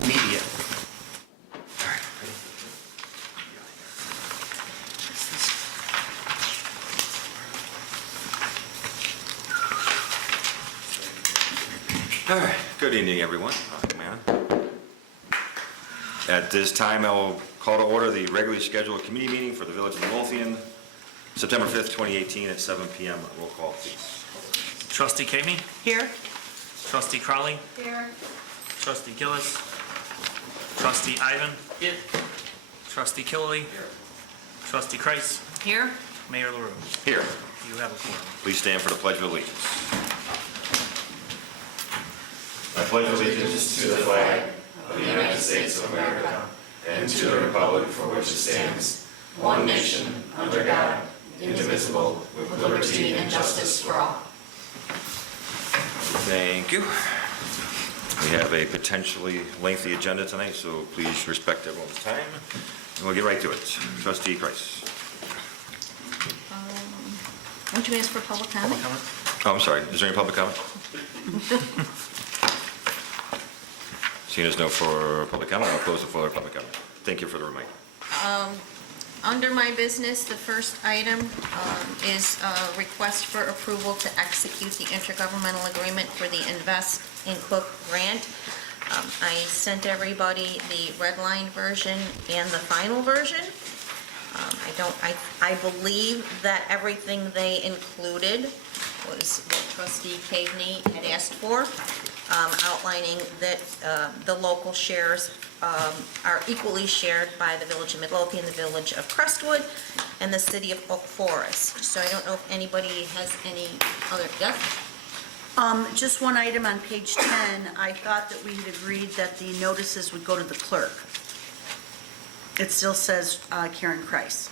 media. All right, good evening, everyone. At this time, I will call to order the regularly scheduled committee meeting for the Village of Midlothian, September 5th, 2018, at 7 p.m. Roll call, please. Trustee Cagney? Here. Trustee Crowley? Here. Trustee Gillis? Trustee Ivan? Here. Trustee Killelea? Trustee Kreis? Here. Mayor LaRue? Here. You have a quorum. Please stand for the Pledge of Allegiance. I pledge allegiance to the flag of the United States of America and to the republic for which it stands, one nation, under God, indivisible, with liberty and justice for all. Thank you. We have a potentially lengthy agenda tonight, so please respect everyone's time. And we'll get right to it. Trustee Kreis. Won't you ask for public comment? Public comment? Oh, I'm sorry. Is there any public comment? Seeing as no for public comment, I'll close the floor to public comment. Thank you for the reminder. Under my business, the first item is a request for approval to execute the intergovernmental agreement for the Invest in Cook grant. I sent everybody the red line version and the final version. I believe that everything they included was what Trustee Cagney had asked for, outlining that the local shares are equally shared by the Village of Midlothian, the Village of Crestwood, and the City of Oak Forest. So I don't know if anybody has any other, yes? Just one item on page 10, I thought that we had agreed that the notices would go to the clerk. It still says Karen Kreis.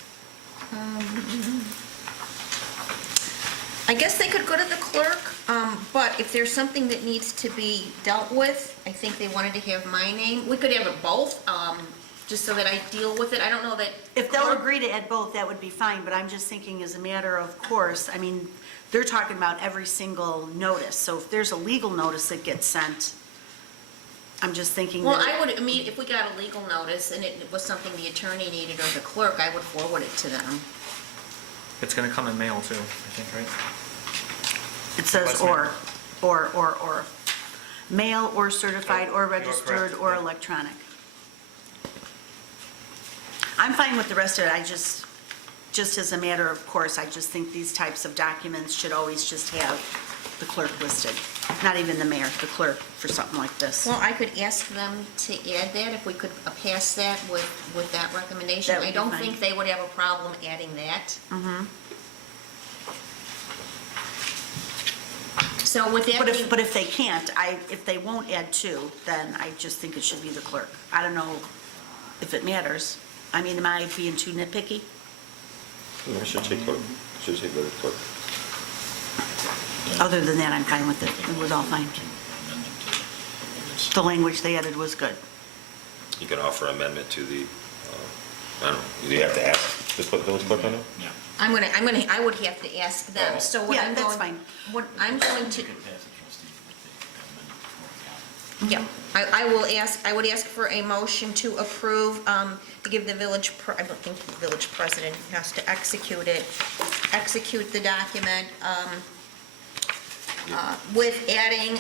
I guess they could go to the clerk, but if there's something that needs to be dealt with, I think they wanted to have my name. We could have it both, just so that I deal with it. I don't know that. If they'll agree to add both, that would be fine, but I'm just thinking as a matter of course, I mean, they're talking about every single notice, so if there's a legal notice that gets sent, I'm just thinking Well, that... I mean, if we got a legal notice and it was something the attorney needed or the clerk, I would forward it to them. It's going to come in mail too, I think, right? It says or. Mail or certified or registered or electronic. I'm fine with the rest of it, I just as a matter of course, I just think these types of documents should always just have the clerk listed. Not even the mayor, the clerk for something like this. Well, I could ask them to add that, if we could pass that with that recommendation. That would I be don't fine. think they would have a problem adding that. So with that being... But if they can't, if they won't add two, then I just think it should be the clerk. I don't know if it matters. I mean, am I being too nitpicky? I should take clerk. Should take the clerk. Other than that, I'm fine with it. It was all fine. The language they added was good. You can offer amendment to the, I don't know, do you have to ask the village clerk on that? Yeah. I would have to ask them, so what Yeah, I'm that's going... fine. What I'm going to... Yeah, I would ask for a motion to approve, to give the village, I don't think the village president has to execute the document, with adding,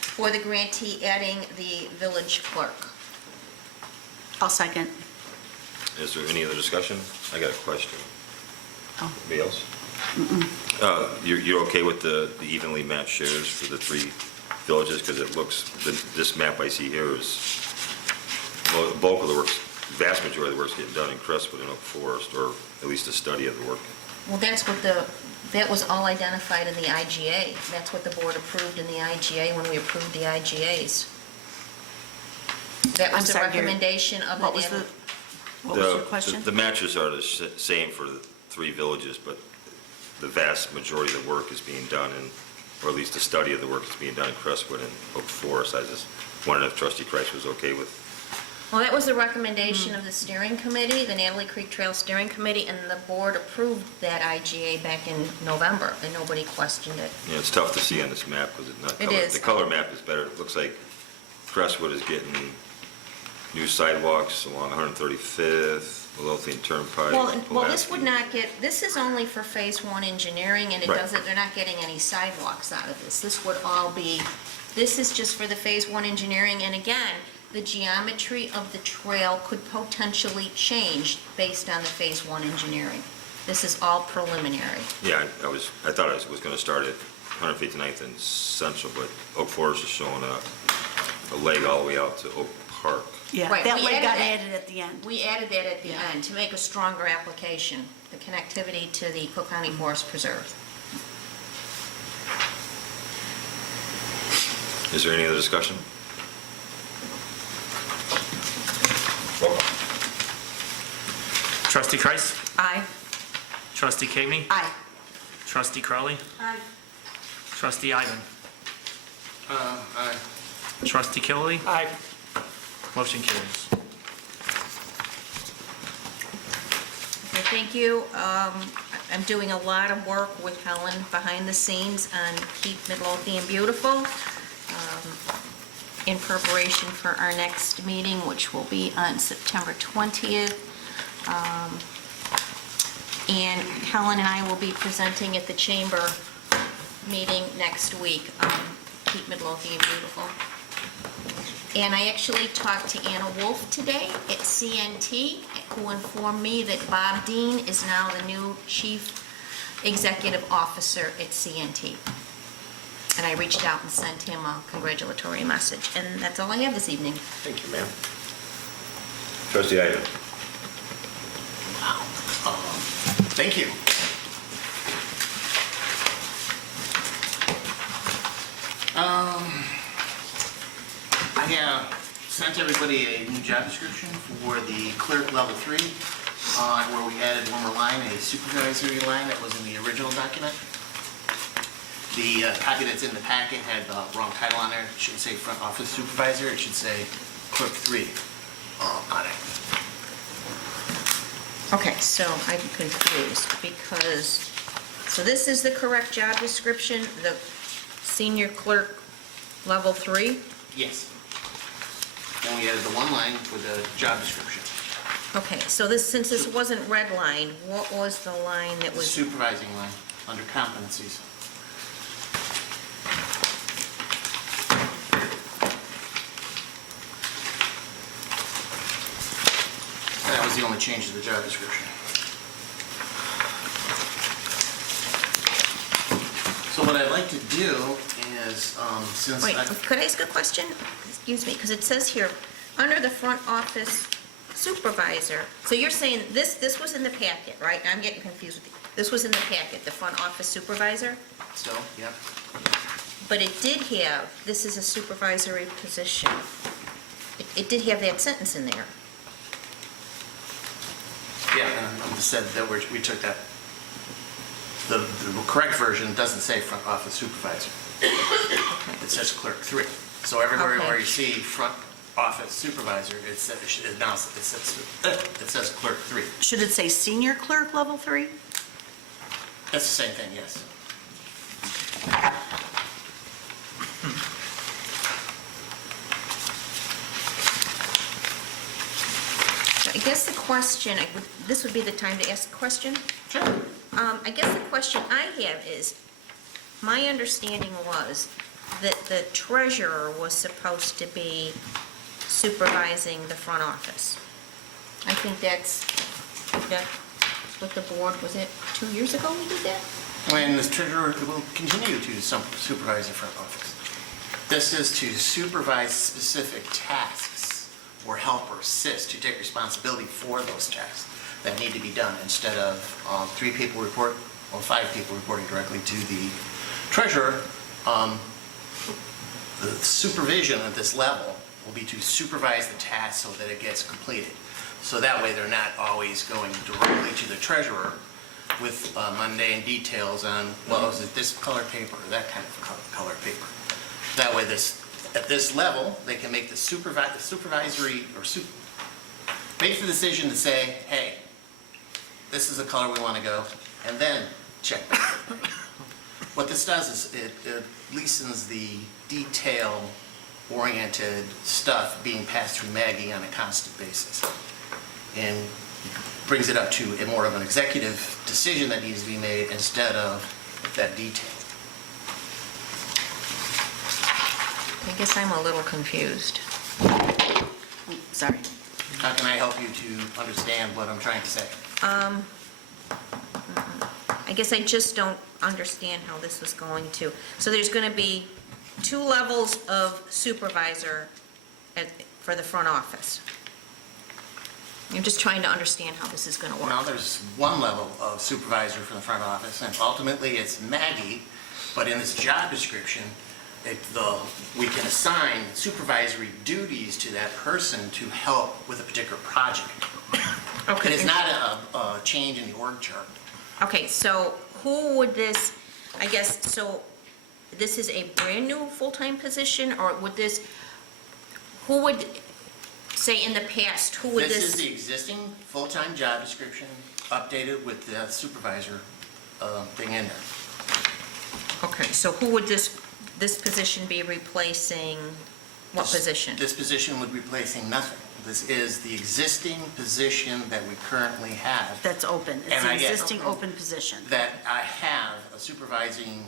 for the grantee, adding the village clerk. I'll second. Is there any other discussion? I got a question. Oh. Anybody else? You're okay with the evenly matched shares for the three villages? Because it looks, this map I see here is, the bulk of the work, vast majority of the work's getting done in Crestwood and Oak Forest, or at least a study of the work. Well, that was all identified in the IGA. That's what the board approved in the IGA when we approved the IGAs. That I'm was the sorry, Gary. recommendation of the... What was your question? The matches are the same for the three villages, but the vast majority of the work is being done in, or at least a study of the work is being done in Crestwood and Oak Forest. I just wondered if Trustee Kreis was okay with. Well, that was the recommendation of the steering committee, the Natalie Creek Trail Steering Committee, and the board approved that IGA back in November, and nobody questioned it. Yeah, it's tough to see on this map because it's not It colored. is. The color map is better. It looks like Crestwood is getting new sidewalks along 135th, Midlothian Turnpike. Well, this would Pulaski. not get, this is only for Phase 1 engineering, and it Right. doesn't, they're not getting any sidewalks out of this. This would all be, this is just for the Phase 1 engineering, and again, the geometry of the trail could potentially change based on the Phase 1 engineering. This is all preliminary. Yeah, I thought I was gonna start at 159th and Central, but Oak Forest is showing a leg all the way out to Oak Park. Yeah, Right, that we way added got that. added at the end. We added that at the Yeah. end to make a stronger application, the connectivity to the Cook County Forest Preserve. Is there any other discussion? Roll call. Trustee Kreis. Aye. Trustee Cagney. Aye. Trustee Crowley. Aye. Trustee Ivan. Aye. Trustee Killily. Aye. Motion carries. Okay, thank you. I'm doing a lot of work with Helen behind the scenes on Keep Midlothian Beautiful in preparation for our next meeting, which will be on September 20th. And Helen and I will be presenting at the Chamber meeting next week, Keep Midlothian Beautiful. And I actually talked to Anna Wolf today at CNT, who informed me that Bob Dean is now the new Chief Executive Officer at CNT. And I reached out and sent him a congratulatory message, and that's all I have this evening. Thank you, ma'am. Trustee Ivan. Thank you. I sent everybody a new job description for the clerk level 3, where we added one more line, a supervisory line that was in the original document. The copy that's in the packet had the wrong title on there. It shouldn't say front office supervisor, it should say clerk 3 on it. Okay, so I'm confused because, so this is the correct job description, the senior clerk level 3? Yes. Then we added the one line for the job description. Okay, so this, since this wasn't redlined, what was the line that The was? supervising line, under competencies. And that was the only change to the job description. So what I'd like to do is, since Wait, I... could I ask a question? Excuse me, because it says here, under the front office supervisor, so you're saying this was in the packet, right? I'm getting confused with you. This was in the packet, the front office supervisor, Still, yep. but it did have, this is a supervisory position. It did have that sentence in there. Yeah, and I just said that we took that. The correct version doesn't say front office supervisor. It says clerk 3. So everywhere Okay. where you see front office supervisor, it says clerk 3. Should it say senior clerk level 3? That's the same thing, yes. I guess the question, this would be the time to ask a question. Sure. I guess the question I have is, my understanding was that the treasurer was supposed to be supervising the front office. I think that's what the board, was it 2 years ago we did that? And the treasurer will continue to supervise the front office. This is to supervise specific tasks or help or assist to take responsibility for those tasks that need to be done instead of 3 people report, or 5 people reporting directly to the treasurer. The supervision at this level will be to supervise the task so that it gets completed. So that way they're not always going directly to the treasurer with mundane details on, well, is it this color paper or that kind of color paper? That way at this level, they can make the supervisory make the decision to say, hey, this is the color we want to go, and then check back. What this does is it loosens the detail oriented stuff being passed through Maggie on a constant basis. And brings it up to a more of an executive decision that needs to be made instead of that detail. I guess I'm a little confused. Sorry. How can I help you to understand what I'm trying to say? I guess I just don't understand how this was going to. So there's going to be 2 levels of supervisor for the front office. I'm just trying to understand how this is going to work. Now, there's one level of supervisor for the front office, and ultimately it's Maggie, but in this job description, we can assign supervisory duties to that person to help with a particular project. Okay. It is not a change in the org chart. Okay, so who would this, I guess, so this is a brand-new full-time position, or would this, who would, say in the past, who would This this? is the existing full-time job description, updated with the supervisor thing in there. Okay, so who would this position be replacing, what position? This position would be replacing nothing. This is the existing position that we currently have. That's open. It's And an I get- existing open position. That I have a supervising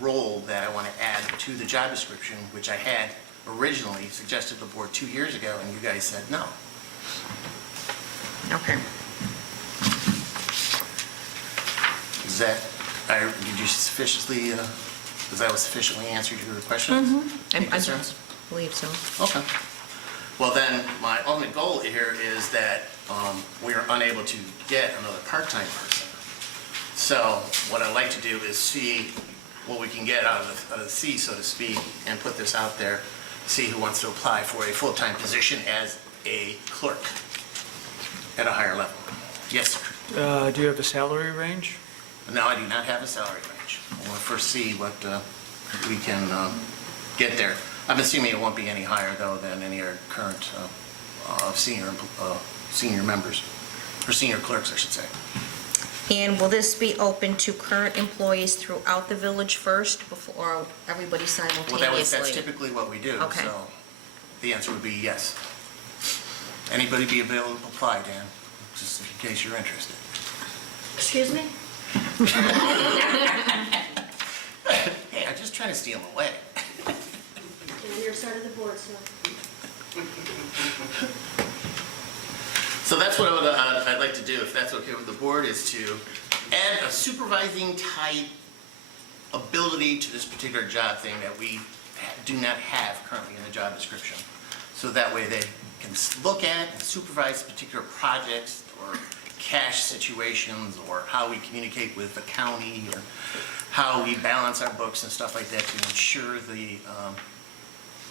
role that I want to add to the job description, which I had originally suggested to the board 2 years ago, and you guys said no. Okay. Is that, did you sufficiently, does that sufficiently answer your questions? And I concerns? believe so. Okay. Well, then, my only goal here is that we are unable to get another part-time person. So what I'd like to do is see what we can get out of the sea, so to speak, and put this out there, see who wants to apply for a full-time position as a clerk at a higher level. Yes, sir. Do you have a salary range? No, I do not have a salary range. I want to first see what we can get there. I'm assuming it won't be any higher, though, than any of our current senior members, or senior clerks, I should say. And will this be open to current employees throughout the village first, before everybody Well, that's simultaneously? typically what we do, Okay. so the answer would be yes. Anybody be able to apply, Dan, just in case you're interested. Excuse me? Hey, I'm just trying to steal them away. On your side of the board, so. So that's what I'd like to do, if that's okay with the board, is to add a supervising type ability to this particular job thing that we do not have currently in the job description. So that way they can look at and supervise particular projects or cash situations, or how we communicate with the county, or how we balance our books and stuff like that to ensure the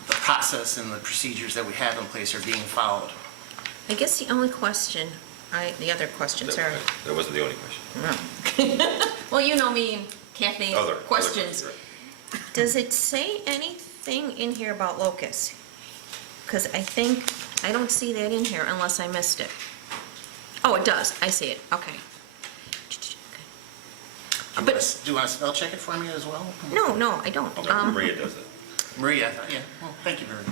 process and the procedures that we have in place are being followed. I guess the only question, the other question, sorry. That wasn't the only question. Well, you know me and Kathy, Other questions. right. Does it say anything in here about locusts? Because I don't see that in here unless I missed it. Oh, it does, I see it, okay. Do you want to spell check it for me as well? No, I don't. Maria does it. Maria, yeah, well, thank you very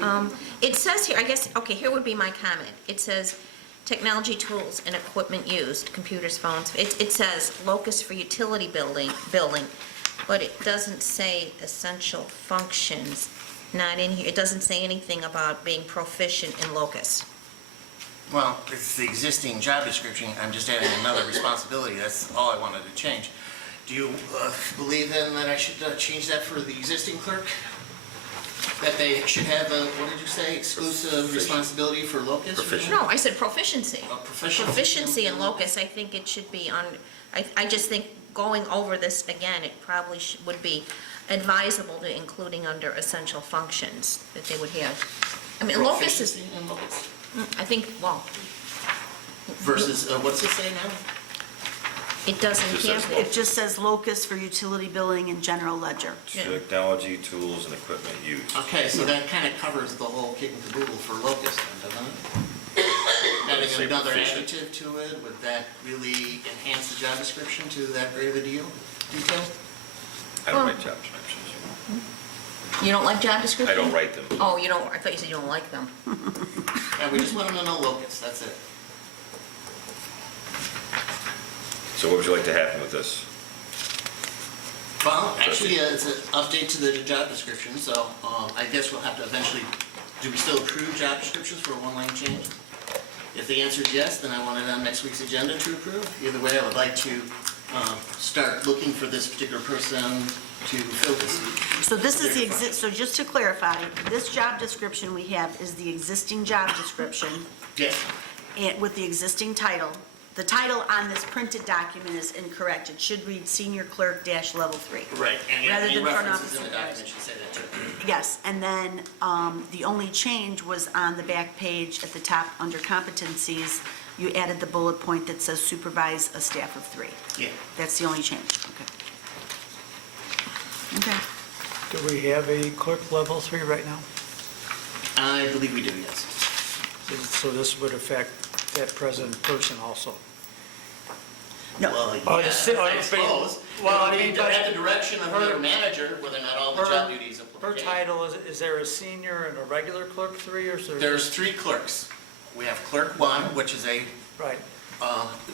much. It says here, I guess, okay, here would be my comment. It says, technology tools and equipment used, computers, phones. It says locust for utility building, but it doesn't say essential functions, not in here. It doesn't say anything about being proficient in locust. Well, it's the existing job description, I'm just adding another responsibility, that's all I wanted to change. Do you believe then that I should change that for the existing clerk? That they should have a, what did you say, exclusive responsibility for locust? Proficient. No, I said proficiency. Oh, proficiency. Proficiency in locust, I think it should be on, I just think going over this again, it probably would be advisable to including under essential functions that they would have. I mean, locust is, Proficiency in locust. I think, well, Versus, what's it say now? it doesn't Just have says that. It just says locus for utility billing and general ledger. Yeah. Technology, tools, and equipment used. Okay, so that kind of covers the whole kit and caboodle for locust, then, doesn't it? Adding Say another proficient. adjective to it, would that really enhance the job description to that great of a detail? I don't write job descriptions. You don't like job I descriptions? don't write them. Oh, you don't, I thought you said you don't like them. And we just want them to know locus, that's it. So what would you like to happen with this? Well, actually, it's an update to the job description, so I guess we'll have to eventually, do we still approve job descriptions for a one-line change? If the answer is yes, then I want it on next week's agenda to approve. Either way, I would like to start looking for this particular person to fill this. So this is the so just to clarify, this job description we have is the existing job description Yes, and with the existing title. The title on this printed document is incorrect. It should read Senior Clerk dash Level 3. right, and Rather any than front references office in the supervisor. document should say that too. Yes, and then the only change was on the back page at the top, under competencies, you added the bullet point that says supervise a staff of 3. Yeah. That's the only change, okay. Okay. Do we have a clerk level 3 right now? I believe we do, yes. So this would affect that present person also? No, Well, Oh, yeah, the si- oh, I but- suppose. well, I It would mean, be but at the direction of her- their manager, whether or not all the job duties apply. Her title, is there a senior and a regular clerk 3, or is there? There's 3 clerks. We have clerk 1, which is a Right,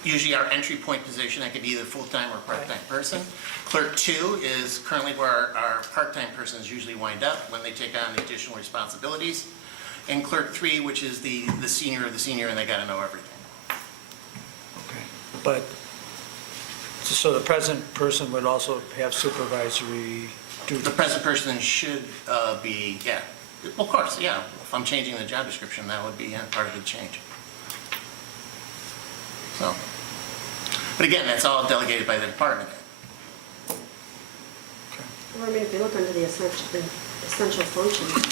usually our entry point position, that could be either full-time or part-time person. Clerk 2 is currently where our part-time persons usually wind up when they take on the additional responsibilities. And clerk 3, which is the senior of the senior, and they gotta know everything. okay. But, so the present person would also have supervisory duties? The present person should be, yeah, of course, yeah. If I'm changing the job description, that would be part of the change. So, but again, that's all delegated by the department head. Well, I mean, if you look under the essential functions,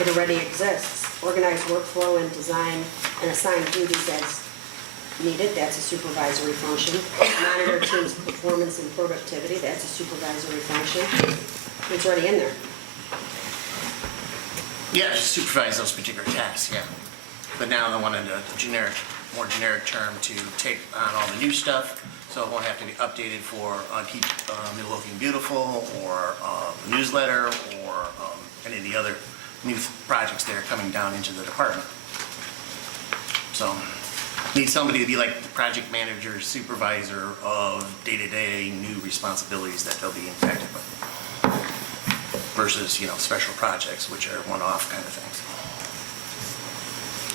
it already exists. Organize workflow and design and assign duties as needed, that's a supervisory function. Monitor team's performance and productivity, that's a supervisory function. It's already in there. Yeah, just supervise those particular tasks, yeah. But now they wanted a generic, more generic term to take on all the new stuff, so it won't have to be updated for Keep Midlothian Beautiful, or the newsletter, or any of the other new projects that are coming down into the department. So, need somebody to be like the project manager, supervisor of day-to-day new responsibilities that they'll be impacted by. Versus, special projects, which are one-off kind of things.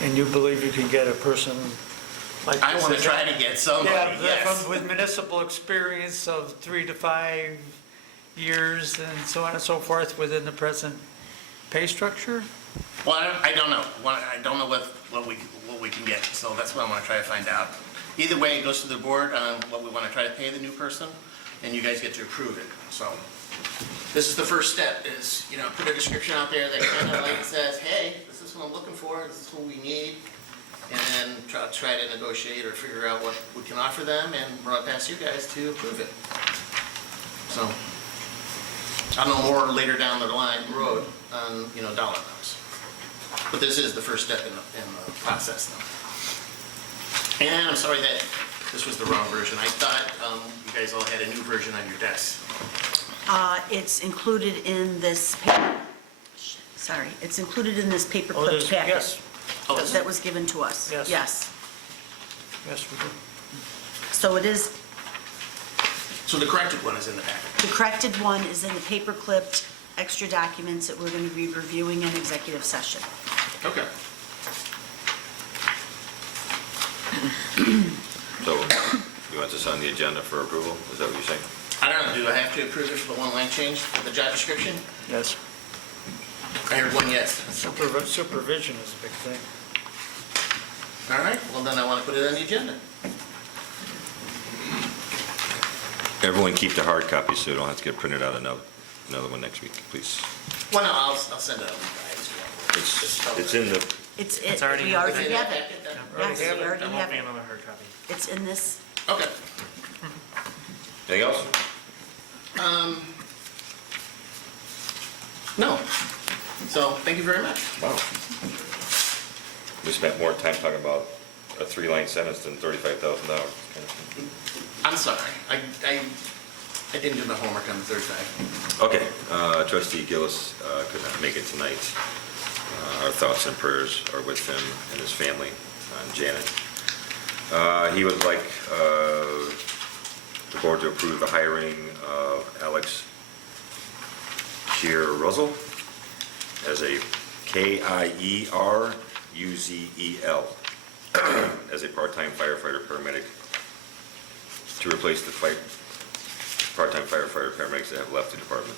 And you believe you can get a person like this? I want to try to get somebody, Yeah, yes. with municipal experience of 3 to 5 years and so on and so forth within the present pay structure? Well, I don't know. I don't know what we can get, so that's what I want to try to find out. Either way, it goes to the board on what we want to try to pay the new person, and you guys get to approve it, so. This is the first step, is, put a description out there that kind of like says, hey, this is what I'm looking for, this is what we need, and then try to negotiate or figure out what we can offer them, and run it past you guys to approve it. So, I'll know more later down the road on, dollar amounts. But this is the first step in the process now. And I'm sorry that this was the wrong version. I thought you guys all had a new version on your desk. It's included in this it's included in this paper Oh, clipped packet. yes, Oh, is it? That was given to us. Yes. Yes. yes, we do. So it is, So the corrected one is in the packet. the corrected one is in the paper clipped extra documents that we're going to be reviewing in executive session. Okay. So you want this on the agenda for approval? Is that what you're saying? I don't know, do I have to approve it for the one-line change for the job description? Yes. I heard one yes. Supervision is a big thing. All right, well then I want to put it on the agenda. Everyone keep the hard copy so you don't have to get printed out another one next week, please. Well, no, I'll send it out to you guys. It's in the, It's already We in already the have packet it. then? Yes, we already There have won't be it. another hard copy. It's in this, Okay. anything else? No. So, thank you very much. Wow. We spent more time talking about a 3-line sentence than $35,000. I'm sorry. I didn't do my homework on the third side. Okay, trustee Gillis could not make it tonight. Our thoughts and prayers are with him and his family, Janet. He would like the board to approve the hiring of Alex Shear-Ruzzle as a K-I-E-R-U-Z-E-L as a part-time firefighter paramedic to replace the part-time firefighter paramedics that have left the department.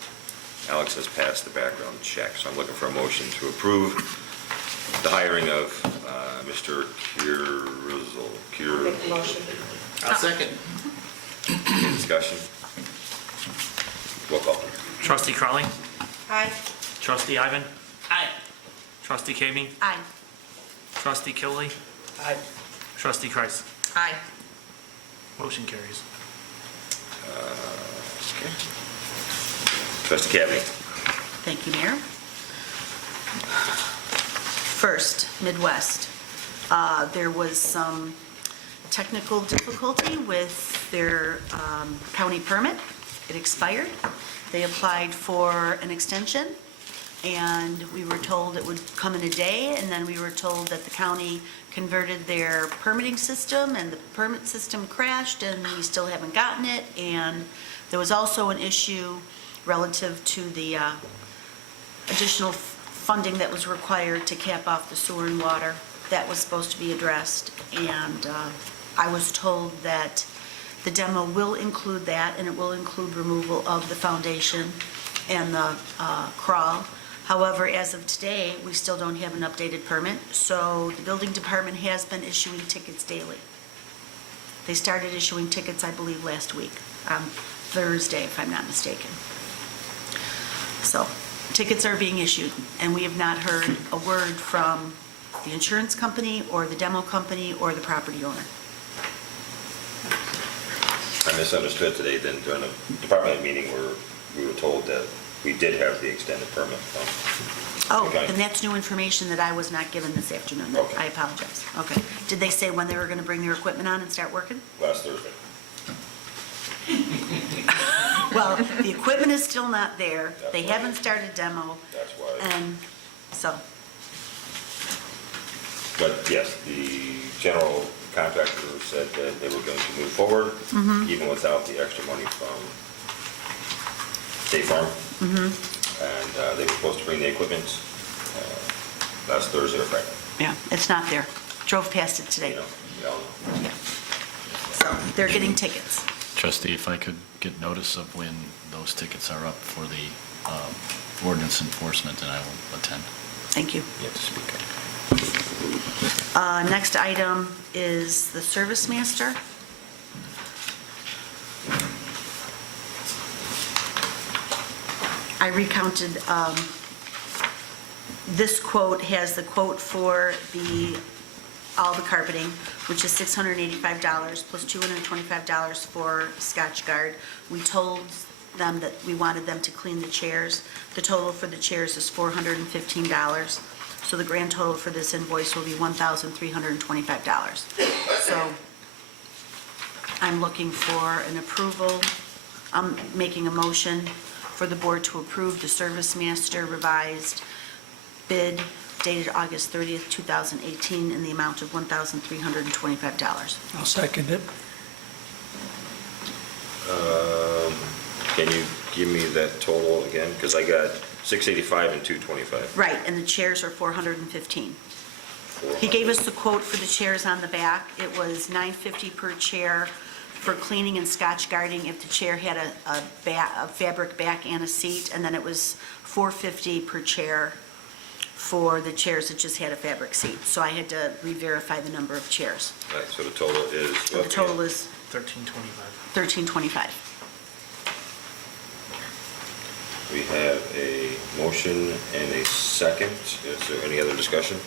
Alex has passed the background check, so I'm looking for a motion to approve the hiring of Mr. Shear-Ruzzle. Make the motion. I'll second. Any discussion? Roll call. Trustee Crowley. Aye. Trustee Ivan. Aye. Trustee Kaveny. Aye. Trustee Killy. Aye. Trustee Kreis. Aye. Motion carries. Trustee Cavany. Thank you, Mayor. First, Midwest. There was some technical difficulty with their county permit. It expired. They applied for an extension, and we were told it would come in a day, and then we were told that the county converted their permitting system, and the permit system crashed, and we still haven't gotten it. And there was also an issue relative to the additional funding that was required to cap off the sewer and water. That was supposed to be addressed, and I was told that the demo will include that, and it will include removal of the foundation and the crawl. However, as of today, we still don't have an updated permit, so the building department has been issuing tickets daily. They started issuing tickets, I believe, last week, Thursday, if I'm not mistaken. So, tickets are being issued, and we have not heard a word from the insurance company, or the demo company, or the property owner. I misunderstood today, then during the department meeting where we were told that we did have the extended permit from. Oh, Okay. then that's new information that I was not given this afternoon. Okay. I apologize. Okay. Did they say when they were going to bring their equipment on and start working? Last Thursday. Well, the equipment is still not there. They haven't started demo, That's why. and so, But yes, the general contractor said that they were going to move forward, even without the extra money from State Farm. And they were supposed to bring the equipment last Thursday or Friday. yeah, it's not there. Drove past it today. You know, we all know. Yeah. So, they're getting tickets. Trustee, if I could get notice of when those tickets are up for the ordinance enforcement, and I will attend. Thank you. You have to speak up. Next item is the service master. I recounted, this quote has the quote for all the carpeting, which is $685 plus $225 for Scotch Guard. We told them that we wanted them to clean the chairs. The total for the chairs is $415. So the grand total for this invoice will be $1,325. So I'm looking for an approval. I'm making a motion for the board to approve the Service Master revised bid dated August 30th, 2018, in the amount of $1,325. I'll second it. Can you give me that total again? Because I got 685 and 225. Right, and the chairs are $415. He gave us the quote for the chairs on the back. It was $950 per chair for cleaning and Scotch guarding if the chair had a fabric back and a seat, and then it was $450 per chair for the chairs that just had a fabric seat. So I had to re-verify the number of chairs. Right, so the total is So what? the total is $13.25. $1,325. We have a motion and a second. Is there any other discussion?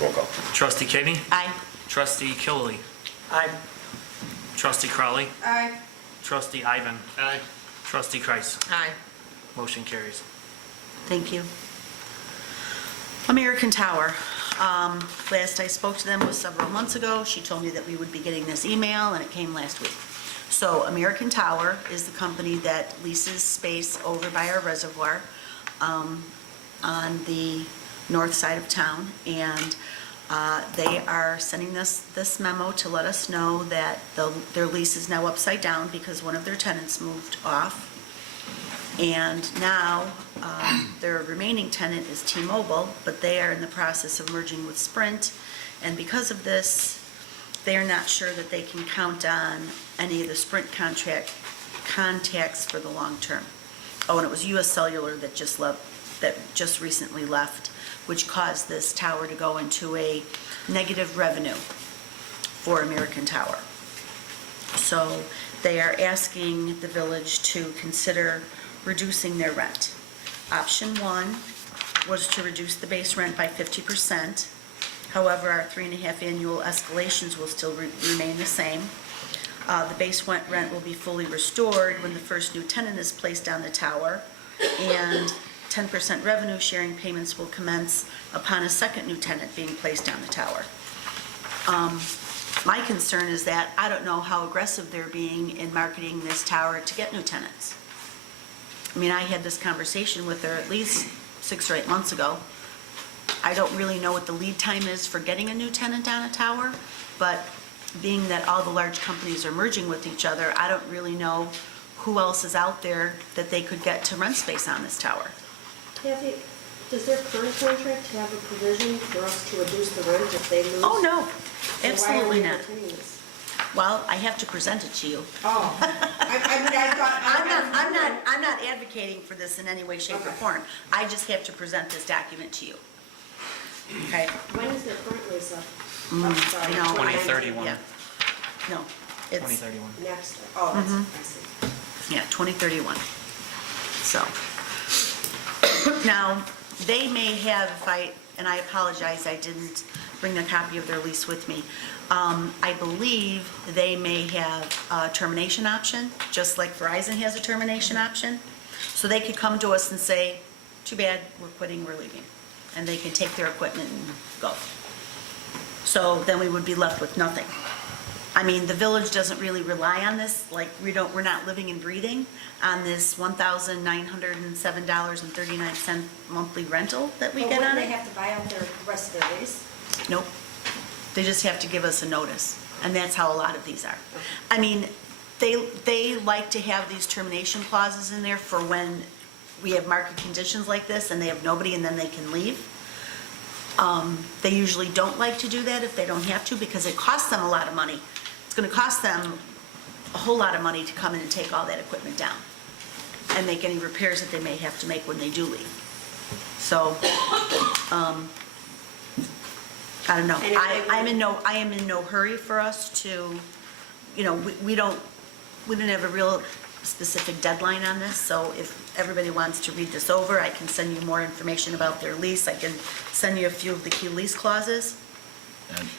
Roll call. Trustee Kaveny. Aye. Trustee Killy. Aye. Trustee Crowley. Aye. Trustee Ivan. Aye. Trustee Kreis. Aye. Motion carries. Thank you. American Tower. Last I spoke to them was several months ago. She told me that we would be getting this email, and it came last week. So American Tower is the company that leases space over by our reservoir on the north side of town, and they are sending this memo to let us know that their lease is now upside down because one of their tenants moved off. And now, their remaining tenant is T-Mobile, but they are in the process of merging with Sprint. And because of this, they are not sure that they can count on any of the Sprint contacts for the long term. Oh, and it was US Cellular that just recently left, which caused this tower to go into a negative revenue for American Tower. So they are asking the village to consider reducing their rent. Option 1 was to reduce the base rent by 50%. However, our 3.5 annual escalations will still remain the same. The base rent will be fully restored when the first new tenant is placed on the tower, and 10% revenue sharing payments will commence upon a second new tenant being placed on the tower. My concern is that I don't know how aggressive they're being in marketing this tower to get new tenants. I mean, I had this conversation with her at least 6 or 8 months ago. I don't really know what the lead time is for getting a new tenant on a tower, but being that all the large companies are merging with each other, I don't really know who else is out there that they could get to rent space on this tower. Does their current contract have a provision for us to reduce the rent if they lose? Oh, no, So absolutely why are not. we entertaining this? Well, I have to present it to you. Oh, I mean, I thought. I'm not advocating for this in any way, shape, or Okay. form. I just have to present this document to you. Okay? When is their current lease up? Mm, I'm sorry, I know. 2031. Yeah. No, it's, 2031. Next, oh, that's, I see. yeah, 2031. So, now, they may have, and I apologize, I didn't bring a copy of their lease with me. I believe they may have a termination option, just like Verizon has a termination option. So they could come to us and say, too bad, we're quitting, we're leaving. And they can take their equipment and go. So then we would be left with nothing. I mean, the village doesn't really rely on this, like, we're not living and breathing on this $1,907.39 monthly rental that we But get on wouldn't they it. have to buy out the rest of their lease? Nope. They just have to give us a notice, and that's how a lot of these are. I mean, they like to have these termination clauses in there for when we have market conditions like this and they have nobody and then they can leave. They usually don't like to do that if they don't have to, because it costs them a lot of money. It's gonna cost them a whole lot of money to come in and take all that equipment down and make any repairs that they may have to make when they do leave. So, I don't know. And if they I am in no hurry for us to, we don't have a real specific deadline on this, so if everybody wants to read this over, I can send you more information about their lease. I can send you a few of the key lease clauses,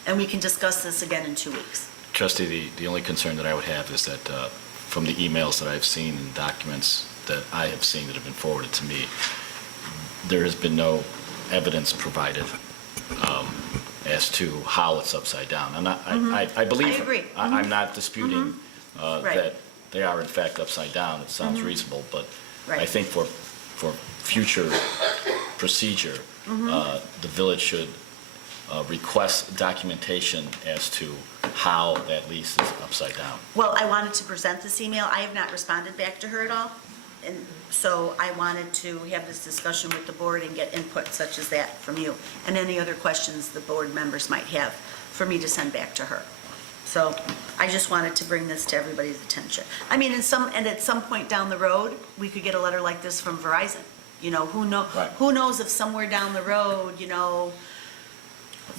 and we can discuss this again in 2 weeks. Trustee, the only concern that I would have is that from the emails that I've seen and documents that I have seen that have been forwarded to me, there has been no evidence provided as to how it's upside down. I believe. I agree. I'm not disputing Right. that they are in fact upside down. It sounds reasonable, but I Right. think for future procedure, the village should request documentation as to how that lease is upside down. Well, I wanted to present this email. I have not responded back to her at all. And so I wanted to have this discussion with the board and get input such as that from you, and any other questions the board members might have for me to send back to her. So I just wanted to bring this to everybody's attention. I mean, at some point down the road, we could get a letter like this from Verizon. Right. Who knows if somewhere down the road,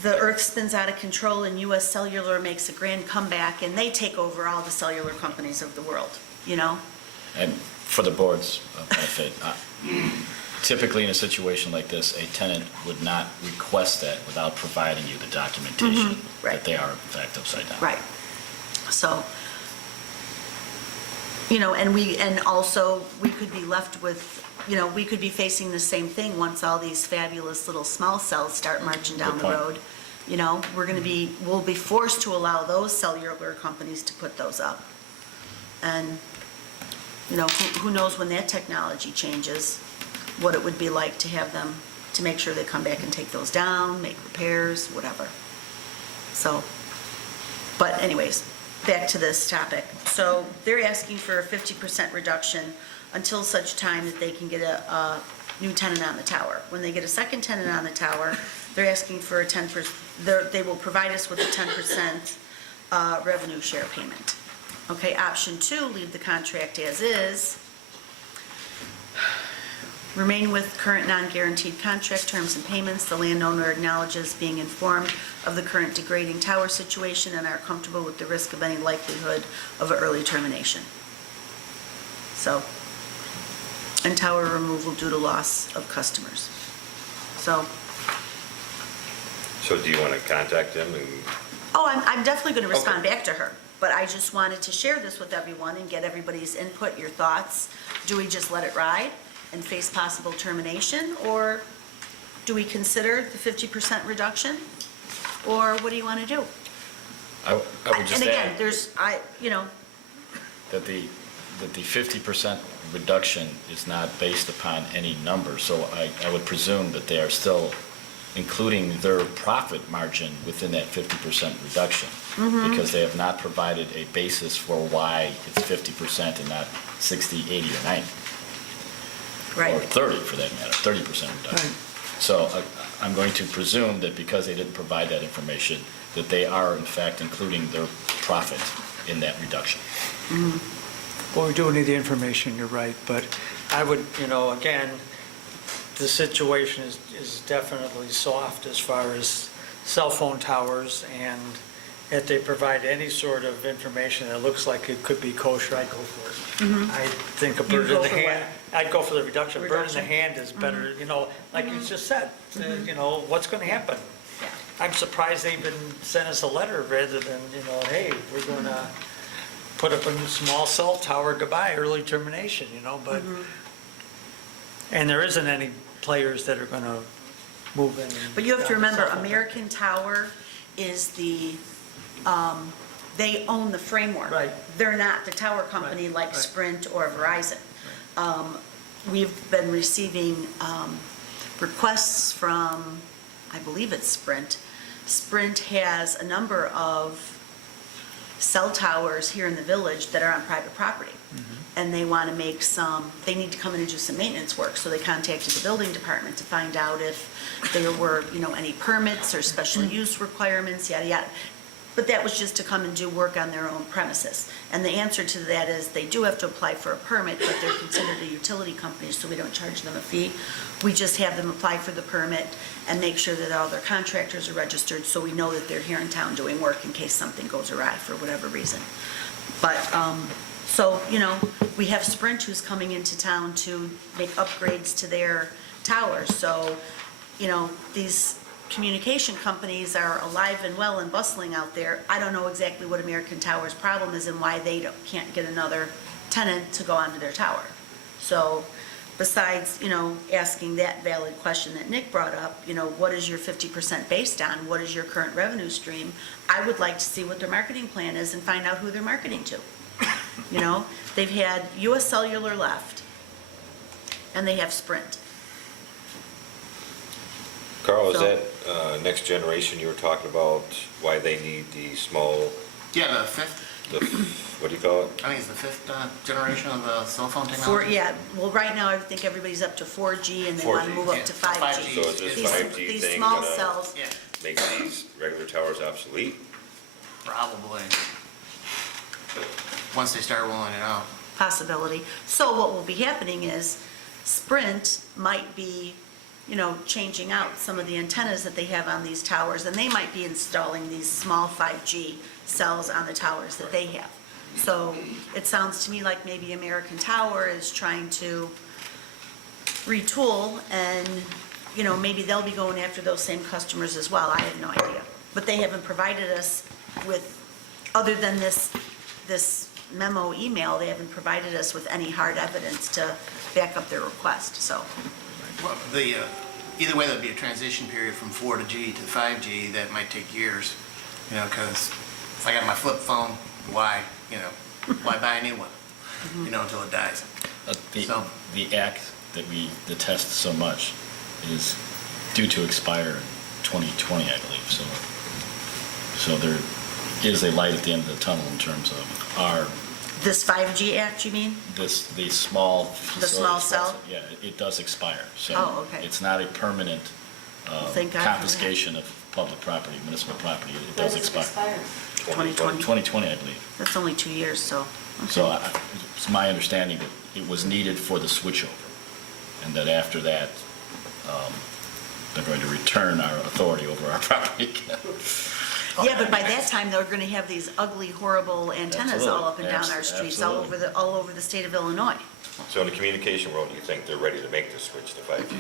the earth spins out of control and US Cellular makes a grand comeback and they take over all the cellular companies of the world, And for the board's benefit, typically in a situation like this, a tenant would not request that without providing you the documentation right. that they are in fact upside down. Right. So, and also we could be left with, we could be facing the same thing once all these fabulous little small cells start marching down Good the point. road. We'll be forced to allow those cellular companies to put those up. And, you know, who knows when that technology changes, what it would be like to have them, to make sure they come back and take those down, make repairs, whatever. So, but anyways, back to this topic. So they're asking for a 50% reduction until such time that they can get a new tenant on the tower. When they get a second tenant on the tower, they're asking for a 10%, they will provide us with a 10% revenue share payment. Okay, option 2, leave the contract as is. Remain with current non-guaranteed contract terms and payments. The landowner acknowledges being informed of the current degrading tower situation and are comfortable with the risk of any likelihood of an early termination. So, and tower removal due to loss of customers. So, So do you want to contact them and? oh, I'm definitely going to respond back to her, but I just wanted to share this with everyone and get everybody's input, your thoughts. Do we just let it ride and face possible termination, or do we consider the 50% reduction? Or what do you want to do? I would just And again, add there's, that the 50% reduction is not based upon any number, so I would presume that they are still including their profit margin within that 50% reduction, because they have not provided a basis for why it's 50% and not 60, 80, or 90. right. Or 30 for that matter, 30% reduction. So I'm going to presume that because they didn't provide that information, that they are in fact including their profit in that reduction. Well, we do need the information, you're right, but I would, again, the situation is definitely soft as far as cell phone towers, and if they provide any sort of information that looks like it could be kosher, I'd go for it. I think a You bird in go the for hand, I'd go for the reduction. Bird in the Reduction? hand is better, like you just said, what's going to happen? Yeah. I'm surprised they even sent us a letter rather than, hey, we're going to put up a small cell tower, goodbye, early termination, but, and there isn't any players that are going to move in. But you have to remember, Cell phone. American Tower is they own the framework. Right. They're not the tower company Right, like right. Sprint or Verizon. We've been receiving requests from, I believe it's Sprint. Sprint has a number of cell towers here in the village that are on private property. And they want to make they need to come in and do some maintenance work. So they contacted the building department to find out if there were, any permits or special use requirements, yada, yada. But that was just to come and do work on their own premises. And the answer to that is they do have to apply for a permit, but they're considered a utility company, so we don't charge them a fee. We just have them apply for the permit and make sure that all their contractors are registered, so we know that they're here in town doing work in case something goes awry for whatever reason. But, so, we have Sprint who's coming into town to make upgrades to their towers. So, these communication companies are alive and well and bustling out there. I don't know exactly what American Tower's problem is and why they can't get another tenant to go onto their tower. So besides, asking that valid question that Nick brought up, what is your 50% based on? What is your current revenue stream? I would like to see what their marketing plan is and find out who they're marketing to. They've had US Cellular left, and they have Sprint. Carl, is So- that next generation you were talking about, why they need the small, Yeah, the fifth, what do you call it? I think it's the fifth generation of the cell phone For, technology. yeah, well, right now, I think everybody's up to 4G, and they want to 4G, move up yeah. to 5G. 5G. So is this These- 5G These thing small gonna cells, Yeah, make these regular towers obsolete? probably. Once they start rolling it out. possibility. So what will be happening is Sprint might be, changing out some of the antennas that they have on these towers, and they might be installing these small 5G cells on the towers that they have. So it sounds to me like maybe American Tower is trying to retool, and, maybe they'll be going after those same customers as well. I have no idea. But they haven't provided us with, other than this memo email, they haven't provided us with any hard evidence to back up their request, so. Well, either way, there'll be a transition period from 4G to 5G that might take years, because if I got my flip phone, why, why buy a new one? Until it dies. So- The act that we detest so much is due to expire in 2020, I believe, so there is a light at the end of the tunnel in terms of This 5G Act, you mean? the small. The small facilities, cell? Yeah, it does expire, so. Oh, okay. It's not a permanent Thank God for that. confiscation of public property, municipal property, it When does does it expire. expire? 2020. 2020, I believe. That's only 2 years, so. So it's my understanding that it was needed for the switchover, and that after that, they're going to return our authority over our property again. Yeah, but by that time, they're going to have these ugly, horrible antennas all up and down our streets, all over the state of Illinois. So in the communication world, you think they're ready to make the switch to 5G?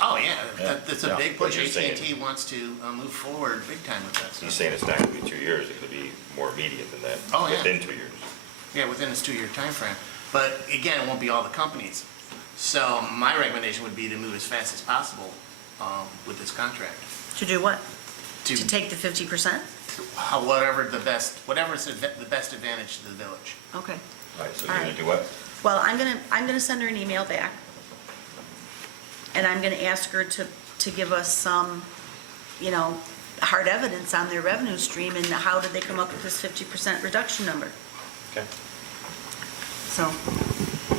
Oh, yeah, Yeah. that's a Yeah. big push. But you're saying- AT&T wants to move forward big time with that He's stuff. saying it's not going to be 2 years, it could be more immediate than that. Oh, yeah. Within 2 years. Yeah, within this 2-year time frame. But again, it won't be all the companies. So my recommendation would be to move as fast as possible with this contract. To do what? To To take the 50%? whatever's the best advantage to the village. Okay. All right, so All you're going right. to do what? Well, I'm gonna send her an email back, and I'm gonna ask her to give us some, hard evidence on their revenue stream and how did they come up with this 50% reduction number. Okay. So,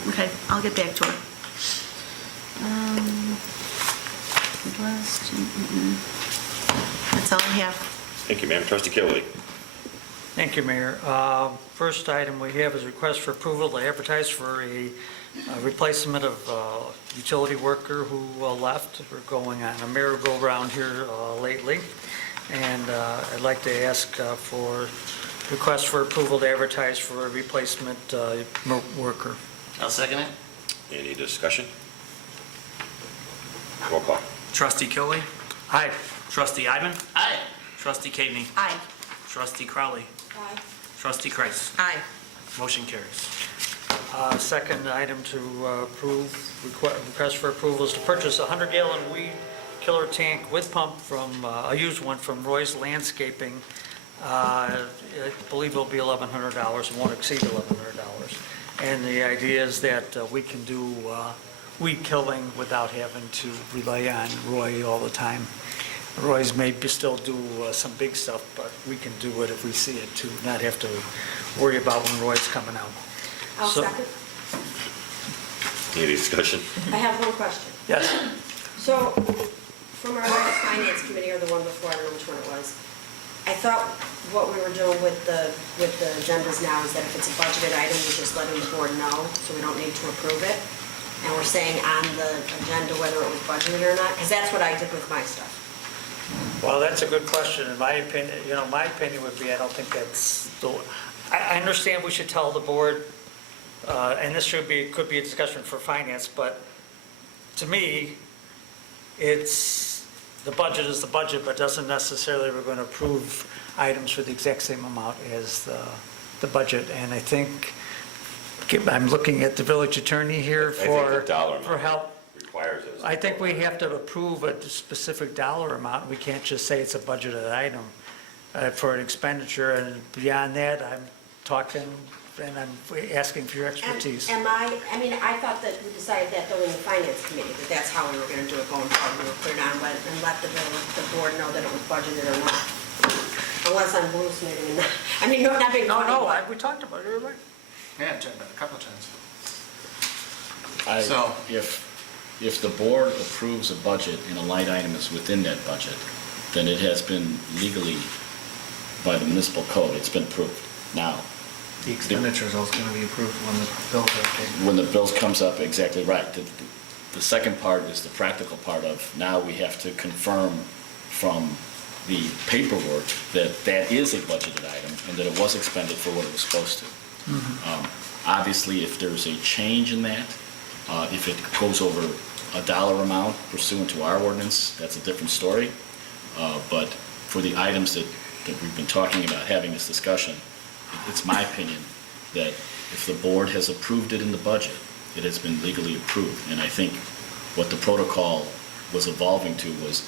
okay, I'll get back to her. That's all I have. Thank you, ma'am. Trustee Kilby. Thank you, Mayor. First item we have is request for approval to advertise for a replacement of utility worker who left. We're going on a merry-go-round here lately. And I'd like to ask for request for approval to advertise for a replacement worker. I'll second it. Any discussion? Roll call. Trustee Killy? Aye. Trustee Ivan? Aye. Trustee Cagney? Aye. Trustee Crowley? Aye. Trustee Kreis. Aye. Motion carries. Second item to request for approval is to purchase a 100-gallon weed killer tank with pump from, a used one from Roy's Landscaping. I believe it'll be $1,100, it won't exceed $1,100. And the idea is that we can do weed killing without having to rely on Roy all the time. Roy's may still do some big stuff, but we can do it if we see it too, not have to worry about when Roy's coming out. I'll So- second. Any discussion? I have one question. Yes. So, from our last finance committee, or the one before, I don't know which one it was, I thought what we were doing with the agendas now is that if it's a budgeted item, we're just letting the board know, so we don't need to approve it. And we're saying on the agenda whether it was budgeted or not, because that's what I did with my stuff. Well, that's a good question. In my opinion, my opinion would be, I don't think that's, I understand we should tell the board, and this could be a discussion for finance, but to me, the budget is the budget, but doesn't necessarily we're going to approve items for the exact same amount as the budget. And I think, I'm looking at the village attorney here I think the dollar for amount help. requires it. I think we have to approve a specific dollar amount. We can't just say it's a budgeted item for an expenditure, and beyond that, I'm talking, and I'm asking for your expertise. I thought that we decided that though in the finance committee, that that's how we were gonna do it going forward. We would put it on, and let the board know that it was budgeted or not. Unless I'm hallucinating, not being funny. No, but- we talked about it, you're right. Yeah, I've checked that a couple of times. So, So- if the board approves a budget and a line item is within that budget, then it has been legally, by the municipal code, it's been approved. Now, The expenditures are going to be approved when the bills are paid. when the bills comes up, exactly right. The second part is the practical part of, now we have to confirm from the paperwork that that is a budgeted item and that it was expended for what it was supposed to. Obviously, if there's a change in that, if it goes over a dollar amount pursuant to our ordinance, that's a different story. But for the items that we've been talking about, having this discussion, it's my opinion that if the board has approved it in the budget, it has been legally approved. And I think what the protocol was evolving to was,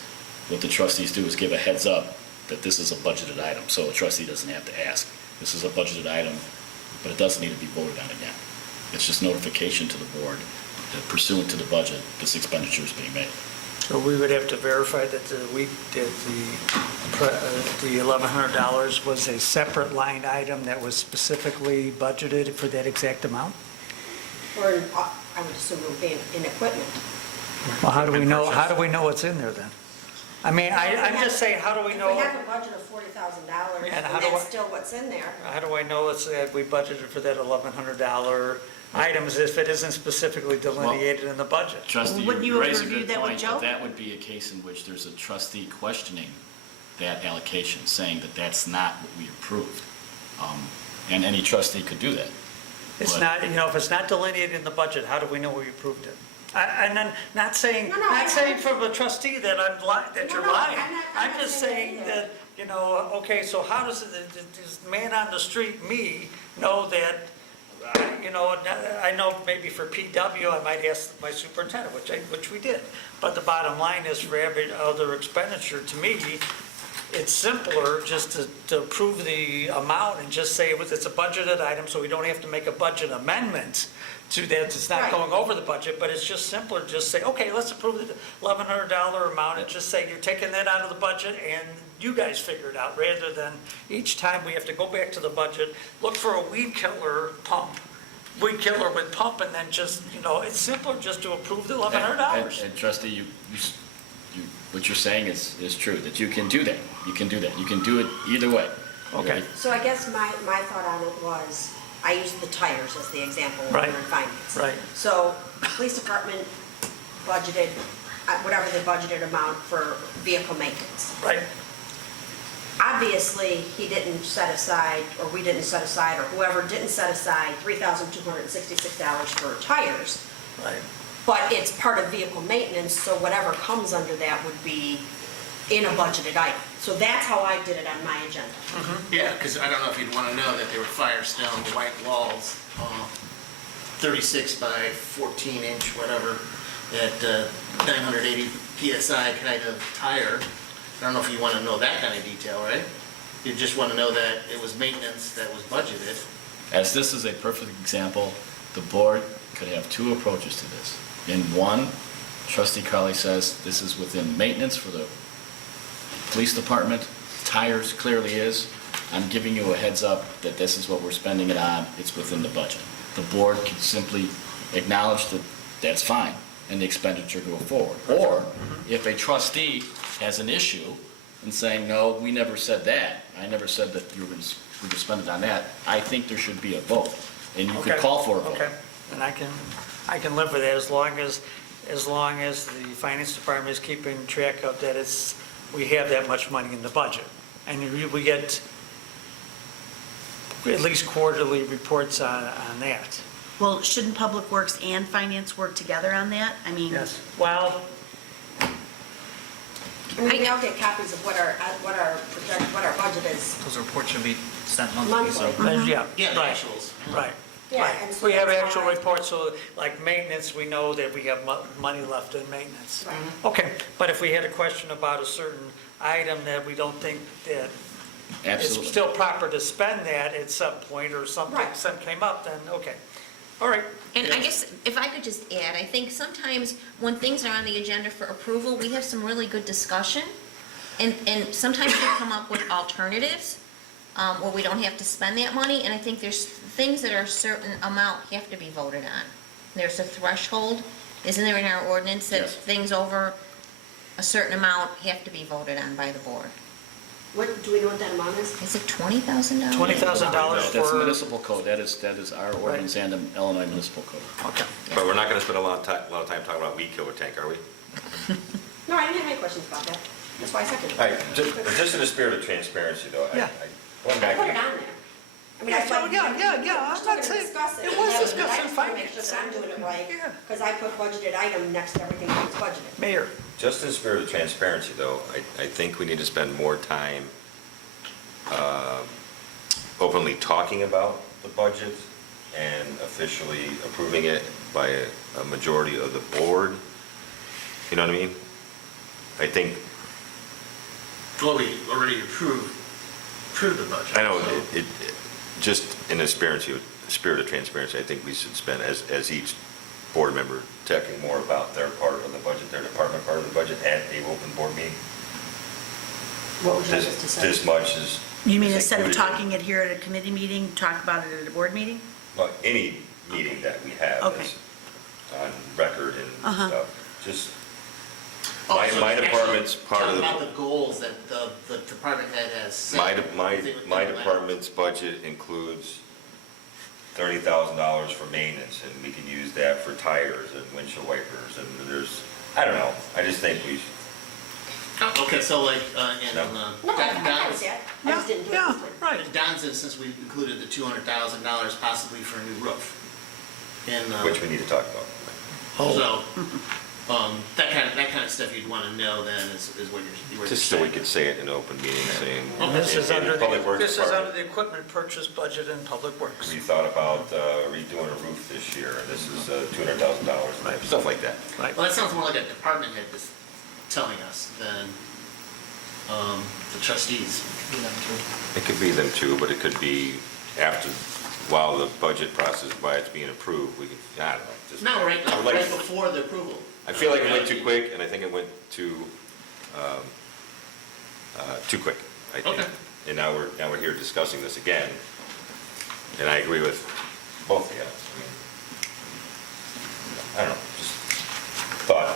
what the trustees do is give a heads up that this is a budgeted item, so a trustee doesn't have to ask. This is a budgeted item, but it doesn't need to be voted on again. It's just notification to the board that pursuant to the budget, this expenditure is being made. So we would have to verify that the $1,100 was a separate line item that was specifically budgeted for that exact amount? Or, I would assume it would be in equipment. Well, how do we know what's in there then? I mean, I'm just saying, how do we know? If we have a budget of $40,000, And and how do I- that's still what's in there. How do I know we budgeted for that $1,100 items if it isn't specifically delineated in the budget? Trustee, Wouldn't you you have raise a reviewed good that with point, Joe? but that would be a case in which there's a trustee questioning that allocation, saying that that's not what we approved. And any trustee could do that. It's But- not, if it's not delineated in the budget, how do we know we approved it? And then, not saying, No, not saying from a trustee that that you're No, lying. I'm I'm not just saying saying that that, okay, so how does this man on the street, me, know that, I know maybe for PW, I might ask my superintendent, which we did. But the bottom line is for every other expenditure, to me, it's simpler just to approve the amount and just say it's a budgeted item, so we don't have to make a budget amendment to that. It's not Right. going over the budget, but it's just simpler, just say, okay, let's approve the $1,100 amount and just say you're taking that out of the budget and you guys figure it out, rather than each time we have to go back to the budget, look for a weed killer with pump, and then just, it's simpler just to approve the $1,100. And trustee, what you're saying is true, that you can do that. You can do that. You can do it either way. Okay. So I guess my thought on it was, I used the tires as the example when Right. we were in finance. Right. So the police department budgeted, whatever the budgeted amount for vehicle maintenance. Right, Obviously, he didn't set aside, or we didn't set aside, or whoever didn't set aside $3,266 for tires. right. But it's part of vehicle maintenance, so whatever comes under that would be in a budgeted item. So that's how I did it on my agenda. Yeah, because I don't know if you'd want to know that they were Firestone white walls, 36 by 14 inch, whatever, at 980 PSI kind of tire. I don't know if you want to know that kind of detail, right? You just want to know that it was maintenance that was budgeted. As this is a perfect example, the board could have two approaches to this. In one, trustee Crowley says this is within maintenance for the police department, tires clearly is. I'm giving you a heads up that this is what we're spending it on, it's within the budget. The board can simply acknowledge that that's fine, and the expenditure go forward. Or, if a trustee has an issue and saying, no, we never said that, I never said that we were going to spend it on that, I think there should be a vote, and you could Okay. call for a vote. Okay, and I can live with that as long as the finance department is keeping track of that we have that much money in the budget. And we get at least quarterly reports on that. Well, shouldn't Public Works and Finance work together on that? I mean, Yes, well, I mean, we all get copies of what our budget is Those reports should be sent monthly, so. monthly. yeah, Yeah, the right, actuals. right. Yeah, right. and so We have that's actual how I- reports, so like maintenance, we know that we have money left in maintenance. Right. Okay, but if we had a question about a certain item that we don't think that Absolutely. it's still proper to spend that at some point, or something Right. came up, then, okay. All right, And I guess if I could just add, I think sometimes when things are on the agenda for approval, we have some really good discussion. And sometimes we come up with alternatives where we don't have to spend that money. And I think there's things that are a certain amount have to be voted on. There's a threshold, isn't there in our ordinance, that Yes. things over a certain amount have to be voted on by the board? Do we know what that amount is? Is it $20,000? $20,000 No, that's for, municipal code, that is our ordinance and the Illinois municipal code. okay. But we're not gonna spend a lot of time talking about weed killer tank, are we? No, I didn't have any questions about that. That's why I seconded All it. right, just in the spirit of transparency though, Yeah. going I back put it to, on there. I mean, Yeah, I thought, yeah, I'm not we're still saying- gonna discuss it. it and was that discussed I in just wanna make sure finance. that I'm doing it right, Yeah. because I put budgeted item next to everything that's budgeted. Mayor, just in the spirit of transparency though, I think we need to spend more time openly talking about the budget and officially approving it by a majority of the board. You know what I mean? I think, Well, we already approved the budget. I know, so- just in the spirit of transparency, I think we should spend, as each board member, talking more about their part of the budget, their department part of the budget at a open board meeting. What would you like us to say? This much is. You mean is instead of included in- talking it here at a committee meeting, talk about it at a board meeting? Well, any meeting that we have Okay. is on record and Uh-huh. stuff, just, Oh, my so actually department's part of talk the. about the goals that the department head has set. My within the department's budget includes $30,000 for maintenance, and we can use that for tires and windshield wipers, and there's, I don't know, I just think we, Oh, okay, so like, in No. No, I Don's, that. I just didn't do it Yeah, this way. right. in Don's instance, we included the $200,000 possibly for a new roof. And, which we need to talk about. so, that kind of stuff you'd want to know then is what you're Just so we saying. could say it in an open meeting, saying. And this is in under, Public Works this is under Department, the equipment purchase budget in Public Works. we thought about redoing a roof this year, and this is $200,000, stuff like that. Right. Well, that sounds more like a department head just telling us than the trustees. It could be them too, but it could be after, while the budget process, while it's being approved, we could, I don't know. just- No, right, I would like- right before the approval. I feel like it went too quick, and I think it went too quick, I think. Okay. And now we're here discussing this again, and I agree with both of you. I don't know, just thought.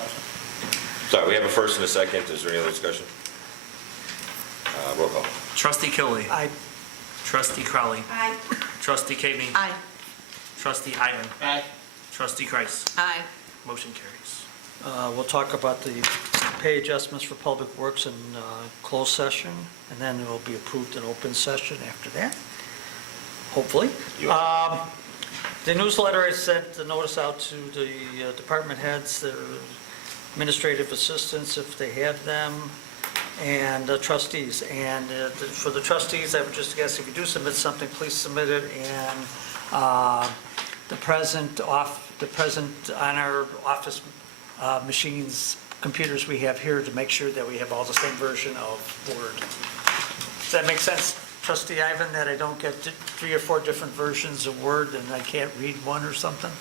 So we have a first and a second, is there any other discussion? Roll call. Trustee Killy. I, Trustee Crowley. Aye. Trustee Cagney. Aye. Trustee Ivan. Aye. Trustee Kreis. Aye. Motion carries. we'll talk about the pay adjustments for Public Works in closed session, and then it will be approved in open session after that, hopefully. Yeah. The newsletter, I sent the notice out to the department heads, their administrative assistants, if they have them, and trustees. And for the trustees, I would just guess if you do submit something, please submit it in the present on our office machines, computers we have here, to make sure that we have all the same version of Word. Does that make sense, Trustee Ivan, that I don't get 3 or 4 different versions of Word and I can't read one or something?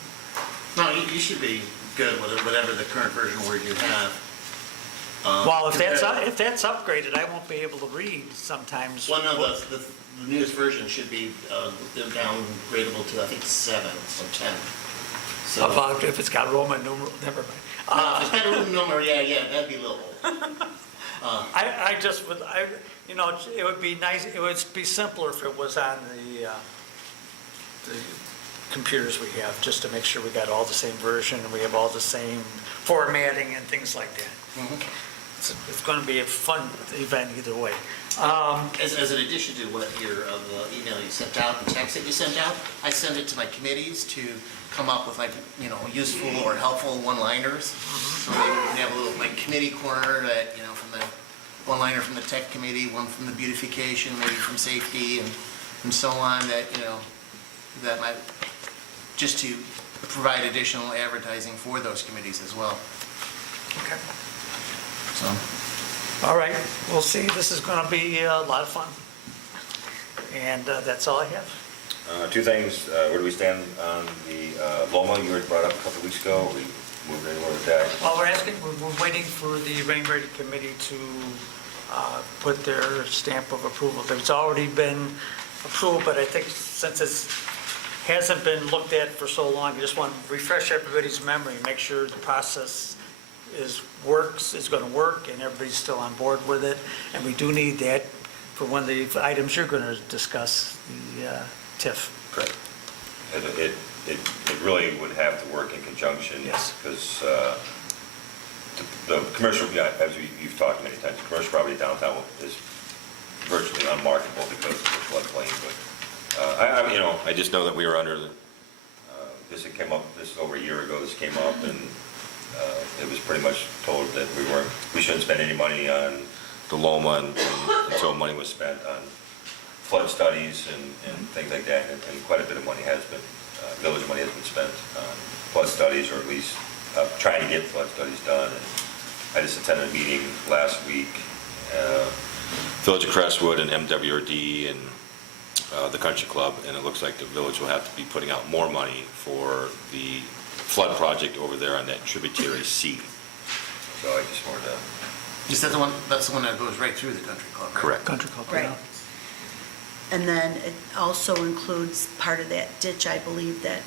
No, you should be good with it, whatever the current version word you have. Well, if that's compared- upgraded, I won't be able to read sometimes. Well, no, the newest version should be downgradable to, I think, 7 or 10. So, About if it's got Roman numeral, never mind. no, if it's got a room number, yeah, that'd be a little old. I just would, it would be nice, it would be simpler if it was on the computers we have, just to make sure we got all the same version and we have all the same formatting and things like that. It's going to be a fun event either way. As an addition to what the email you sent out, the text that you sent out, I sent it to my committees to come up with useful or helpful one-liners. So we have a little committee corner that, from the one-liner from the tech committee, one from the beautification, maybe from safety and so on, that might, just to provide additional advertising for those committees as well. Okay. So, All right, we'll see. This is going to be a lot of fun. And that's all I have. 2 things, where do we stand on the Loma you had brought up a couple weeks ago? Are we moving anywhere with that? Well, we're waiting for the rain rating committee to put their stamp of approval. It's already been approved, but I think since it hasn't been looked at for so long, I just want to refresh everybody's memory, make sure the process is going to work, and everybody's still on board with it. And we do need that for one of the items you're going to discuss, the TIF. Correct. It really would have to work in conjunction. Yes. Because the commercial, as you've talked many times, the commercial property downtown is virtually unmarketable because of the floodplain. But I just know that we were under this came up, this is over a year ago, this came up, and it was pretty much told that we shouldn't spend any money on the Loma until money was spent on flood studies and things like that, and quite a bit of money has been, village money has been spent on flood studies, or at least trying to get flood studies done. And I just attended a meeting last week, Village of Crestwood and MWRD and the country club, and it looks like the village will have to be putting out more money for the flood project over there on that tributary C. So I just wanted to. Is that that's the one that goes right through the country club, right? Correct. Country club, Right. yeah. And then it also includes part of that ditch, I believe, that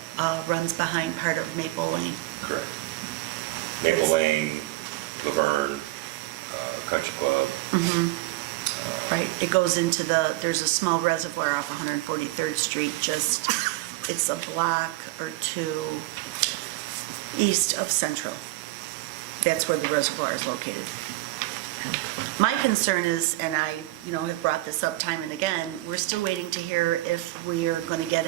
runs behind part of Maple Lane. Correct. Maple Lane, Laverne, Country Club. Right, it goes into there's a small reservoir off 143rd Street, it's a block or two east of Central. That's where the reservoir is located. My concern is, and I, have brought this up time and again, we're still waiting to hear if we are going to get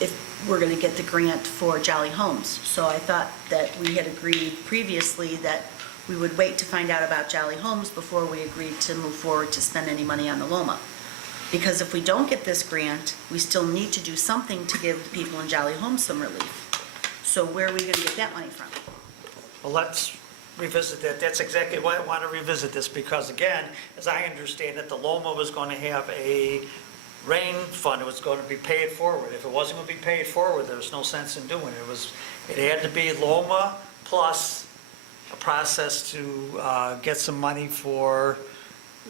if we're going to get the grant for Jolly Homes. So I thought that we had agreed previously that we would wait to find out about Jolly Homes before we agreed to move forward to spend any money on the Loma. Because if we don't get this grant, we still need to do something to give the people in Jolly Homes some relief. So where are we going to get that money from? Well, let's revisit that. That's exactly why I want to revisit this, because again, as I understand it, the Loma was going to have a rain fund. It was going to be paid forward. If it wasn't going to be paid forward, there was no sense in doing it. It had to be Loma plus a process to get some money for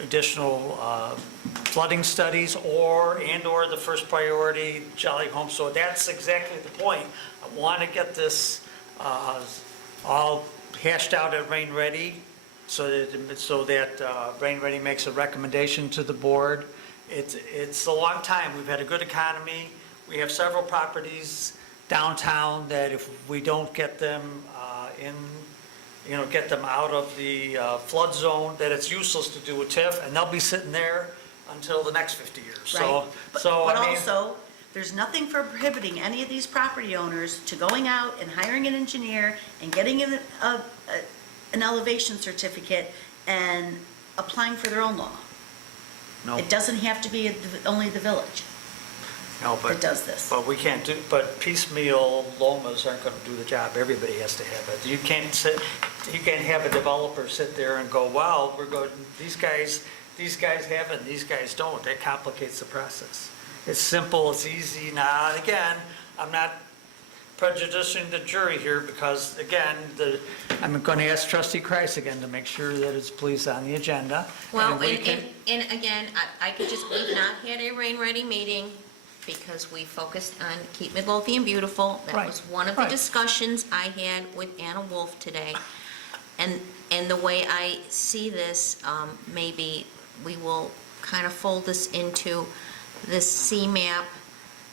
additional flooding studies or the first priority, Jolly Homes. So that's exactly the point. I want to get this all hashed out at Rain Ready so that Rain Ready makes a recommendation to the board. It's a long time. We've had a good economy. We have several properties downtown that if we don't get them get them out of the flood zone, that it's useless to do a TIF, and they'll be sitting there until the next 50 years. Right. But I mean, also, there's nothing for prohibiting any of these property owners to going out and hiring an engineer and getting an elevation certificate and applying for their own law. no, It doesn't have to be only the village no, that does this. but we can't do, but piecemeal Lomas aren't going to do the job. Everybody has to have it. You can't have a developer sit there and go, wow, we're going, these guys have it, and these guys don't. That complicates the process. It's simple, it's easy. Now, and again, I'm not prejudicing the jury here because, again, I'm going to ask Trustee Kreis again to make sure that it's please on the agenda. Well, And we can- and again, I could just, we've not had a Rain Ready meeting because we focused on Keep Midlothian Beautiful. That Right, was one of the right. discussions I had with Anna Wolf today. And the way I see this, maybe we will kind of fold this into the CMAP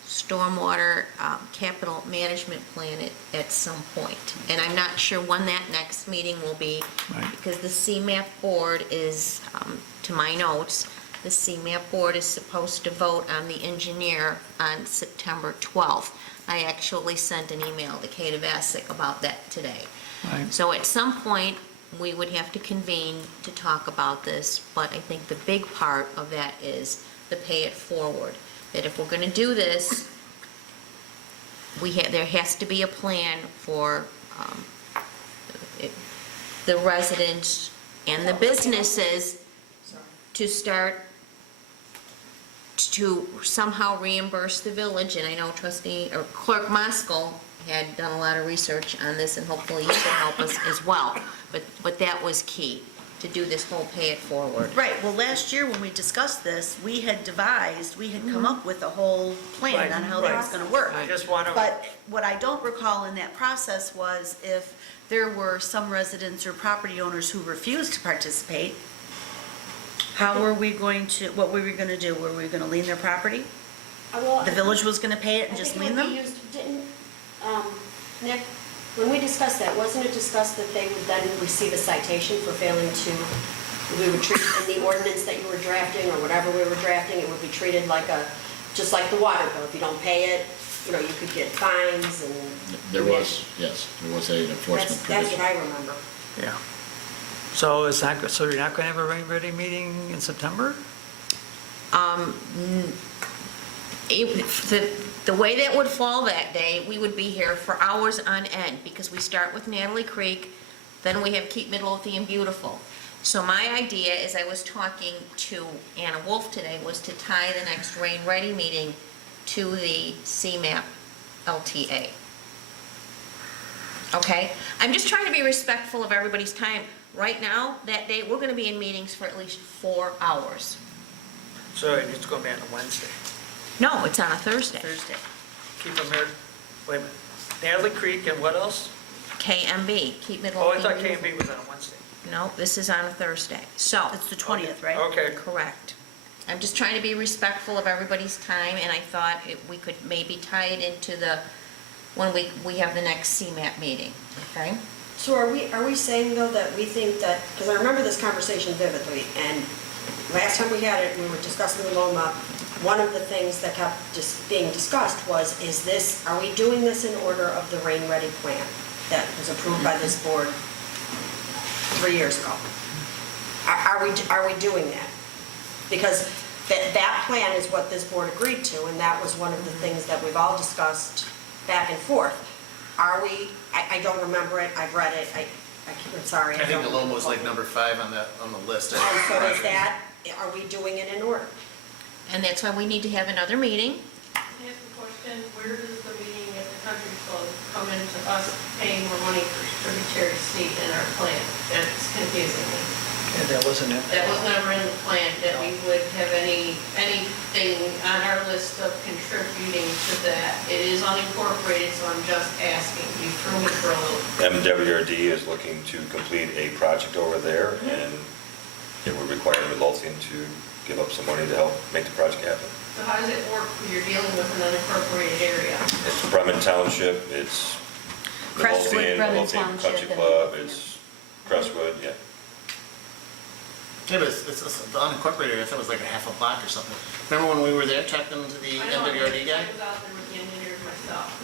Stormwater Capital Management Plan at some point. And I'm not sure when that next meeting will be, Right. because the CMAP board is, to my notes, the CMAP board is supposed to vote on the engineer on September 12th. I actually sent an email to Kate Vasic about that today. Right. So at some point, we would have to convene to talk about this, but I think the big part of that is the pay it forward. That if we're gonna do this, there has to be a plan for the residents and the businesses to start to somehow reimburse the village. And I know Clerk Moskal had done a lot of research on this, and hopefully you can help us as well. But that was key, to do this whole pay it forward. Right, well, last year when we discussed this, we had come up with a whole plan Right, on how that was right. gonna work. I just want to. But what I don't recall in that process was if there were some residents or property owners who refused to participate, what were we gonna do? Were we gonna lien their property? The village was gonna pay it and just lien them? Nick, when we discussed that, wasn't it discussed that they would then receive a citation for failing to, we would treat in the ordinance that you were drafting or whatever we were drafting, it would be treated just like the water bill. If you don't pay it, you could get fines and. There was an enforcement That's provision. what I remember. Yeah. So you're not going to have a Rain Ready meeting in September? The way that would fall that day, we would be here for hours on end, because we start with Natalie Creek, then we have Keep Midlothian Beautiful. So my idea, as I was talking to Anna Wolf today, was to tie the next Rain Ready meeting to the CMAP LTA. Okay? I'm just trying to be respectful of everybody's time. Right now, that day, we're gonna be in meetings for at least 4 hours. So it's going to be on a Wednesday. No, it's on a Thursday. Thursday. Keep them here, wait a minute. Natalie Creek and what else? KMB, Keep Midlothian. Oh, I thought KMB was on a Wednesday. No, this is on a Thursday. So, It's the 20th, right? Okay. correct. I'm just trying to be respectful of everybody's time, and I thought we could maybe tie it into when we have the next CMAP meeting, okay? So are we saying though that we think that, because I remember this conversation vividly, and last time we had it, we were discussing the Loma, one of the things that kept just being discussed was, are we doing this in order of the Rain Ready plan that was approved by this board 3 years ago? Are we doing that? Because that plan is what this board agreed to, and that was one of the things that we've all discussed back and forth. Are we, I don't remember it, I've read it, I'm sorry. I think the don't Loma was like remember. number 5 on the list. And so is that, are we doing it in order? And that's why we need to have another meeting. Ask the question, where does the meeting at the country club come into us paying more money for tributary seat in our plan? That's confusing me. Yeah, that wasn't it. That was never in the plan, that we would have anything on our list of contributing to that. It is unincorporated, so I'm just asking. You threw me for a loop. MWRD is looking to complete a project over there, and it would require Midlothian to give up some money to help make the project happen. So how does it work when you're dealing with an unincorporated area? It's Bremen Township, it's Crestwood, Midlothian, Bremen Midlothian Township, Country and Club, Midlothian. it's Crestwood, yeah. Yeah, but it's the unincorporated, I thought it was like a half a block or something. Remember when we were there talking to the I know, MWRD guy? I was out there with the engineers myself.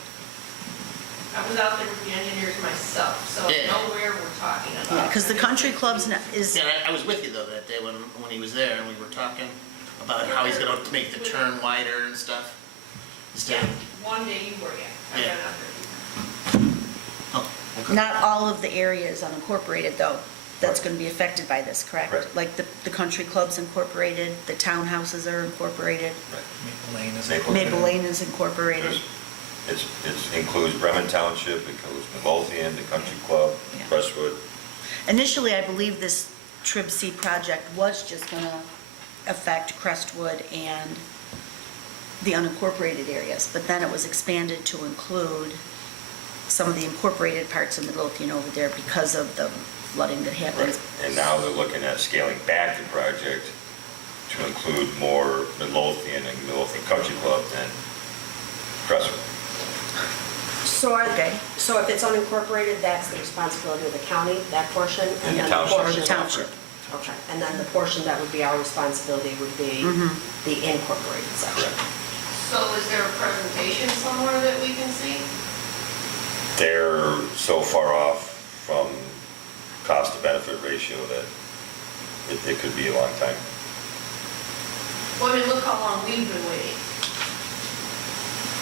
I was out there with the engineers myself, so I Yeah. know where we're talking about. Because the country club's is, Yeah, I was with you though that day when he was there and we were talking about how he's gonna make the turn wider and stuff. Yeah, Instead, one day you were, yeah. I Yeah. got out there. oh, okay. not all of the area is unincorporated, though. That's going to be affected by this, correct? Correct. Like the country club's incorporated, the townhouses are incorporated, Maple Lane is. Maple Lane is incorporated. It includes Bremen Township, it includes Midlothian, the Country Club, Yeah. Crestwood. Initially, I believe this Trib C project was just going to affect Crestwood and the unincorporated areas, but then it was expanded to include some of the incorporated parts of Midlothian over there because of the flooding that happened. And now they're looking at scaling back the project to include more Midlothian and Midlothian Country Club than Crestwood. So Okay. so if it's unincorporated, that's the responsibility of the county, that portion? And the then township. Or portion- the township. Okay, and then the portion that would be our responsibility would be the incorporated section? Correct. So is there a presentation somewhere that we can see? They're so far off from cost to benefit ratio that it could be a long time. Well, I mean, look how long we've been waiting.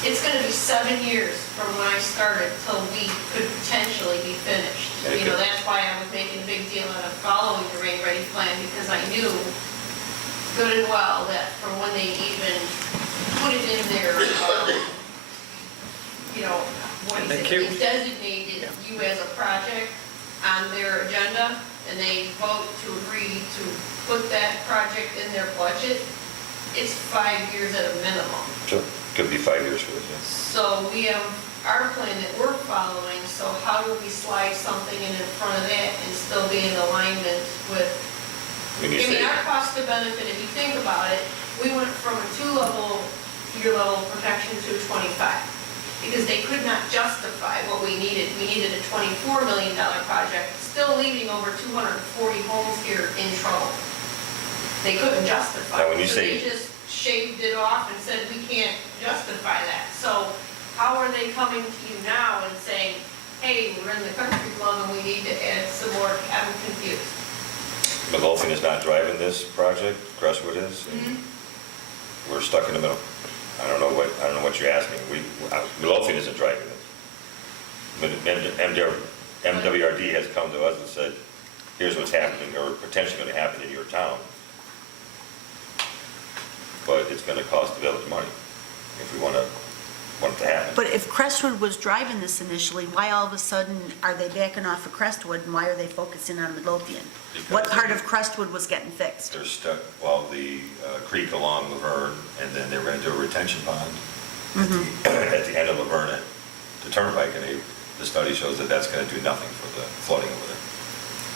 It's gonna be 7 years from when I started till we could potentially be finished. And it You know, could- that's why I was making a big deal out of following the Rain Ready plan, because I knew good and well that from when they even put it in their, you know, what is And it, the they designated you as a project on their agenda, and they vote to agree to put that project in their budget, it's 5 years at a minimum. So could be 5 years for this, yeah. So we have our plan that we're following, so how do we slide something in front of that and still be in alignment with, When I you mean, say, our cost to benefit, if you think about it, we went from a 2-level, year-level protection to 25, because they could not justify what we needed. We needed a $24 million project, still leaving over 240 homes here in trouble. They couldn't justify Now, when it, you so say- they just shaved it off and said, we can't justify that. So how are they coming to you now and saying, hey, we're in the country club and we need to add some more? I'm confused. Midlothian is not driving this project, Crestwood is, and we're stuck in the middle. I don't know what you're asking. Midlothian isn't driving this. MWRD has come to us and said, here's what's happening or potentially going to happen in your town. But it's going to cost the village money if we want it to happen. But if Crestwood was driving this initially, why all of a sudden are they backing off of Crestwood and why are they focusing on Midlothian? What Because part of Crestwood was getting fixed? They're stuck, well, the creek along Laverne, and then they were going to do a retention pond at the end of Laverne at the turnpike, and the study shows that that's going to do nothing for the flooding over there.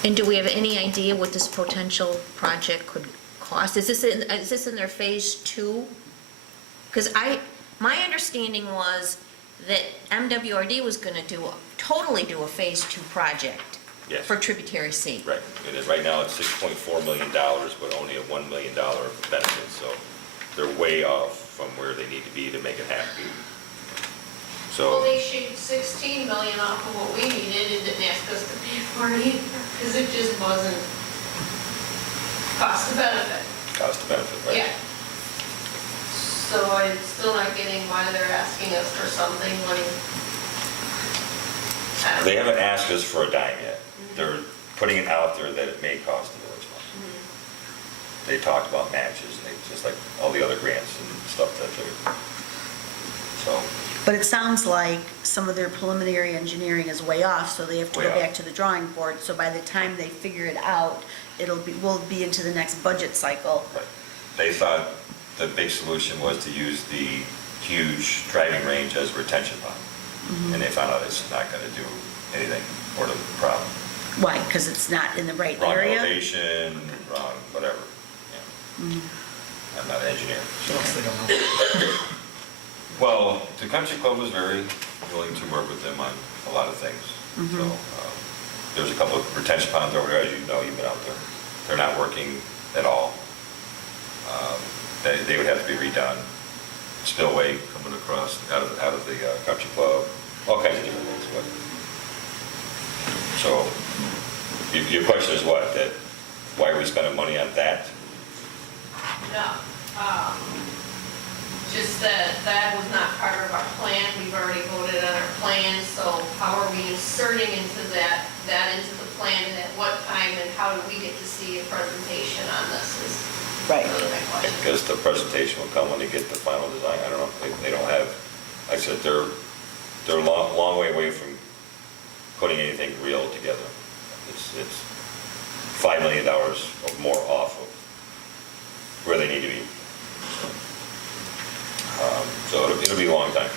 And do we have any idea what this potential project could cost? Is this in their phase two? Because my understanding was that MWRD was going to totally do a phase two project Yes. for Tributary C. Right, and right now it's $6.4 million, but only a $1 million benefit, so they're way off from where they need to be to make it happen. Well, So, they shaved 16 million off of what we needed and didn't ask us to pay for it either, because it just wasn't cost to benefit. cost to benefit, right? Yeah. So I'm still not getting why they're asking us for something when, I don't They know. haven't asked us for a dime yet. They're putting it out there that it may cost the village money. They talked about matches, and just like all the other grants and stuff that they're, so, But it sounds like some of their preliminary engineering is way off, so they have to go Way off. back to the drawing board. So by the time they figure it out, we'll be into the next budget cycle. right. They thought the big solution was to use the huge driving range as a retention pond. And they found out it's not gonna do anything for the problem. Why? Because it's not in the right Wrong area? elevation, wrong whatever, yeah. I'm not an engineer, so. They don't know. Well, the country club was very willing to work with them on a lot of things. So, there's a couple of retention ponds over there, as you know, you've been out there. They're not working at all. They would have to be redone. Spillway coming across out of the country club, all kinds of different things. But so, your question is what? That why are we spending money on that? No. Just that was not part of our plan. We've already voted on our plan, so how are we inserting into that into the plan and at what time and how do we get to see a presentation on this is Right. really my question. Because the presentation will come when they get the final design. I don't know. They don't have, like I said, they're a long way away from putting anything real together. It's $5 million or more off of where they need to be. So it'll be a long time.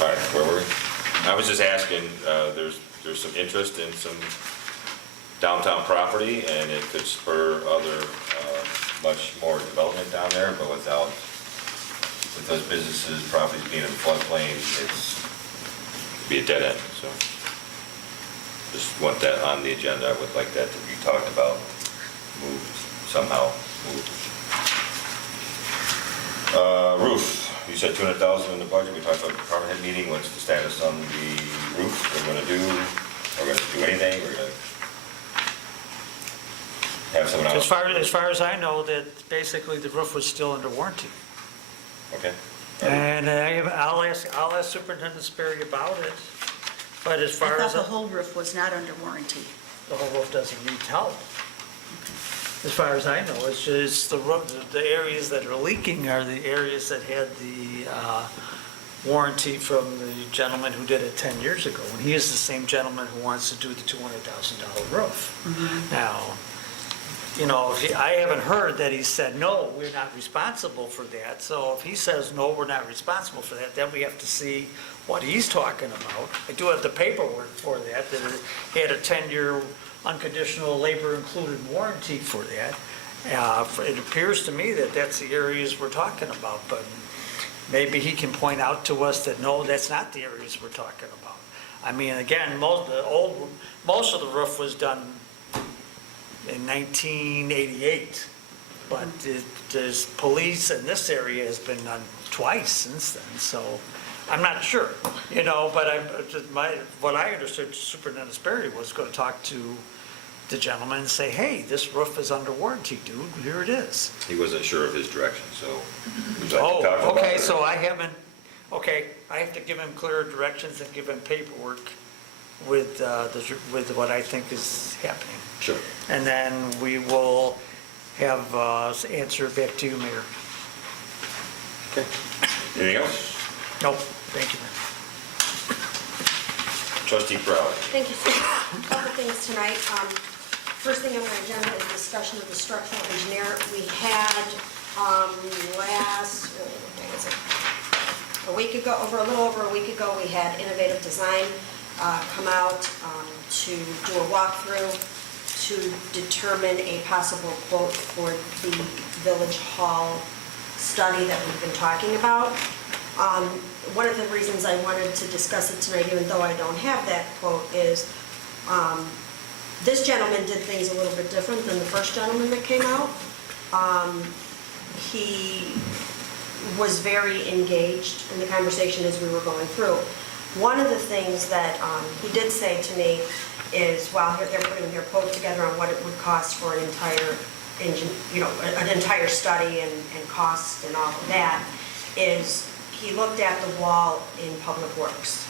All right, where were we? I was just asking, there's some interest in some downtown property, and it could spur other, much more development down there, but with those businesses, properties being in the floodplain, it'd be a dead end, so. Just want that on the agenda, I would like that to be talked about, somehow moved. Roof, you said 200,000 in the budget, we talked about the department head meeting, what's the status on the roof, we're gonna do anything, we're gonna have someone else? As far as I know, that basically the roof was still under warranty. Okay. And I'll ask Superintendent Sperry about it, but as I far thought as, the whole roof was not under warranty. the whole roof doesn't need help. As far as I know, it's just the roof, the areas that are leaking are the areas that had the warranty from the gentleman who did it 10 years ago. And he is the same gentleman who wants to do the $200,000 roof. Now, you know, I haven't heard that he said, no, we're not responsible for that. So if he says, no, we're not responsible for that, then we have to see what he's talking about. I do have the paperwork for that, that he had a 10-year unconditional labor included warranty for that. It appears to me that that's the areas we're talking about, but maybe he can point out to us that, no, that's not the areas we're talking about. I mean, again, most of the roof was done in 1988, but there's police in this area has been done twice since then, so I'm not sure, you know, but what I understood Superintendent Sperry was going to talk to the gentleman and say, hey, this roof is under warranty, dude, here it is. He wasn't sure of his direction, so. would you like to talk about Okay, it? so I have to give him clearer directions and give him paperwork with what I think is happening. Sure. And then we will have answer back to you, Mayor. Okay. Anything else? No, thank you, Mayor. Trustee Crowley. Thank you, sir. A couple things tonight. First thing on my agenda is discussion of the structural engineer. We had a week ago, a little over a week ago, we had Innovative Design come out to do a walkthrough to determine a possible quote for the Village Hall study that we've been talking about. One of the reasons I wanted to discuss it tonight, even though I don't have that quote, is this gentleman did things a little bit different than the first gentleman that came out. He was very engaged in the conversation as we were going through. One of the things that he did say to me is, while they're putting their quote together on what it would cost for an entire an entire study and cost and all of that, is he looked at the wall in Public Works.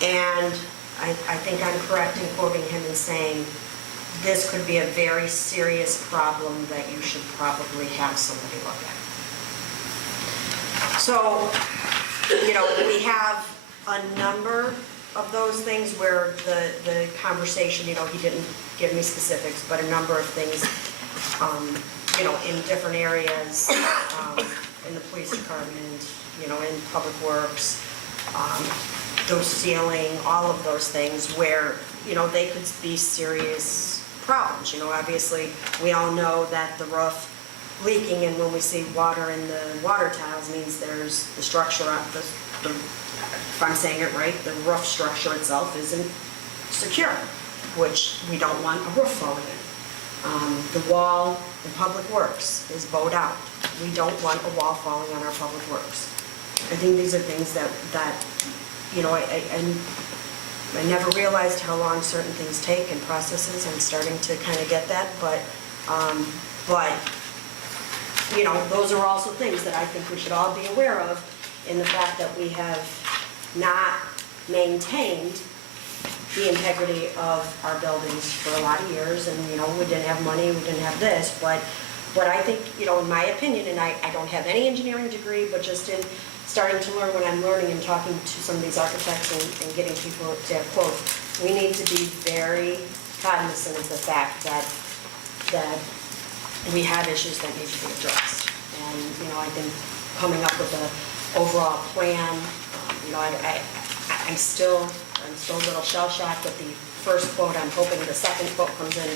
And I think I'm correct in quoting him and saying, this could be a very serious problem that you should probably have somebody look at. So, we have a number of those things where the conversation, he didn't give me specifics, but a number of things, in different areas, in the police department, in Public Works, those ceiling, all of those things where, they could be serious problems. Obviously, we all know that the roof leaking, and when we see water in the water tiles, means there's the structure of if I'm saying it right, the roof structure itself isn't secure, which we don't want a roof falling in. The wall in Public Works is bowed out. We don't want a wall falling on our Public Works. I think these are things that I never realized how long certain things take and processes. I'm starting to kind of get that, but those are also things that I think we should all be aware of, in the fact that we have not maintained the integrity of our buildings for a lot of years, and we didn't have money, we didn't have this, but I think, in my opinion, and I don't have any engineering degree, but just in starting to learn what I'm learning and talking to some of these architects and getting people to have quotes, we need to be very cognizant of the fact that we have issues that need to be addressed. And, I think coming up with an overall plan, I'm still a little shell-shocked with the first quote. I'm hoping the second quote comes in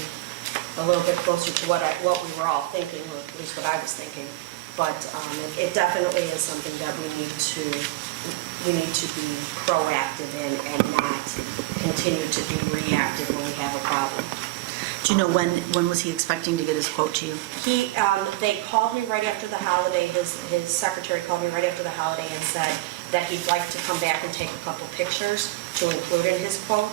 a little bit closer to what we were all thinking, or at least what I was thinking. But it definitely is something that we need to be proactive in and not continue to be reactive when we have a problem. Do you know when was he expecting to get his quote to you? They called me right after the holiday. His secretary called me right after the holiday and said that he'd like to come back and take a couple pictures to include in his quote.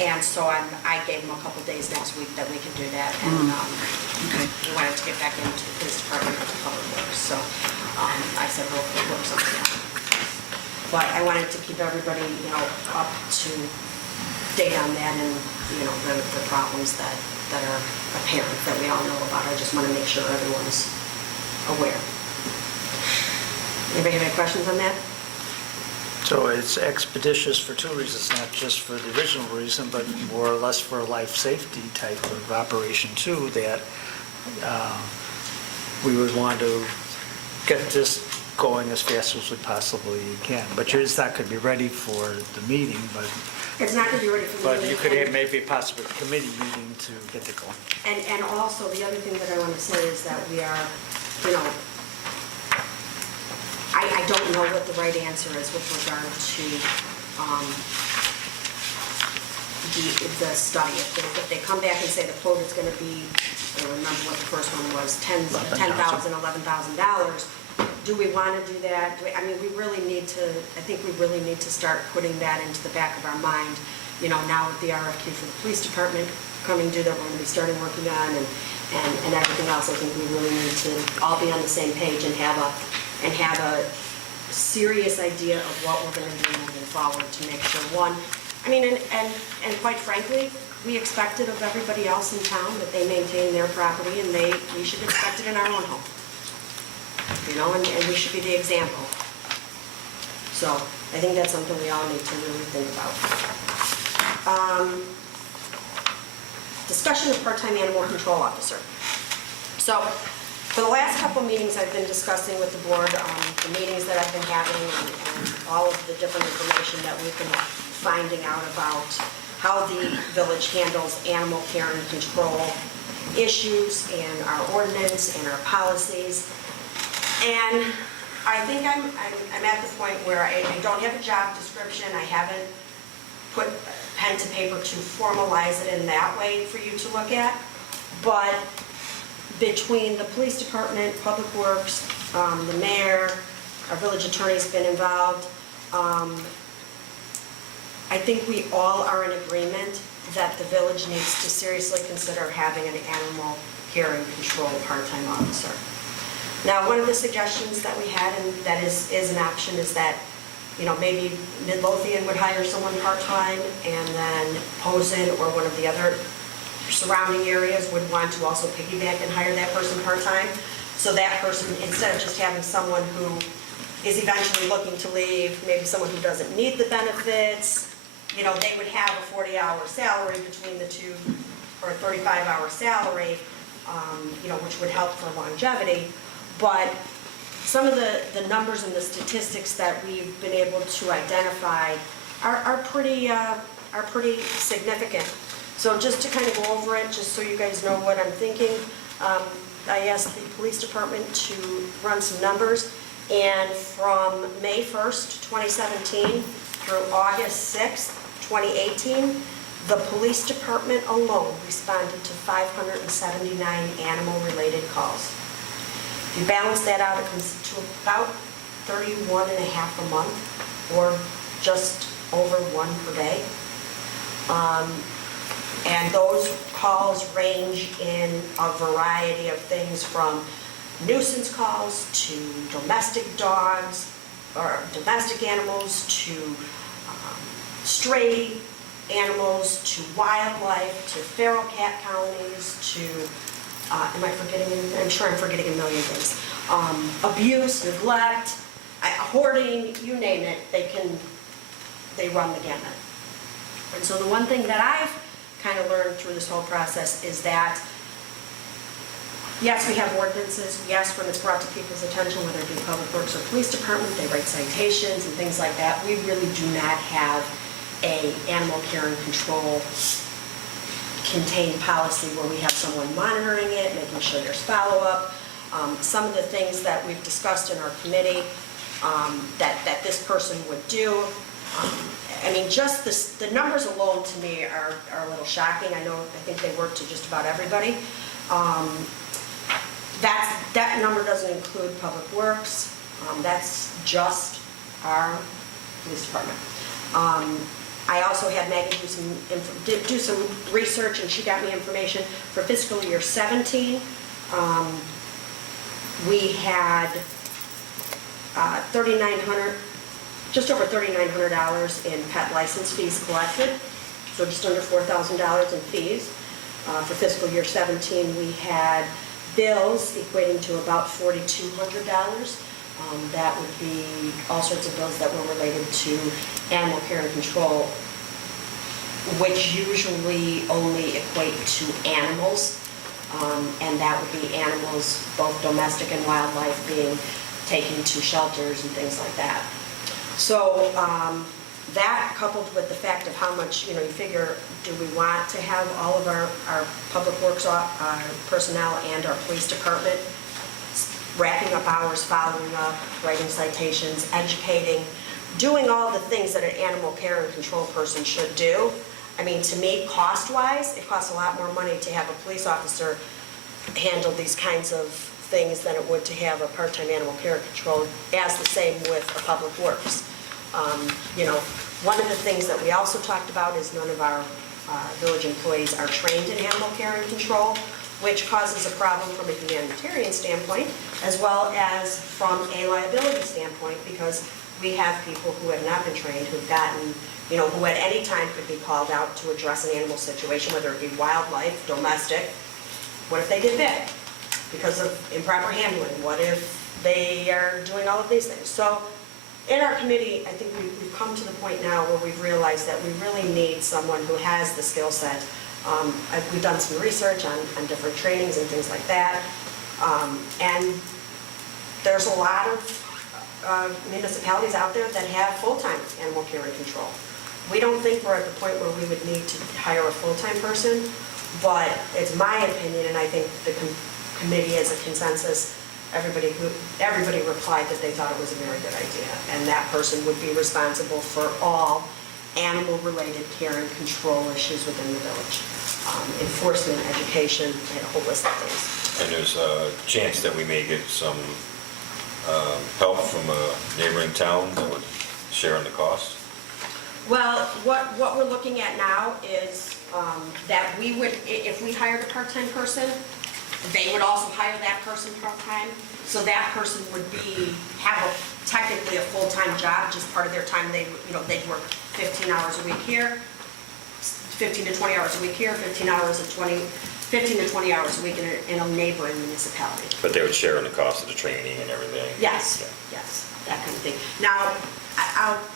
And so I gave him a couple days next week that we could do that. And we wanted to get back into his department of Public Works. So I said, we'll work something out. But I wanted to keep everybody, up to date on that, and the problems that are apparent that we all know about. I just want to make sure everyone's aware. Anybody have any questions on that? So it's expeditious for two reasons, not just for the original reason, but more or less for a life safety type of operation too, that we would want to get this going as fast as we possibly can. But it's not going to be ready for the meeting, but It's not going to be ready for the meeting. but you could have maybe a possible committee meeting to get it going. And also, the other thing that I want to say is that we are, I don't know what the right answer is with regard to the study. If they come back and say the quote is going to be, I don't remember what the first one was, $10,000, $11,000, do we want to do that? We really need to, I think we really need to start putting that into the back of our mind. Now with the RFQ for the police department coming due that we're going to be starting working on, and everything else, I think we really need to all be on the same page and have a serious idea of what we're gonna do moving forward to make sure, one, I mean, and quite frankly, we expect it of everybody else in town that they maintain their property, and we should expect it in our own home. You know, and we should be the example. So I think that's something we all need to really think about. Discussion of part-time animal control officer. So for the last couple of meetings, I've been discussing with the board, the meetings that I've been having and all of the different information that we've been finding out about how the village handles animal care and control issues and our ordinance and our policies. And I think I'm at the point where I don't have a job description. I haven't put pen to paper to formalize it in that way for you to look at. But between the police department, public works, the mayor, our village attorney's been involved, I think we all are in agreement that the village needs to seriously consider having an animal care and control part-time officer. Now, one of the suggestions that we had, and that is an option, is that, you know, maybe Midlothian would hire someone part-time, and then Posen or one of the other surrounding areas would want to also piggyback and hire that person part-time. So that person, instead of just having someone who is eventually looking to leave, maybe someone who doesn't need the benefits, you know, they would have a 40-hour salary between the two, or a 35-hour salary, you know, which would help for longevity. But some of the numbers and the statistics that we've been able to identify are pretty significant. So just to kind of go over it, just so you guys know what I'm thinking, I asked the police department to run some numbers, and from May 1st, 2017 through August 6th, 2018, the police department alone responded to 579 animal-related calls. If you balance that out, it comes to about 31 and a half a month, or just over one per day. And those calls range in a variety of things, from nuisance calls to domestic dogs or domestic animals to stray animals to wildlife to feral cat counties to, am I forgetting anything? I'm sure I'm forgetting a million things. Abuse, neglect, hoarding, you name it, they run the gamut. And so the one thing that I've kind of learned through this whole process is that, yes, we have ordinances. Yes, when it's brought to people's attention, whether it be public works or police department, they write citations and things like that. We really do not have a animal care and control contained policy where we have someone monitoring it, making sure there's follow-up. Some of the things that we've discussed in our committee that this person would do, I mean, just the numbers alone to me are a little shocking. I think they work to just about everybody. That number doesn't include public works. That's just our police department. I also had Maggie do some research, and she got me information for fiscal year 17. We had just over $3,900 in pet license fees collected, so just under $4,000 in fees. For fiscal year 17, we had bills equating to about $4,200. That would be all sorts of bills that were related to animal care and control, which usually only equate to animals, and that would be animals, both domestic and wildlife, being taken to shelters and things like that. So that, coupled with the fact of how much, you figure, do we want to have all of our public works personnel and our police department racking up hours, following up, writing citations, educating, doing all the things that an animal care and control person should do. I mean, to me, cost-wise, it costs a lot more money to have a police officer handle these kinds of things than it would to have a part-time animal care and control, as the same with a public works. One of the things that we also talked about is none of our village employees are trained in animal care and control, which causes a problem from a humanitarian standpoint, as well as from a liability standpoint, because we have people who have not been trained, who've gotten, who at any time could be called out to address an animal situation, whether it be wildlife, domestic. What if they get bit because of improper handling? What if they are doing all of these things? So in our committee, I think we've come to the point now where we've realized that we really need someone who has the skill set. We've done some research on different trainings and things like that. And there's a lot of municipalities out there that have full-time animal care and control. We don't think we're at the point where we would need to hire a full-time person, but it's my opinion, and I think the committee as a consensus, everybody replied that they thought it was a very good idea, and that person would be responsible for all animal-related care and control issues within the village. Enforcement, education, and a whole list of things. And there's a chance that we may get some help from a neighboring town that would share in the cost? Well, what we're looking at now is that we would, if we hired a part-time person, they would also hire that person part-time. So that person would have technically a full-time job, just part of their time, they'd work 15 hours a week here, 15 to 20 hours a week here, 15 to 20 hours a week in a neighboring municipality. But they would share in the cost of the training and everything? Yes, yes, that kind of thing. Now,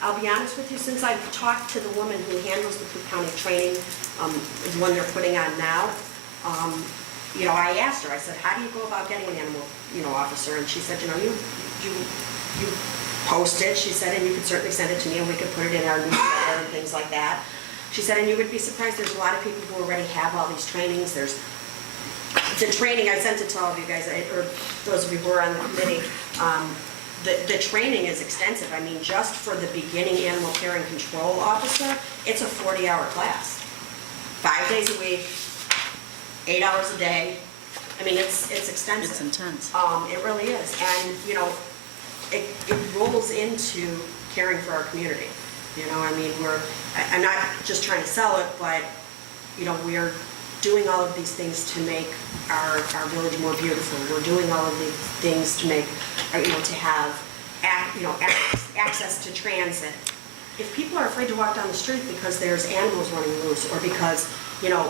I'll be honest with you, since I've talked to the woman who handles the Cook County training, the one they're putting on now, I asked her, I said, how do you go about getting an animal, officer? And she said, you post it, she said, and you could certainly send it to me and we could put it in our newsletter and things like that. She said, and you would be surprised, there's a lot of people who already have all these trainings. There's the training, I sent it to all of you guys, or those of you who are on the committee, the training is extensive. I mean, just for the beginning animal care and control officer, it's a 40-hour class. 5 days a week, 8 hours a day. I mean, it's extensive. It's intense. It really is. And, it rolls into caring for our community. I mean, I'm not just trying to sell it, but, we're doing all of these things to make our village more beautiful. We're doing all of these things to make, to have, access to transit. If people are afraid to walk down the street because there's animals running loose, or because,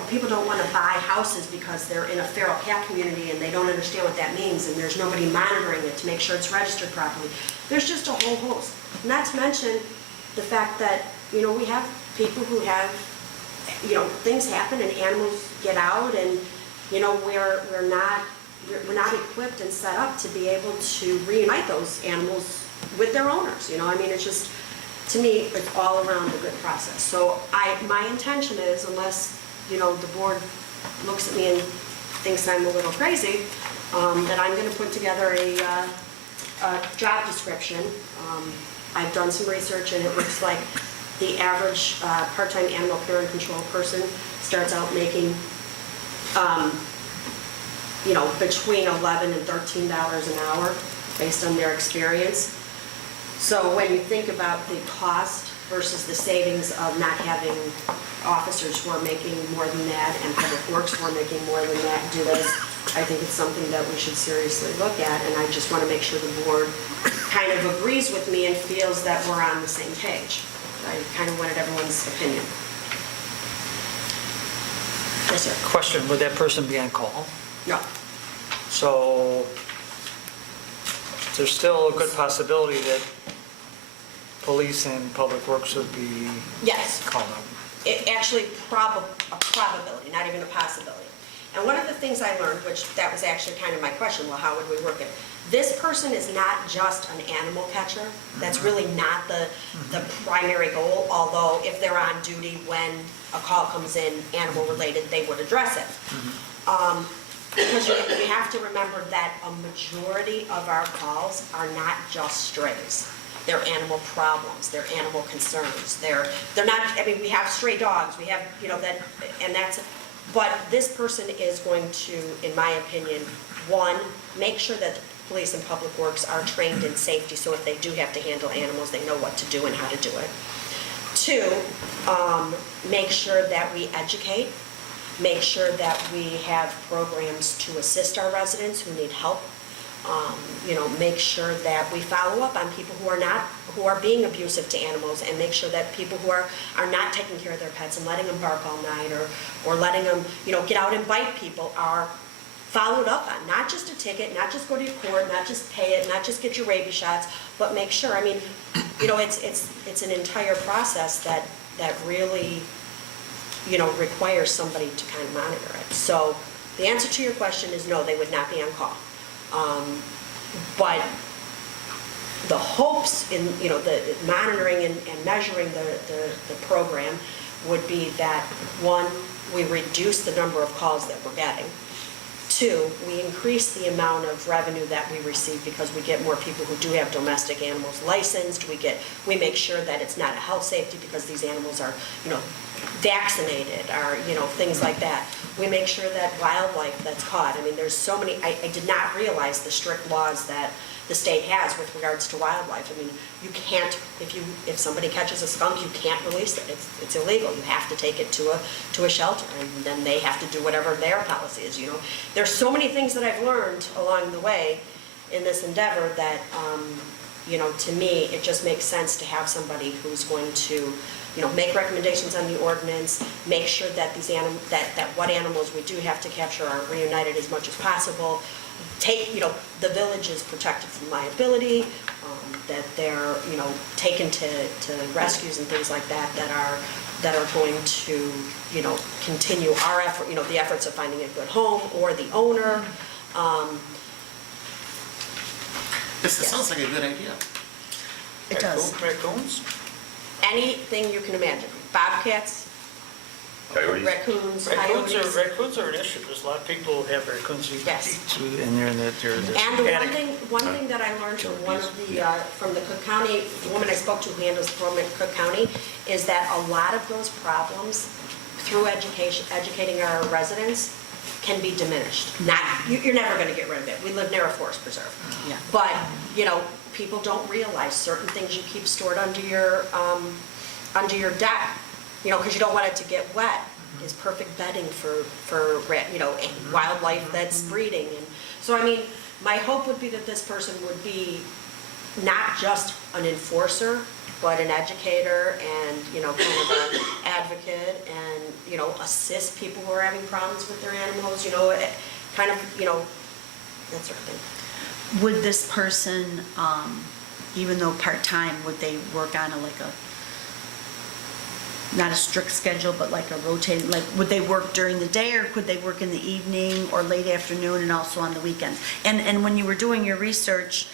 people don't want to buy houses because they're in a feral cat community and they don't understand what that means, and there's nobody monitoring it to make sure it's registered properly. There's just a whole host. Not to mention the fact that, we have people who have, things happen and animals get out, and, we're not equipped and set up to be able to reunite those animals with their owners. I mean, it's just, to me, it's all around a good process. So my intention is, unless, the board looks at me and thinks I'm a little crazy, that I'm going to put together a job description. I've done some research, and it looks like the average part-time animal care and control person starts out making, between $11 and $13 an hour based on their experience. So when you think about the cost versus the savings of not having officers who are making more than that and public works who are making more than that do this, I think it's something that we should seriously look at, and I just want to make sure the board kind of agrees with me and feels that we're on the same page. I kind of wanted everyone's opinion. Yes, sir. Question, would that person be on call? No. So there's still a good possibility that police and public works would be Yes. called up. It actually a probability, not even a possibility. And one of the things I learned, which that was actually kind of my question, well, how would we work it? This person is not just an animal catcher. That's really not the primary goal, although if they're on duty when a call comes in animal related, they would address it. Because you have to remember that a majority of our calls are not just strays. They're animal problems, they're animal concerns, they're not, I mean, we have stray dogs, we have, but this person is going to, in my opinion, one, make sure that the police and public works are trained in safety, so if they do have to handle animals, they know what to do and how to do it. Two, make sure that we educate make sure that we have programs to assist our residents who need help. Make sure that we follow up on people who are being abusive to animals, and make sure that people who are not taking care of their pets and letting them bark all night, or letting them, get out and bite people, are followed up on. Not just a ticket, not just go to your court, not just pay it, not just get your rabies shots, but make sure. I mean, it's an entire process that really, requires somebody to kind of monitor it. So the answer to your question is no, they would not be on call. But the hopes in, the monitoring and measuring the program would be that, one, we reduce the number of calls that we're getting. Two, we increase the amount of revenue that we receive because we get more people who do have domestic animals licensed. We make sure that it's not a health safety because these animals are, vaccinated, or, things like that. We make sure that wildlife that's caught, I mean, there's so many, I did not realize the strict laws that the state has with regards to wildlife. I mean, you can't, if somebody catches a skunk, you can't release it. It's illegal. You have to take it to a shelter, and then they have to do whatever their policy is, There's so many things that I've learned along the way in this endeavor that, to me, it just makes sense to have somebody who's going to, make recommendations on the ordinance, make sure that that what animals we do have to capture are reunited as much as possible, take, the village is protected from liability, that they're, taken to rescues and things like that that are going to, continue our effort, the efforts of finding a good home, or the owner. This sounds like a good idea. It does. Raccoons? Anything you can imagine. Bobcats, Coyotes? raccoons, coyotes. Raccoons are an issue. There's a lot of people who have raccoons who Yes. eat, and they're in the, And the one thing that I learned from from the Cook County, the woman I spoke to who handles the program in Cook County, is that a lot of those problems, through educating our residents, can be diminished. You're never going to get rid of it. We live near a forest preserve. Yeah. But, people don't realize certain things you keep stored under your deck, because you don't want it to get wet, is perfect bedding for wildlife that's breeding. And so, I mean, my hope would be that this person would be not just an enforcer, but an educator and, kind of an advocate, and, assist people who are having problems with their animals, kind of, that sort of thing. Would this person, even though part-time, would they work on not a strict schedule, but like a rotating, would they work during the day, or could they work in the evening or late afternoon and also on the weekends? And when you were doing your research,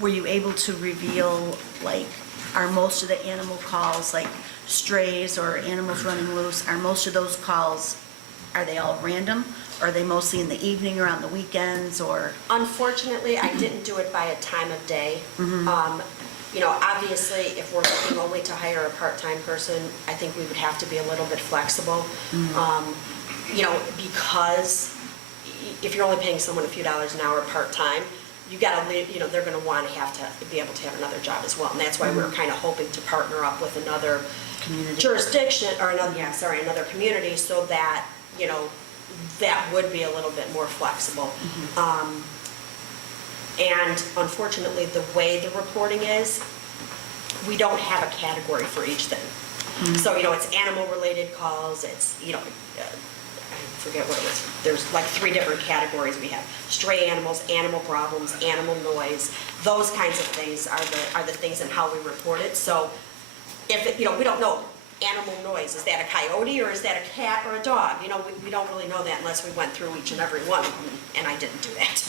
were you able to reveal, are most of the animal calls, like strays or animals running loose, are most of those calls, are they all random? Are they mostly in the evening or on the weekends, or? Unfortunately, I didn't do it by a time of day. Obviously, if we're looking only to hire a part-time person, I think we would have to be a little bit flexible. Because if you're only paying someone a few dollars an hour part-time, you gotta leave, they're gonna want to be able to have another job as well. And that's why we're kind of hoping to partner up with another Community. jurisdiction, or another community, so that, that would be a little bit more flexible. And unfortunately, the way the reporting is, we don't have a category for each thing. So, it's animal-related calls, it's, I forget what it was. There's like 3 different categories we have. Stray animals, animal problems, animal noise, those kinds of things are the things and how we report it. So if it, we don't know animal noise, is that a coyote or is that a cat or a dog? We don't really know that unless we went through each and every one of them, and I didn't do that.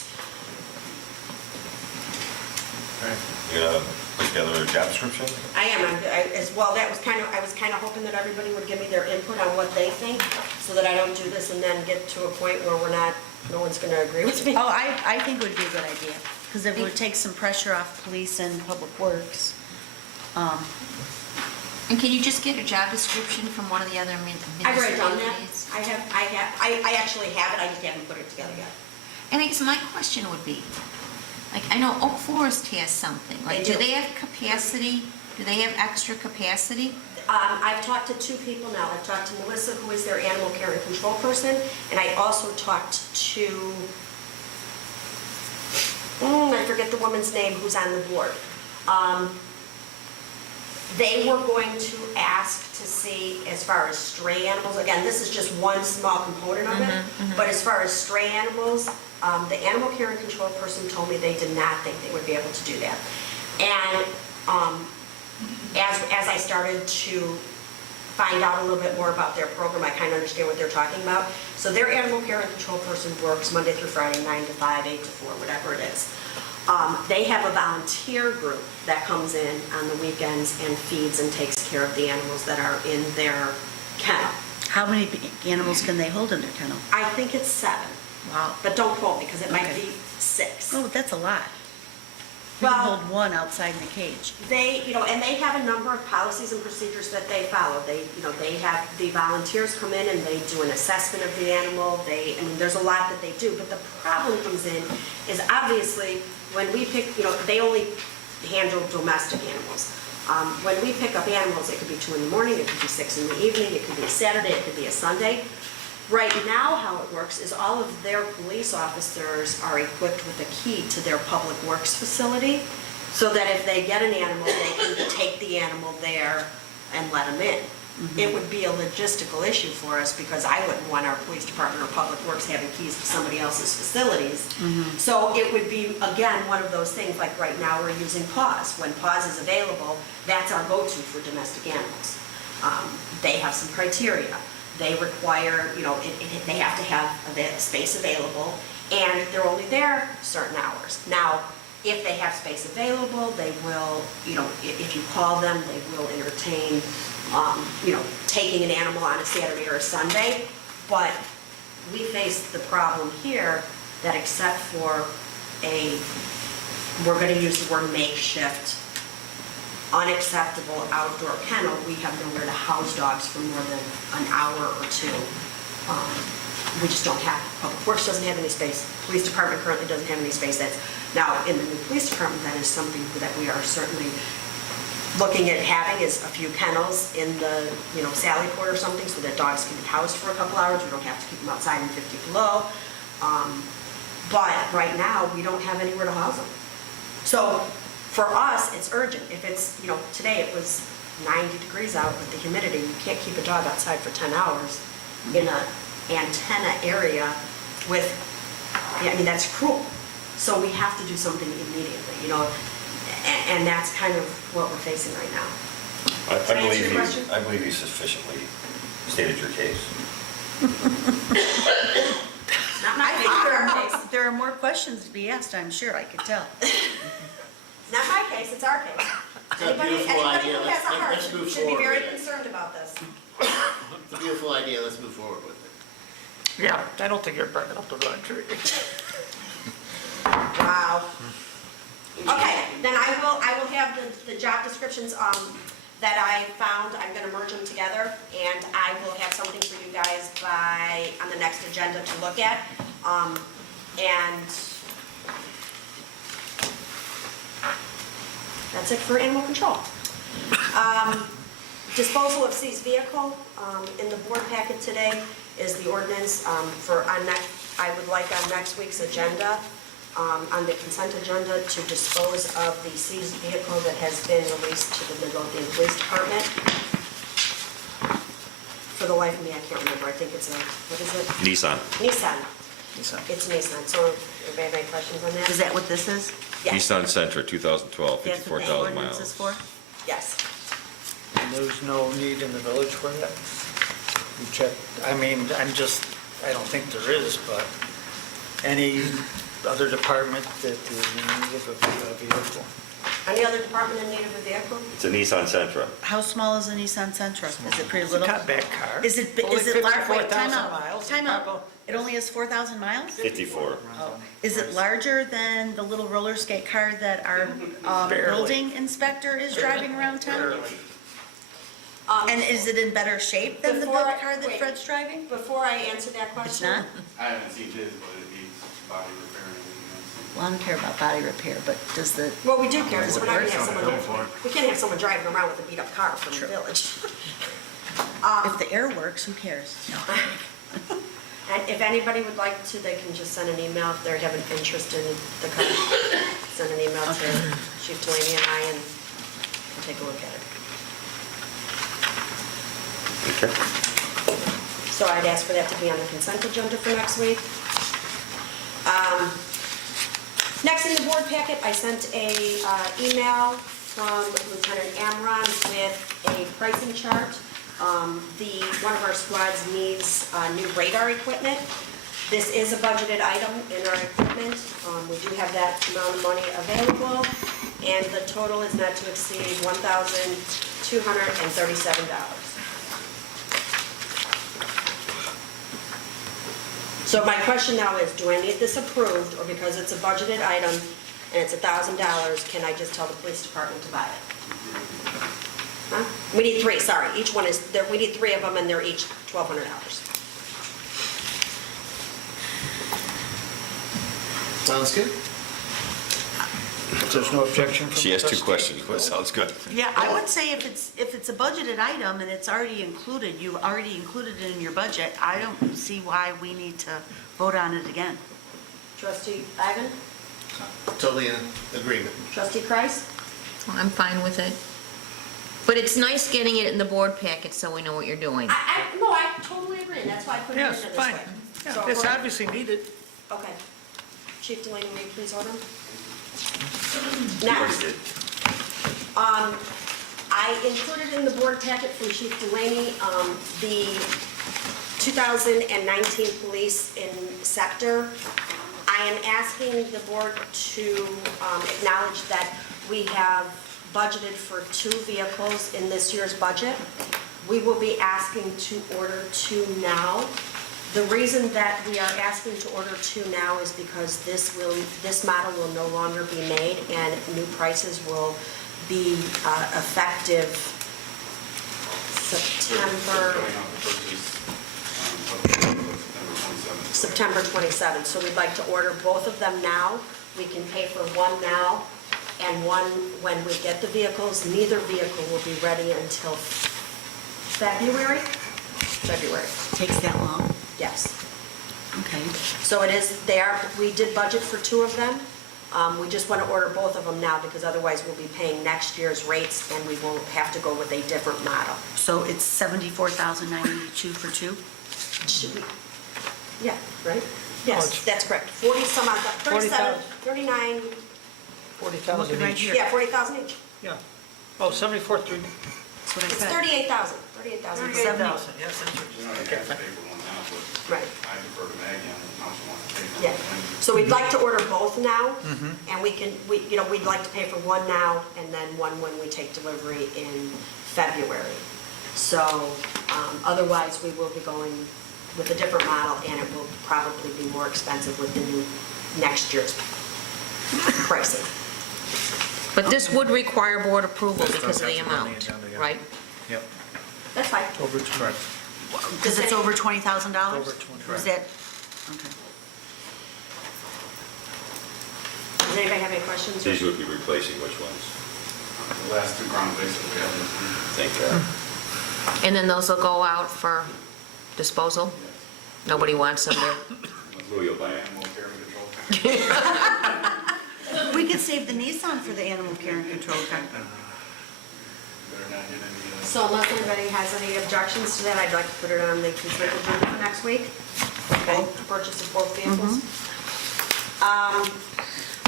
You gonna put together a job description? I am, as well, I was kind of hoping that everybody would give me their input on what they think, so that I don't do this and then get to a point where no one's going to agree with me. Oh, I think it would be a good idea, because it would take some pressure off police and public works. And can you just get a job description from one of the other municipalities? I've already done that. I actually have it, I just haven't put it together yet. And I guess my question would be, I know Oak Forest has something, They do do. they have capacity? Do they have extra capacity? I've talked to two people now. I've talked to Melissa, who is their animal care and control person, and I also talked to, I forget the woman's name who's on the board. They were going to ask to see, as far as stray animals, again, this is just one small component of it, but as far as stray animals, the animal care and control person told me they did not think they would be able to do that. And as I started to find out a little bit more about their program, I kind of understand what they're talking about. So their animal care and control person works Monday through Friday, 9 to 5, 8 to 4, whatever it is. They have a volunteer group that comes in on the weekends and feeds and takes care of the animals that are in their kennel. How many animals can they hold in their kennel? I think it's 7, Wow. but don't quote me because it might Okay. be 6. Oh, that's a lot. We can Well- hold one outside in the cage. They, and they have a number of policies and procedures that they follow. They have the volunteers come in and they do an assessment of the animal. There's a lot that they do, but the problem comes in is obviously when we pick, they only handle domestic animals. When we pick up animals, it could be 2 in the morning, it could be 6 in the evening, it could be a Saturday, it could be a Sunday. Right now, how it works is all of their police officers are equipped with a key to their public works facility, so that if they get an animal, they can take the animal there and let them in. It would be a logistical issue for us, because I wouldn't want our police department or public works having keys to somebody else's facilities. So it would be, again, one of those things, like right now, we're using PAWS. When PAWS is available, that's our go-to for domestic animals. They have some criteria. They require, they have to have a space available, and they're only there certain hours. Now, if they have space available, they will, if you call them, they will entertain, taking an animal on a Saturday or a Sunday. But we face the problem here that except for we're going to use the word makeshift, unacceptable outdoor kennel, we have nowhere to house dogs for more than an hour or 2. We just don't have, Public Works doesn't have any space, Police Department currently doesn't have any space. Now, in the new Police Department, that is something that we are certainly looking at having, is a few kennels in the, Sally Port or something, so that dogs can be housed for a couple hours. We don't have to keep them outside in 50 below. But right now, we don't have anywhere to house them. So for us, it's urgent. If it's, today it was 90 degrees out with the humidity, you can't keep a dog outside for 10 hours in an antenna area with, that's cruel. So we have to do something immediately, and that's kind of what we're facing right now. Does that answer your question? I believe you sufficiently stated your case. It's not my case. There are more questions to be asked, I'm sure, I could tell. Not my case, it's our case. It's a Anybody beautiful idea. who has a heart Let's move should be forward very with it. concerned about this. It's a beautiful idea, let's move forward with it. Yeah, I don't think you're burning up the wrong tree. Wow. Okay, then I will have the job descriptions that I found. I'm going to merge them together, and I will have something for you guys on the next agenda to look at. And that's it for animal control. Disposal of seized vehicle, in the board packet today is the ordinance I would like on next week's agenda, on the consent agenda, to dispose of the seized vehicle that has been released to the Midlothian Police Department. For the life of me, I can't remember. I think it's what is it? Nissan. Nissan. It's Nissan. So, anybody have any questions on that? Is that what this is? Yes. Nissan Sentra, 2012, That's what the 54,000 ordinance is miles. for? Yes. And there's no need in the village for that? You check, I don't think there is, but any other department that is in need of a vehicle? Any other department in need of a vehicle? It's a Nissan Sentra. How small is a Nissan Sentra? Is it pretty It's a little? cutback car. Is it Only large? Wait, 54,000 time out. miles. Time out. It only has 4,000 miles? 54. Is it larger than the little roller skate car that our Barely. building inspector is driving around town? Barely. And is it in better shape than the Before build I- car that wait. Fred's driving? Before I answer that question. It's not? I haven't seen his, but it needs body repairing. Well, I don't care about body repair, but does the, Well, we do care, because we're not gonna have Something someone, for it. we can't have someone driving around with a beat-up car from the village. if the air works, who cares? And if anybody would like to, they can just send an email if they have an interest in the car. Send an email to Chief Delaney and I, and we'll take a look at it. Okay. So I'd ask for that to be on the consent agenda for next week. Next in the board packet, I sent a email from Lieutenant Amron with a pricing chart. One of our squads needs new radar equipment. This is a budgeted item in our equipment. We do have that amount of money available, and the total is not to exceed $1,237. So my question now is, do I need this approved, or because it's a budgeted item and it's $1,000, can I just tell the police department to buy it? Huh? We need three, sorry, each one is, we need three of them, and they're each $1,200. Sounds good. If there's no objection from the She asked two trustee. questions, but sounds good. Yeah, I would say if it's a budgeted item and it's already included, you've already included it in your budget, I don't see why we need to vote on it again. Trustee Ivan? Totally in agreement. Trustee Kreis? I'm fine with it. But it's nice getting it in the board packet so we know what you're doing. No, I totally agree, and that's why I put it in Yes, this fine. way. Yeah, So it's for- obviously needed. Okay. Chief Delaney, will you please order? You already Next, did. I included in the board packet from Chief Delaney, the 2019 police in sector. I am asking the board to acknowledge that we have budgeted for 2 vehicles in this year's budget. We will be asking to order 2 now. The reason that we are asking to order 2 now is because this model will no longer be made, and new prices will be effective September 27th. So we'd like to order both of them now. We can pay for one now, and one when we get the vehicles. Neither vehicle will be ready until February? February, Takes that long? yes. Okay. So it is, we did budget for 2 of them. We just want to order both of them now, because otherwise we'll be paying next year's rates, and we will have to go with a different model. So it's $74,982 for 2? Should we? Yeah, right? Yes, it's- that's correct. 40 some odd, 37, 39, 40,000 Looking right each. here. yeah, 40,000 each. Yeah. Oh, 74, That's what I It's said. 38,000, 38,000. 38,000, yes, that's what You know, you have to pay for one now, but Right. I defer to Maggie on how she wants to pay for Yeah, it. so we'd like to order both now, and we'd like to pay for one now, and then one when we take delivery in February. So, otherwise, we will be going with a different model, and it will probably be more expensive with the new next year's pricing. But this would require board approval That's because of the on the amount, agenda, yeah. right? Yep. That's fine. Over 20. Because it's over $20,000? Over 20. Was that, okay. Does anybody have any questions? These would be replacing which ones? The last 2 ground bases we have this week. Thank God. And then those will go out for disposal? Nobody wants them there? Louis will buy it. Animal care control. We could save the Nissan for the animal care and control car. Better not get any, So unless anybody has any objections to that, I'd like to put it on the consent agenda for next week. Okay, purchase of both vehicles.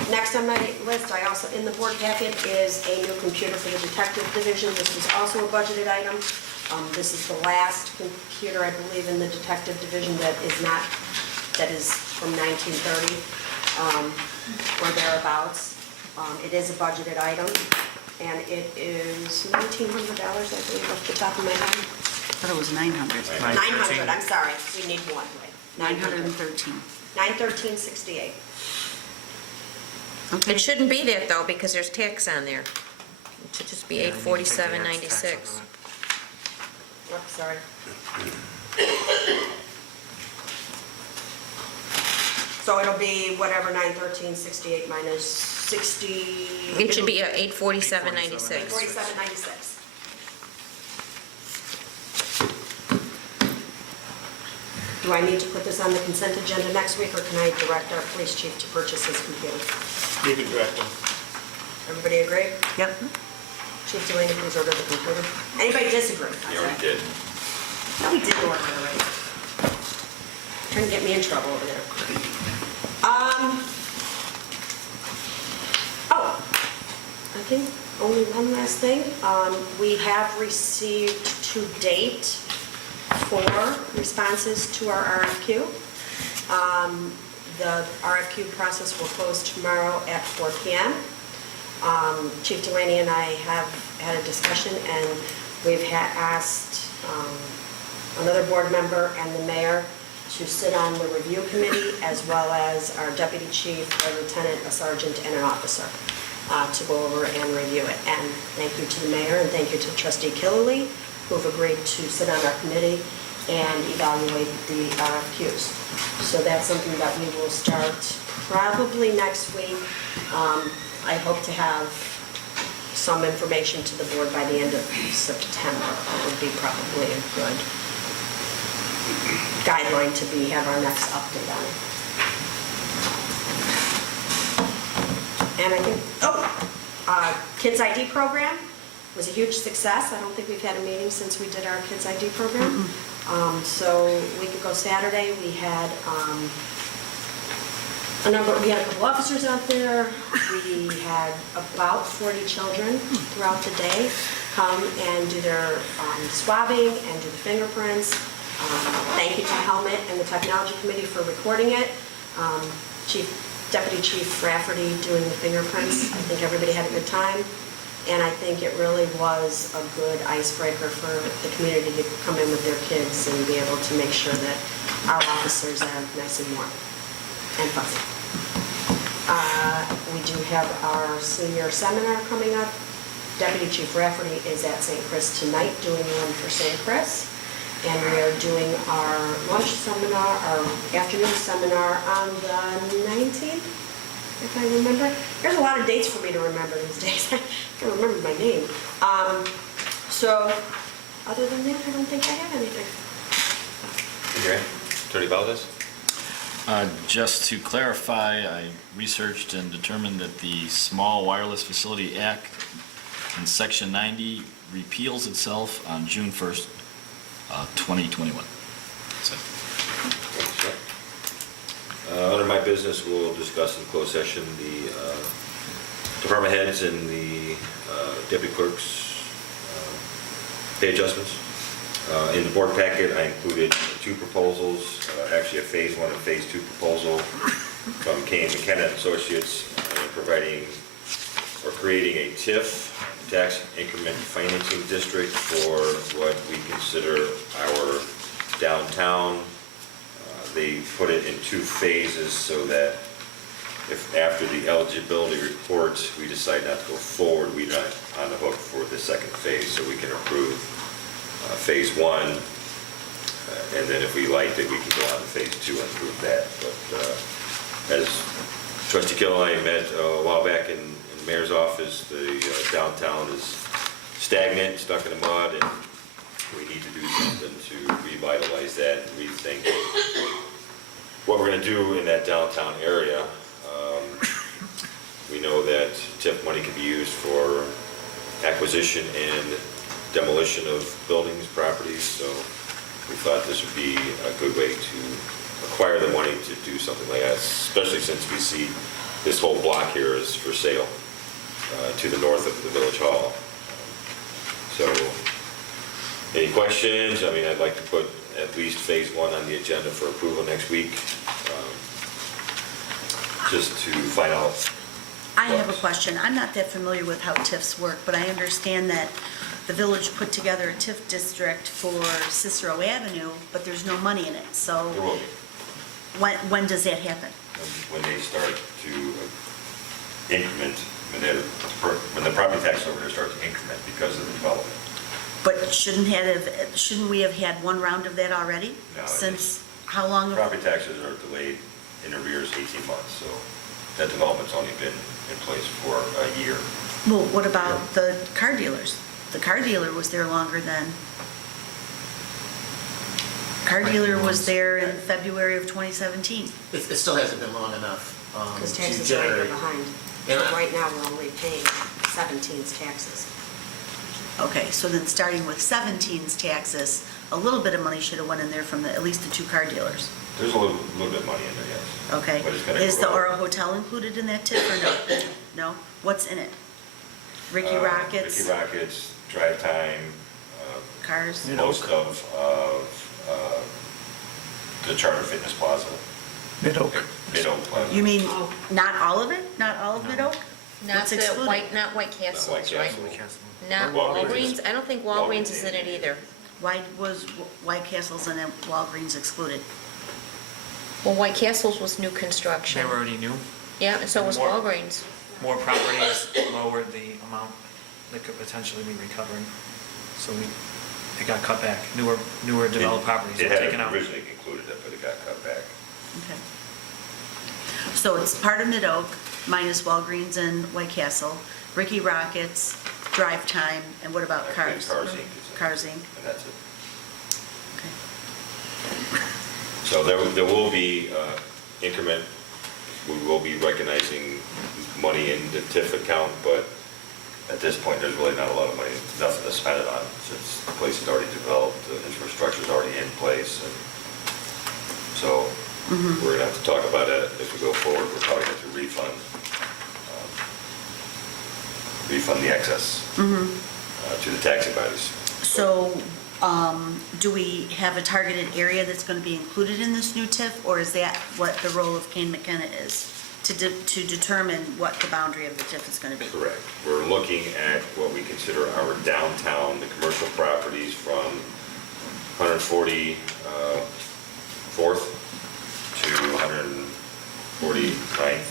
Next on my list, I also, in the board packet, is a new computer for the detective division. This was also a budgeted item. This is the last computer, I believe, in the detective division that is from 1930 or thereabouts. It is a budgeted item, and it is $1,900, I believe, off the top of my head. I thought it was 900. 900, I'm sorry, we need one, right? 913. 913.68. Okay. It shouldn't be that though, because there's tax on there. It should just be Yeah, you need to take the tax 847.96. off Oh, sorry. So it'll be whatever, 913.68 minus 60. It should be 847.96. 47.96. Do I need to put this on the consent agenda next week, or can I direct our police chief to purchase his computer? You can direct them. Everybody agree? Yep. Chief Delaney, please order the computer. Anybody disagree? Yeah, we did. No, we did order it already. Trying to get me in trouble over there. I think only one last thing. We have received to date 4 responses to our RFQ. The RFQ process will close tomorrow at 4 p.m. Chief Delaney and I have had a discussion, and we've asked another board member and the mayor to sit on the review committee, as well as our deputy chief, a lieutenant, a sergeant, and an officer, to go over and review it. And thank you to the mayor, and thank you to Trustee Killily, who have agreed to sit on our committee and evaluate the RFQs. So that's something that we will start probably next week. I hope to have some information to the board by the end of September. That would be probably a good guideline to have our next update on it. And I think, Kids ID program was a huge success. I don't think we've had a meeting since we did our Kids ID program. So a week ago Saturday, we had we had a couple officers out there. We had about 40 children throughout the day come and do their swabbing and do the fingerprints. Thank you to Helmet and the Technology Committee for recording it. Deputy Chief Rafferty doing the fingerprints. I think everybody had a good time. And I think it really was a good icebreaker for the community to come in with their kids and be able to make sure that our officers are nice and warm and fuzzy. We do have our senior seminar coming up. Deputy Chief Rafferty is at St. Chris tonight doing one for St. Chris. And we are doing our lunch seminar, our afternoon seminar on the 19th, if I remember. There's a lot of dates for me to remember these days. I can't remember my name. So, other than that, I don't think I have anything. Okay. Attorney Valdez? Just to clarify, I researched and determined that the Small Wireless Facility Act in Section 90 repeals itself on June 1st, 2021. So. Under my business, we'll discuss in closed session the department heads and the deputy clerks' pay adjustments. In the board packet, I included 2 proposals, actually a Phase 1 and Phase 2 proposal from Kane McKenna and Associates, providing or creating a TIF, tax increment financing district, for what we consider our downtown. They put it in 2 phases so that if after the eligibility report we decide not to go forward, we're not on the hook for the second phase, so we can approve Phase 1, and then if we liked it, we can go on to Phase 2 and approve that. But as Trustee Kill and I met a while back in the mayor's office, the downtown is stagnant, stuck in the mud, and we need to do something to revitalize that and rethink what we're going to do in that downtown area. We know that TIF money can be used for acquisition and demolition of buildings, properties, so we thought this would be a good way to acquire the money to do something like that, especially since we see this whole block here is for sale to the north of the Village Hall. So, any questions? I mean, I'd like to put at least Phase 1 on the agenda for approval next week, just to find out. I have a question. I'm not that familiar with how TIFs work, but I understand that the village put together a TIF district for Cicero Avenue, but there's no money in it. So There will be. when does that happen? When they start to increment, when the property tax over there starts to increment because of the development. But shouldn't we have had one round of that already? No, Since how long? Property taxes are delayed in arrears 18 months, so that development's only been in place for a year. Well, what about the car dealers? The car dealer was there longer than, car dealer was there in February of 2017. It still hasn't been long enough Because to taxes are a year generate. behind. And So I- right now, we're only paying 17's taxes. Okay, so then starting with 17's taxes, a little bit of money should have went in there from at least the two car dealers. There's a little bit of money in there, yes. Okay. But it's gonna Is the grow. Aura Hotel included in that tip or no? No? What's in it? Ricky Rockets, Ricky Rockets, Drive Time, cars? most of the Charter Fitness Plaza, Mid-Oak. Mid-Oak Plaza. You mean, Oh. not all of it? Not all of Mid-Oak? Not What's the excluded? not White Not Castles, White right? Castle. Not Walgreens. Walgreens, I don't think Walgreens is in it either. Why was White Castles and then Walgreens excluded? Well, White Castles was new They construction. were already new. Yeah, and so was More- Walgreens. More properties lowered the amount that could potentially be recovering. So it got cut back. Newer developed properties It were had taken out. originally included it, but it got cut back. Okay. So it's part of Mid-Oak minus Walgreens and White Castle, Ricky Rockets, Drive Time, and what about cars? Cars Inc. is in it, Cars Inc. And that's it. Okay. So there will be increment, we will be recognizing money in the TIF account, but at this point, there's really not a lot of money, nothing to spend it on, since the place is already developed, the infrastructure's already in place, and so we're gonna have to talk about it as we go forward. We're probably going to refund the excess to the taxing bodies. So, do we have a targeted area that's going to be included in this new TIF, or is that what the role of Kane McKenna is? To determine what the boundary of the TIF is going to be? Correct. We're looking at what we consider our downtown, the commercial properties from 144th to 149th,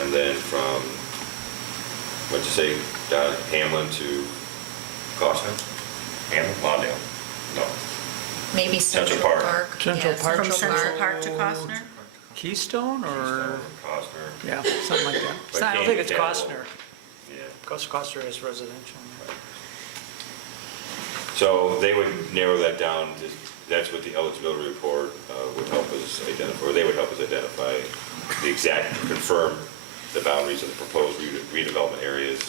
and then from, what'd you say, down Hamlin to Costner? Hamlin, Lawndale? No. Maybe Central Central Park. Park. Central Yeah, Park. From Central Park to Costner? Keystone or, Costner. yeah, something like that. It's not- I don't think it's Costner, Yeah. because Costner is residential. So they would narrow that down, that's what the eligibility report would help us identify, or they would help us identify the exact, confirm the boundaries of the proposed redevelopment areas,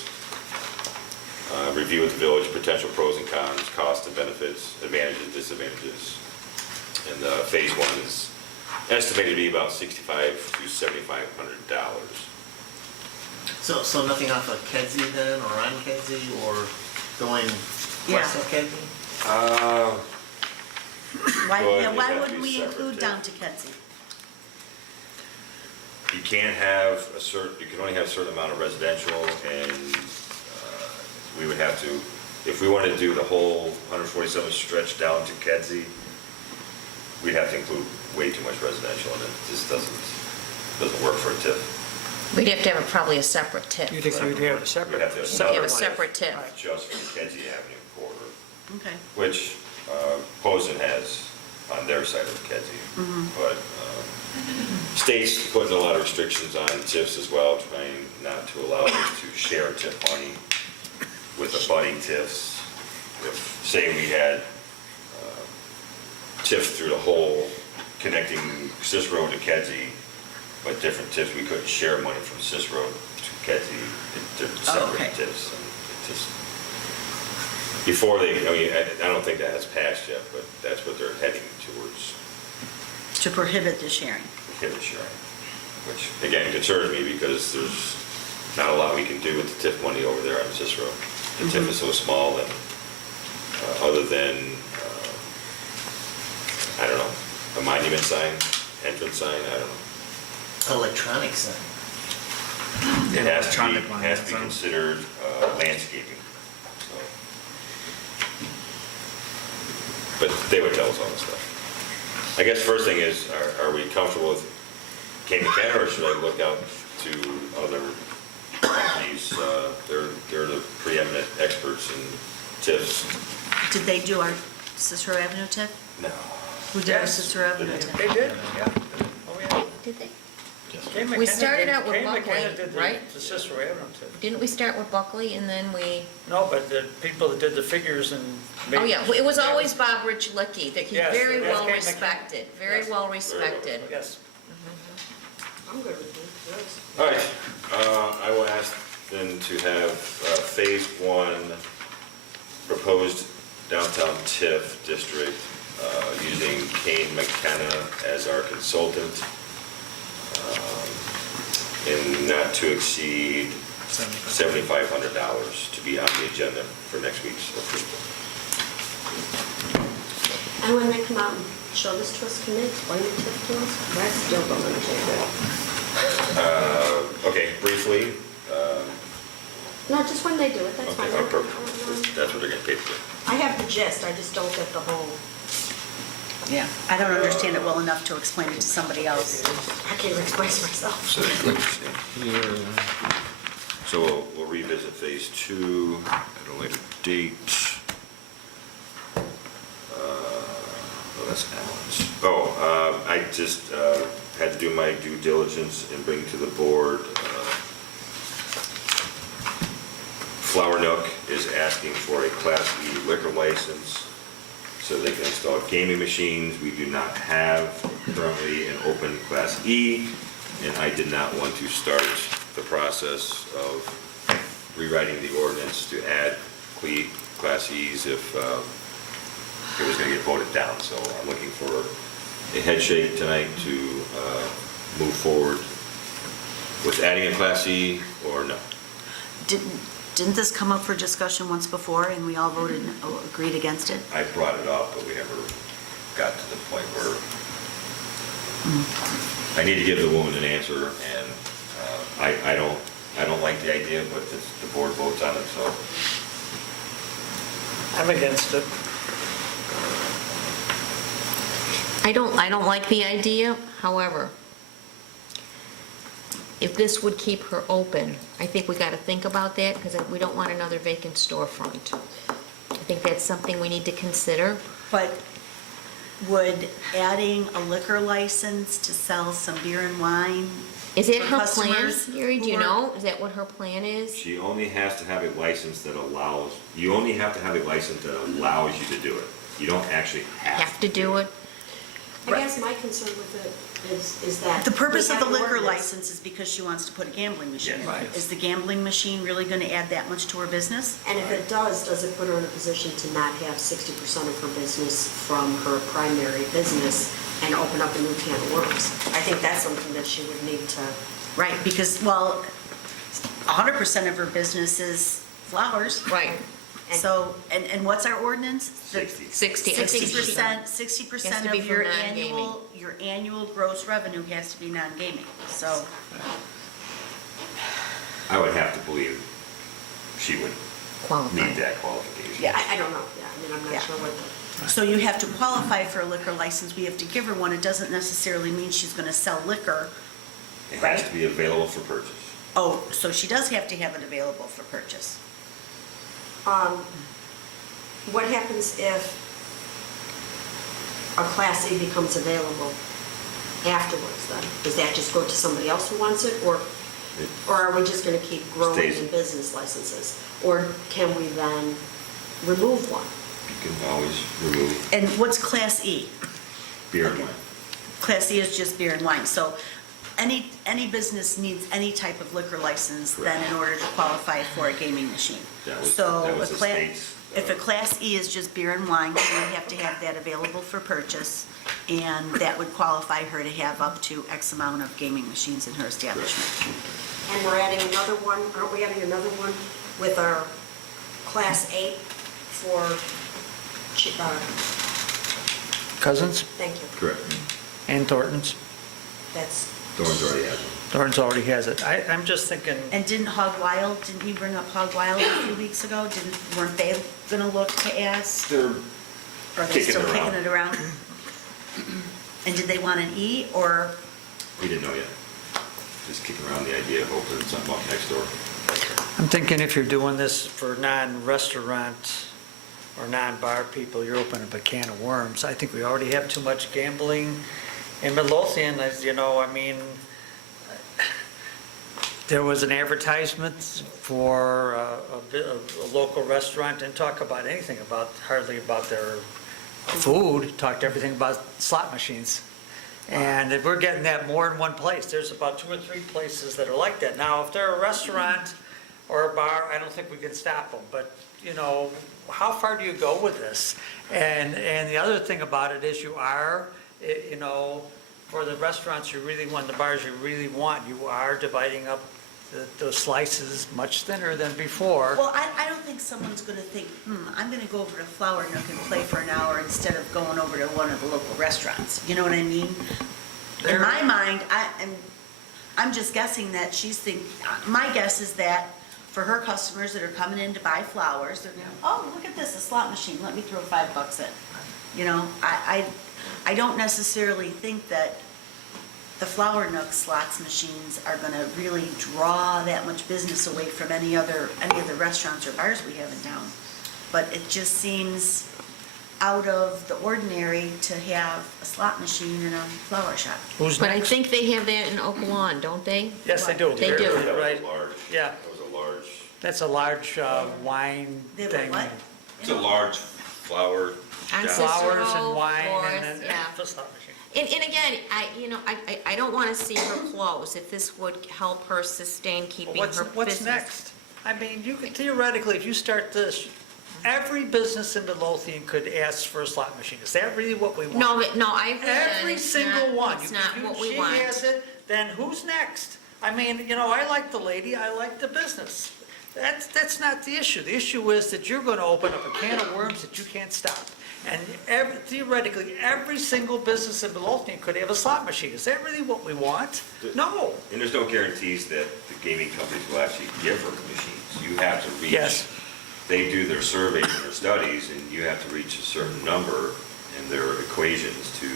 review with the village potential pros and cons, costs and benefits, advantages, disadvantages. And phase one is estimated to be about $6,500 to $7,500. So nothing off of Kedzie then, or on Kedzie, or going west of Kedzie? Why, Well, yeah, it'd why have to wouldn't be we separate, include too. down to Kedzie? You can't have you can only have a certain amount of residential, and we would have to, if we wanted to do the whole 147 stretch down to Kedzie, we'd have to include way too much residential, and it just doesn't work for a TIF. We'd have to have probably a separate TIF. You'd think we'd have a We'd separate. have to have We have a another separate TIF. Right. just for the Kedzie Avenue corridor, Okay. which Posen has on their side of Kedzie. But state's putting a lot of restrictions on TIFs as well, trying not to allow us to share TIF money with abutting TIFs. If, say we had TIF through the whole connecting Cicero to Kedzie, but different TIFs, we couldn't share money from Cicero to Kedzie, they're okay. separate TIFs. And it just, before they, I mean, I don't think that has passed yet, but that's what they're heading towards, To prohibit the sharing. prohibit sharing, which again concerns me because there's not a lot we can do with the TIF money over there on Cicero. The TIF is so small, and other than, I don't know, a monument sign, entrance sign, I don't know. Electronic sign. It has to Electronic be, line, has to be so- considered landscaping, so. But they would tell us all this stuff. I guess first thing is, are we comfortable with Kane McKenna, or should I look out to other companies? They're the preeminent experts in TIFs. Did they do our Cicero Avenue TIF? No. Who did our Cicero Avenue TIF? They did, yeah. Oh, yeah. Did they? Yes. Kay We McKenna started did- out with Kay McKenna Buckley, did the- right? The Cicero Avenue too. Didn't we start with Buckley and then we, No, but the people that did the figures and. oh yeah, it was always Bob Richlicki, that he's Yes, very that's well Kay McKenna. respected, very Yes. well respected. Yes. I'm good with it, yes. All right, I will ask then to have Phase 1 proposed downtown TIF district using Kane McKenna as our consultant, and not to exceed $7,500 to be on the agenda for next week's approval. And when they come out and show this to us, can they explain it to us? I still don't understand it. Okay, briefly, No, just when they do it, that's okay, fine. perfect. That's what they're getting paid for. I have the gist, I just don't get the whole, Yeah, I don't understand it well enough to explain it to somebody else. I can't express myself. So here. So we'll revisit Phase 2 at a later date. Oh, that's Alan's. Oh, I just had to do my due diligence and bring to the board. Flower Nook is asking for a Class E liquor license so they can install gaming machines. We do not have currently an open Class E, and I did not want to start the process of rewriting the ordinance to add Class Es if it was going to get voted down. So I'm looking for a head shake tonight to move forward with adding a Class E or no. Didn't this come up for discussion once before and we all voted, agreed against it? I brought it up, but we never got to the point where I need to give the woman an answer, and I don't like the idea, but the board votes on it, so. I'm against it. I don't like the idea, however, if this would keep her open, I think we gotta think about that, because we don't want another vacant storefront. I think that's something we need to consider. But would adding a liquor license to sell some beer and wine? Is it for her plan, customers Gary, do you who are- know? Is that what her plan is? She only has to have a license that allows, you only have to have a license that allows you to do it. You don't actually Have to do it? I guess my concern with it is that. The purpose we of the have an liquor ordinance. license is because she wants to put a gambling machine in. Yes. Right. Is the gambling machine really going to add that much to her business? And if it does it put her in a position to not have 60% of her business from her primary business and open up a new can of worms? I think that's something that she would need to, Right, because, well, 100% of her business is flowers. Right. So, and what's our ordinance? 60. 60%, Has 60% to be of for your non-gaming. your annual gross revenue has to be non-gaming, so. I would have to believe she would Qualify. need that qualification. Yeah. I don't know, yeah, I mean, I'm Yeah. not sure what the. So you have to qualify for a liquor license, we have to give her one, it doesn't necessarily mean she's gonna sell liquor. It has to be available for purchase. Oh, so she does have to have it available for purchase. What happens if a Class A becomes available afterwards then? Does that just go to somebody else who wants it, or are we just gonna keep growing Stays. in business licenses? Or can we then remove one? You can always remove And what's Class E? beer and wine. Class E is just beer and wine, so any business needs any type of liquor license then in order to qualify for a gaming machine. That was- So that was a the cla- state's, if a Class E is just beer and wine, she would have to have that available for purchase, and that would qualify her to have up to X amount of gaming machines in her establishment. And we're adding another one, aren't we adding another one with our Class 8 for, Cousins thank you, Correct. and Thornton's. that's, Thorns already has it. Thornton's already has it. I'm just thinking, And didn't you bring up Hog Wild a few weeks ago? Weren't they gonna look to ask? They're Or are they Kicking still it kicking around. it around? And did they want an E, or? We didn't know yet. Just kicking around the idea of opening something up next door. I'm thinking if you're doing this for non-restaurant or non-bar people, you're opening up a can of worms. I think we already have too much gambling In Midlothian, as you know, I mean, there was an advertisement for a local restaurant, didn't talk about anything about, hardly about their food, talked everything about slot machines. And we're getting that more in one place. There's about 2 or 3 places that are like that. Now, if they're a restaurant or a bar, I don't think we can stop them. But, you know, how far do you go with this? And the other thing about it is you are, you know, for the restaurants you really want, the bars you really want, you are dividing up the slices much thinner than before. Well, I don't think someone's going to think, I'm going to go over to Flower Nook and play for an hour instead of going over to one of the local restaurants. You know what I mean? In my mind, I'm just guessing that she's thinking, my guess is that for her customers that are coming in to buy flowers, they're going, oh, look at this, a slot machine, let me throw $5 in. You know, I don't necessarily think that the Flower Nook slots machines are going to really draw that much business away from any of the restaurants or bars we have in town. But it just seems out of the ordinary to have a slot machine in a flower shop. Who's But I next? think they have that in Oak Lawn, don't they? Yes, they do. They do. That was Right. a large. Yeah. That was a large, That's a large wine They have thing. a what? it's a large flower On shop. Flowers Cicero, and wine florist, and then yeah. the slot machine. And again, I don't want to see her close if this would help her sustain keeping her business. What's next? I mean, you could theoretically, if you start this, every business in Midlothian could ask for a slot machine. Is that really what we want? No, I agree. that Every it's single not- one. It's If not what we She want. has it, then who's next? I mean, you know, I like the lady, I like the business. That's not the issue. The issue is that you're going to open up a can of worms that you can't stop. And theoretically, every single business in Midlothian could have a slot machine. Is that really what we want? No. And there's no guarantees that the gaming companies will actually give her machines. You have to reach. Yes. They do their surveys and their studies, and you have to reach a certain number in their equations to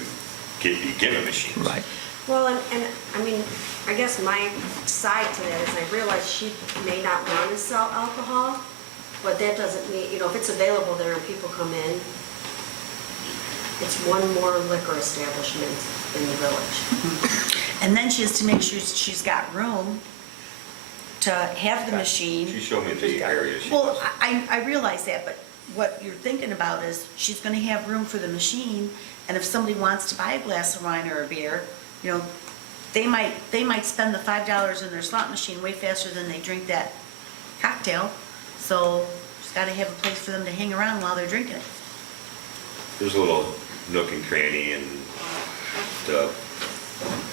be given machines. Right. Well, and I mean, I guess my side to that is I realize she may not want to sell alcohol, but that doesn't mean, you know, if it's available there and people come in, it's one more liquor establishment in the village. And then she has to make sure she's got room to have the machine. She showed me the area she Well, was. I realize that, but what you're thinking about is she's gonna have room for the machine, and if somebody wants to buy a glass of wine or a beer, you know, they might spend the $5 in their slot machine way faster than they drink that cocktail, so she's gotta have a place for them to hang around while they're drinking it. There's a little nook and cranny in the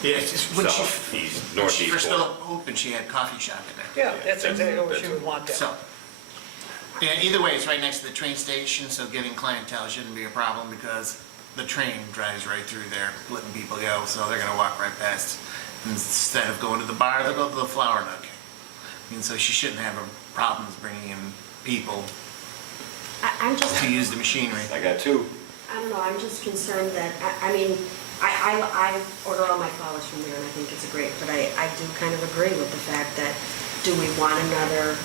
Yeah, it's just when she, southeast, when she northeast first corner. opened, she had coffee shop in there. Yeah, that's exactly what she would want there. So, yeah, either way, it's right next to the train station, so getting clientele shouldn't be a problem because the train drives right through there, letting people go, so they're gonna walk right past. Instead of going to the bar, they'll go to the Flower Nook. And so she shouldn't have problems bringing in people I'm just, to use the machinery. I got 2. I don't know, I'm just concerned that, I mean, I order all my flowers from there and I think it's great, but I do kind of agree with the fact that, do we want another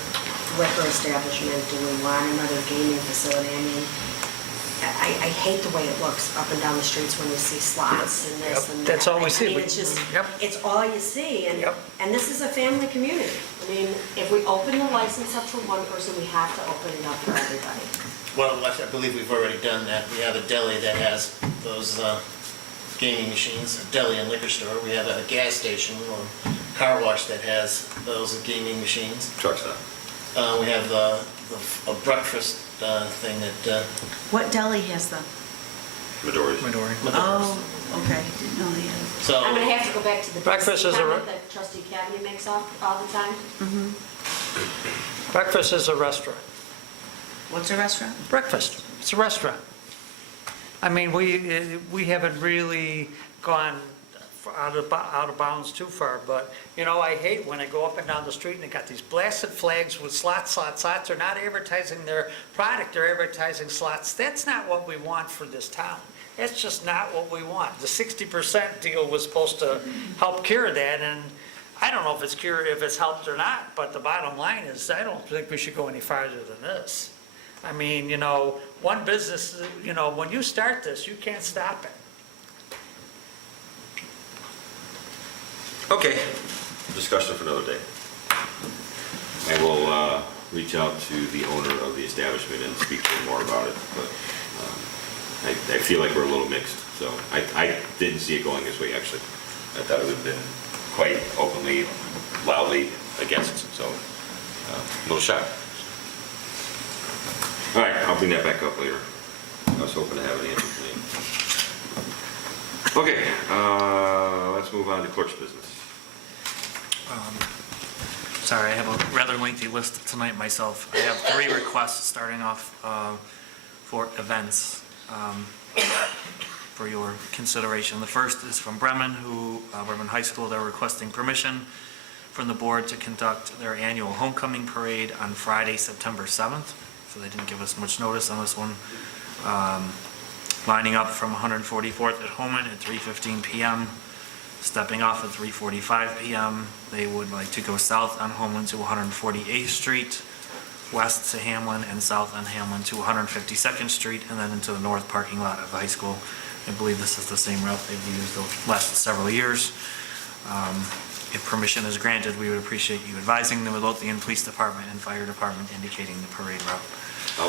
liquor establishment? Do we want another gaming facility? I mean, I hate the way it looks up and down the streets when you see slots and this Yep, and that. that's all we see. I mean, it's just, Yep. it's all you see, and, Yep. and this is a family community. I mean, if we open the license up for one person, we have to open it up for everybody. Well, I believe we've already done that. We have a deli that has those gaming machines, a deli and liquor store. We have a gas station or car wash that has those gaming machines. Truck stop. We have a breakfast thing that, What deli has them? Midori's. Midori. Oh, okay, didn't know they had. so. I'm gonna have to go back to the Breakfast is a comment that trustee Cavaney makes all the time. Breakfast is a restaurant. What's a restaurant? Breakfast, it's a restaurant. I mean, we haven't really gone out of bounds too far, but, you know, I hate when I go up and down the street and they got these blasted flags with slots. They're not advertising their product, they're advertising slots. That's not what we want for this town. That's just not what we want. The 60% deal was supposed to help cure that, and I don't know if it's helped or not, but the bottom line is, I don't think we should go any farther than this. I mean, you know, one business, you know, when you start this, you can't stop it. Okay, discussion for another day. I will reach out to the owner of the establishment and speak to him more about it, but I feel like we're a little mixed, so I didn't see it going this way, actually. I thought it would have been quite openly, loudly against, so a little shocked. All right, I'll bring that back up later. I was hoping to have an answer for you. Okay, let's move on to clerk's business. Sorry, I have a rather lengthy list tonight myself. I have 3 requests starting off for events for your consideration. The first is from Bremen, Bremen High School. They're requesting permission from the board to conduct their annual homecoming parade on Friday, September 7th. So they didn't give us much notice on this one. Lining up from 144th at Homan at 3:15 p.m., stepping off at 3:45 p.m. They would like to go south on Homan to 148th Street, west to Hamlin, and south on Hamlin to 152nd Street, and then into the north parking lot of the high school. I believe this is the same route they've used the last several years. If permission is granted, we would appreciate you advising the Midlothian Police Department and Fire Department indicating the parade route.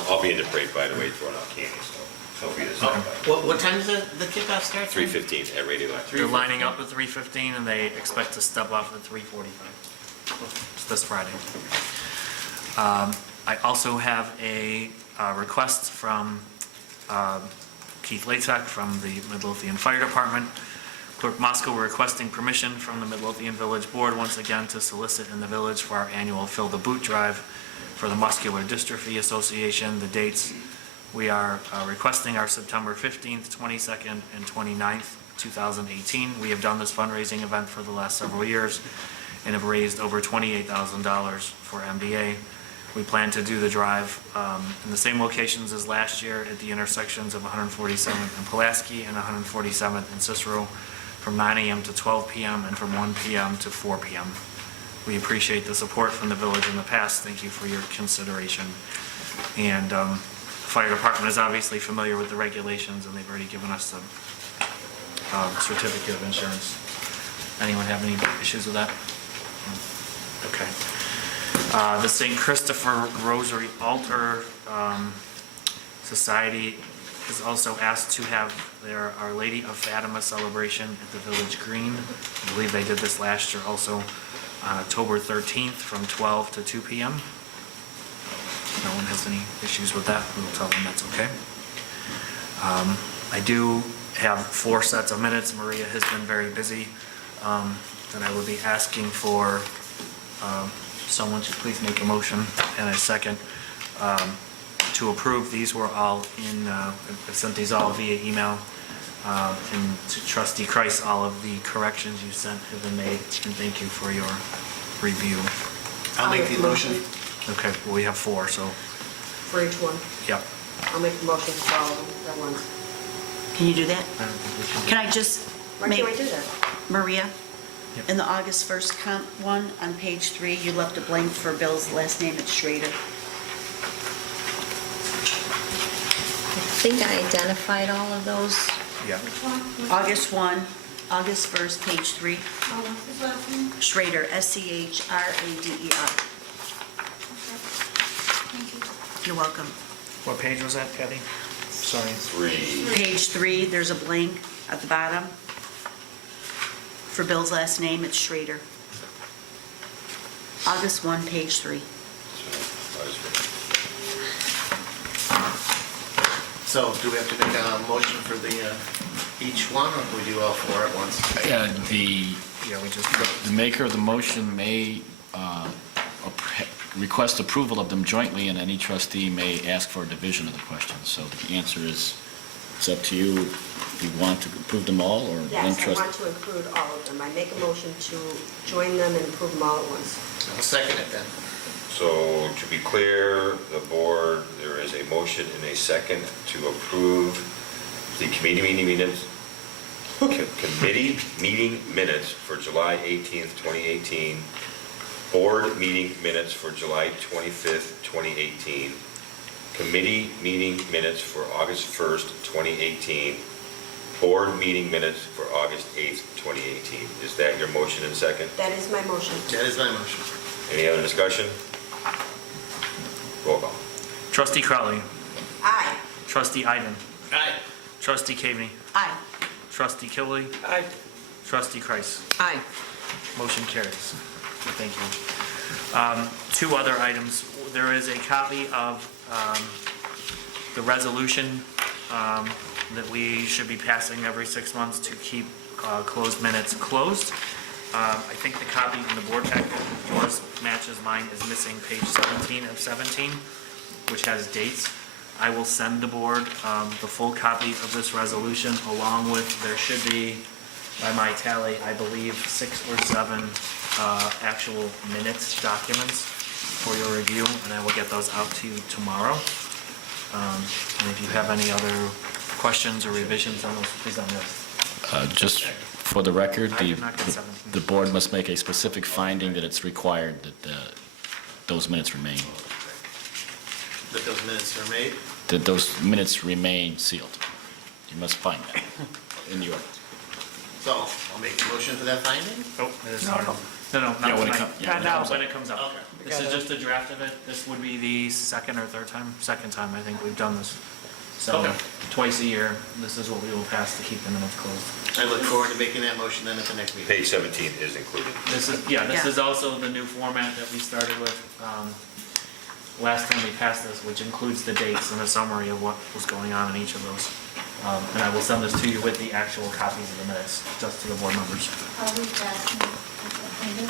I'll be in the parade, by the way, throwing out candy, so feel free to stop by. What time does the kickoff start? 3:15 at Radio Lab. They're lining up at 3:15 and they expect to step off at 3:45. It's this Friday. I also have a request from Keith Latek from the Midlothian Fire Department. Clerk Moscow, we're requesting permission from the Midlothian Village Board once again to solicit in the village for our annual Fill the Boot Drive for the Muscular Dystrophy Association. The dates we are requesting are September 15th, 22nd, and 29th, 2018. We have done this fundraising event for the last several years and have raised over $28,000 for MDA. We plan to do the drive in the same locations as last year at the intersections of 147th and Pulaski and 147th and Cicero from 9 a.m. to 12 p.m. and from 1 p.m. to 4 p.m. We appreciate the support from the village in the past. Thank you for your consideration. And the fire department is obviously familiar with the regulations and they've already given us a certificate of insurance. Anyone have any issues with that? Okay. The St. Christopher Rosary Altar Society is also asked to have their Our Lady of Fatima celebration at the Village Green. I believe they did this last year also on October 13th from 12 to 2 p.m. If no one has any issues with that, we'll tell them that's okay. I do have 4 sets of minutes. Maria has been very busy. That I would be asking for someone to please make a motion and a second to approve. These were all in, I sent these all via email. And to Trustee Kreis, all of the corrections you sent have been made, and thank you for your review. I'll make the motion. Okay, well, we have 4, so, For each one. yep. I'll make the motion for all of them at once. Can you do that? I don't think we can- Can I just Why make, can't we do that? Maria, Yep. in the August 1st count one on page 3, you left a blank for Bill's last name, it's Schrader. I think I identified all of those. Yeah. August 1, August 1st, page 3, Oh, what's his last name? Schrader, S-C-H-R-A-D-E-R. Thank you. You're welcome. What page was that, Kathy? Sorry. 3. Page 3, there's a blank at the bottom. For Bill's last name, it's Schrader. August 1, page 3. So do we have to make a motion for each one, or can we do all 4 at once? Yeah, we just, The maker of the motion may request approval of them jointly, and any trustee may ask for a division of the question. So the answer is, it's up to you if you want to approve them all, or one Yes, I trustee. want to include all of them. I make a motion to join them and approve them all at once. I'll second it then. So to be clear, the board, there is a motion and a second to approve the committee meeting minutes for July 18th, 2018, board meeting minutes for July 25th, 2018, committee meeting minutes for August 1st, 2018, board meeting minutes for August 8th, 2018. Is that your motion and second? That is my motion. That is my motion. Any other discussion? Roll call. Trustee Crowley. Aye. Trustee Iden. Aye. Trustee Caveney. Aye. Trustee Kilby. Aye. Trustee Kreis. Aye. Motion carries. Thank you. Two other items. There is a copy of the resolution that we should be passing every 6 months to keep closed minutes closed. I think the copy in the board packet, yours matches mine, is missing page 17 of 17, which has dates. I will send the board the full copy of this resolution, along with, there should be, by my tally, I believe, 6 or 7 actual minutes documents for your review, and I will get those out to you tomorrow. And if you have any other questions or revisions on those, please on this. Just for the record, I did not get 17. the board must make a specific finding that it's required that those minutes remain, That those minutes are made. that those minutes remain sealed. You must find that in the ordinance. So I'll make a motion for that finding. Oh, it is, No, sorry. no. No, Yeah, not when it tonight. come- yeah, when it No, comes when up. it comes up. Okay. This is just a draft of it. This would be the second or third time, second time I think we've done this. So Okay. twice a year, this is what we will pass to keep the minutes closed. I look forward to making that motion then at the next meeting. Page 17 is included. This is Yeah. also the new format that we started with last time we passed this, which includes the dates and a summary of what was going on in each of those. And I will send this to you with the actual copies of the minutes, just to the board members. Are we passing at the end of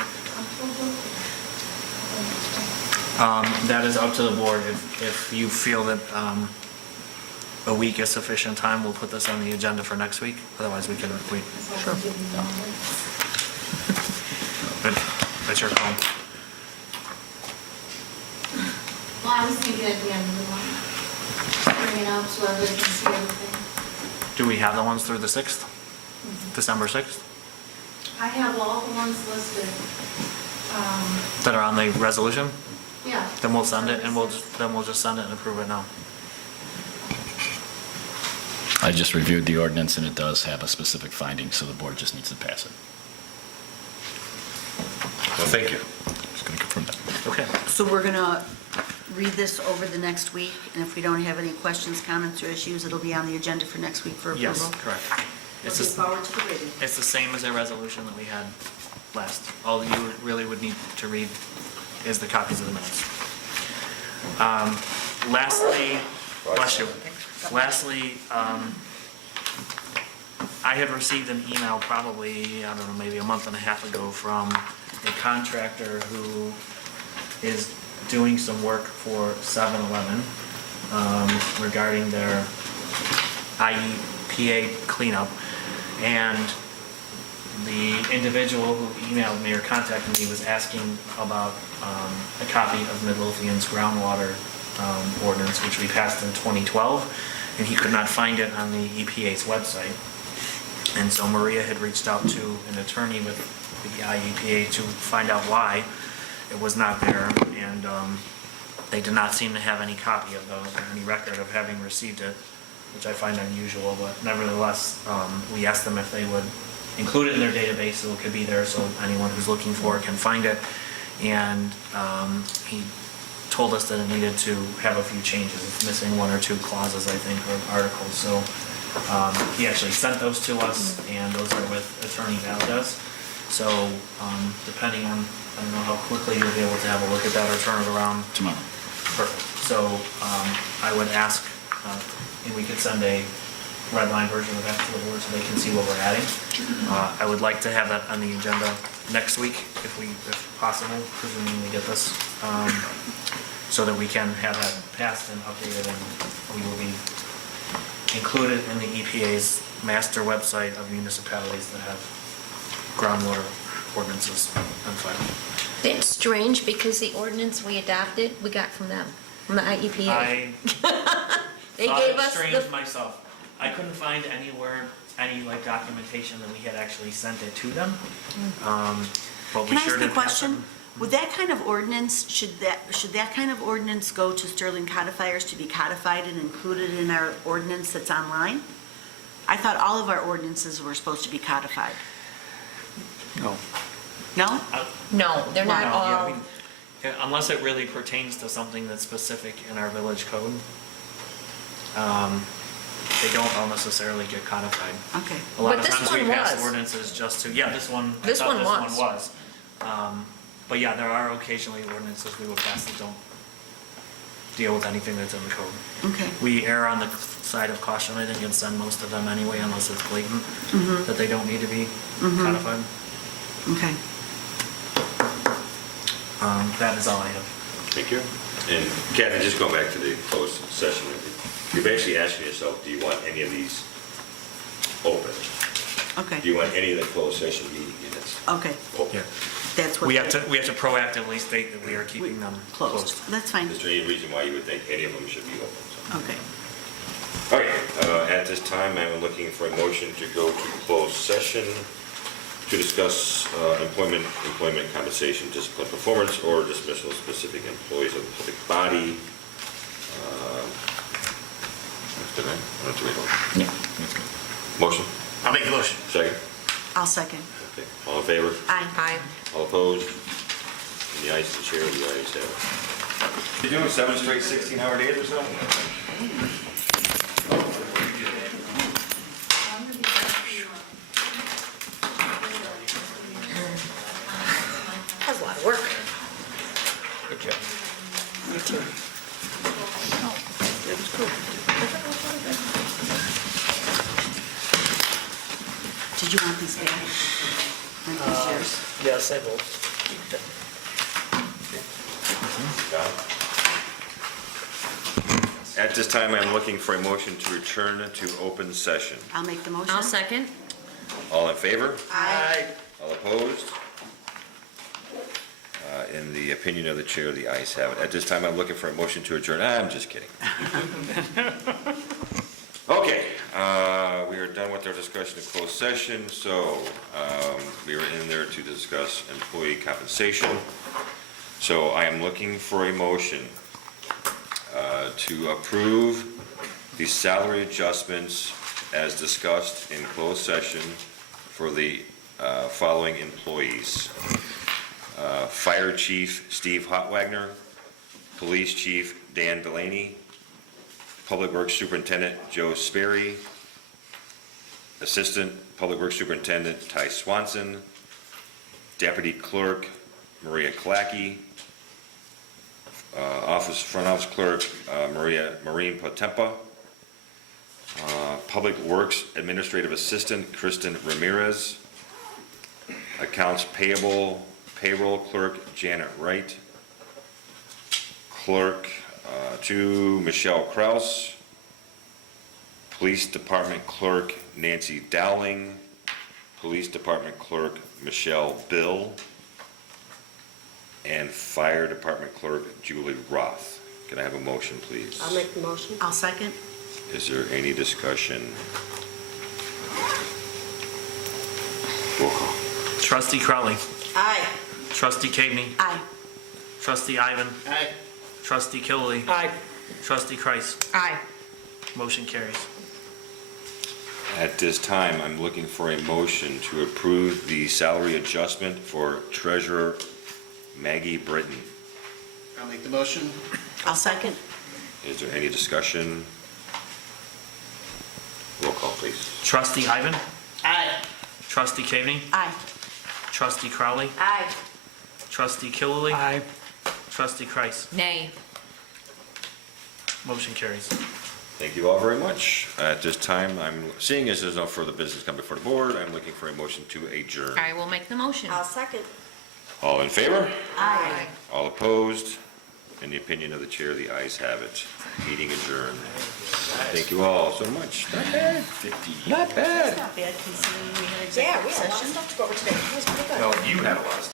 October? That is up to the board. If you feel that a week is sufficient time, we'll put this on the agenda for next week. Otherwise, we can wait. Sure. But that's your call. Well, I was thinking at the end of the month, bring it out so everybody can see everything. Do we have the ones through the 6th? December 6th? I have all the ones listed. That are on the resolution? Yeah. Then we'll send it, and we'll just send it and approve it now. I just reviewed the ordinance, and it does have a specific finding, so the board just needs to pass it. Well, thank you. Just going to confirm that. Okay. So we're going to read this over the next week, and if we don't have any questions, comments, or issues, it'll be on the agenda for next week for approval? Yes, correct. It's Looking the- forward to the reading. It's the same as the resolution that we had last. All you really would need to read is the copies of the minutes. Lastly, bless you. Lastly, I had received an email probably, I don't know, maybe a month and a half ago from a contractor who is doing some work for 7-Eleven regarding their IEPA cleanup. And the individual who emailed me or contacted me was asking about a copy of Midlothian's groundwater ordinance, which we passed in 2012, and he could not find it on the EPA's website. And so Maria had reached out to an attorney with the IEPA to find out why it was not there, and they did not seem to have any copy of those or any record of having received it, which I find unusual, but nevertheless, we asked them if they would include it in their database so it could be there so anyone who's looking for it can find it. And he told us that it needed to have a few changes. It's missing 1 or 2 clauses, I think, or articles. So he actually sent those to us, and those are with Attorney Valdez. So depending on, I don't know how quickly you'll be able to have a look at that or turn it around. Tomorrow. Perfect. So I would ask, and we could send a red line version of that to the board so they can see what we're adding. I would like to have that on the agenda next week, if possible, presuming we get this, so that we can have that passed and updated, and we will be included in the EPA's master website of municipalities that have groundwater ordinances on file. It's strange because the ordinance we adopted, we got from them, from the IEPA. I They thought gave it us strange the, myself. I couldn't find anywhere, any like documentation that we had actually sent it to them. But we Can I sure ask a did pass it. question? Would that kind of ordinance, should that kind of ordinance go to Sterling codifiers to be codified and included in our ordinance that's online? I thought all of our ordinances were supposed to be codified. No. No? No, they're not No, yeah, I all, mean, yeah, unless it really pertains to something that's specific in our village code, they don't all necessarily get codified. Okay. A lot But of this times we one pass was. ordinances just to, yeah, this one, I This thought one this was. one was. But yeah, there are occasionally ordinances we will pass that don't deal with anything that's in the code. Okay. We err on the side of caution, I think, and send most of them anyway, unless it's blatant, that they don't need to be codified. Okay. That is all I have. Thank you. And Kathy, just going back to the closed session, you're basically asking yourself, do you want any of these open? Okay. Do you want any of the closed session meeting minutes Okay. open? Yeah. That's what. We have to proactively state that we are keeping them closed. That's fine. Is there any reason why you would think any of them should be open? So- Okay. All right, at this time, I'm looking for a motion to go to closed session to discuss employment compensation, discipline, performance, or dismissal of specific employees of the public body. That's good, right? I don't have to read all. Yeah, that's good. Motion, I'll make the motion. second? I'll second. Okay, all in favor? Aye. All opposed? And the ayes, the chair, the ayes have it. You doing 7 straight 16-hour days or something? that was a lot of work. Good job. You too. It was cool. Did you want these back? Aren't these yours? Yes, I will. At this time, I'm looking for a motion to return to open session. I'll make the motion. I'll second. All in favor? Aye. All opposed? In the opinion of the chair, the ayes have it. At this time, I'm looking for a motion to adjourn. I'm just kidding. Okay, we are done with our discussion in closed session, so we were in there to discuss employee compensation. So I am looking for a motion to approve the salary adjustments as discussed in closed session for the following employees. Fire Chief Steve Hotwagner, Police Chief Dan Delaney, Public Works Superintendent Joe Sperry, Assistant Public Works Superintendent Ty Swanson, Deputy Clerk Maria Clacky, Front Office Clerk Maureen Potempa, Public Works Administrative Assistant Kristen Ramirez, Accounts Payable Payroll Clerk Janet Wright, Clerk 2 Michelle Kraus, Police Department Clerk Nancy Dowling, Police Department Clerk Michelle Bill, and Fire Department Clerk Julie Roth. Can I have a motion, please? I'll make the motion. I'll second. Is there any discussion? Roll call. Trustee Crowley. Aye. Trustee Caveney. Aye. Trustee Ivan. Aye. Trustee Killily. Aye. Trustee Kreis. Aye. Motion carries. At this time, I'm looking for a motion to approve the salary adjustment for Treasurer Maggie Britton. I'll make the motion. I'll second. Is there any discussion? Roll call, please. Trustee Ivan. Aye. Trustee Caveney. Aye. Trustee Crowley. Aye. Trustee Killily. Aye. Trustee Kreis. Nay. Motion carries. Thank you all very much. At this time, I'm seeing as there's no further business come before the board, I'm looking for a motion to adjourn. I will make the motion. I'll second. All in favor? Aye. All opposed? In the opinion of the chair, the ayes have it. Meeting adjourned. Thank you all so much. Not bad. Not bad. Not bad considering we had Yeah, executive we had a lot of session. stuff to go over today. It was pretty good. No, you had a lot of stuff.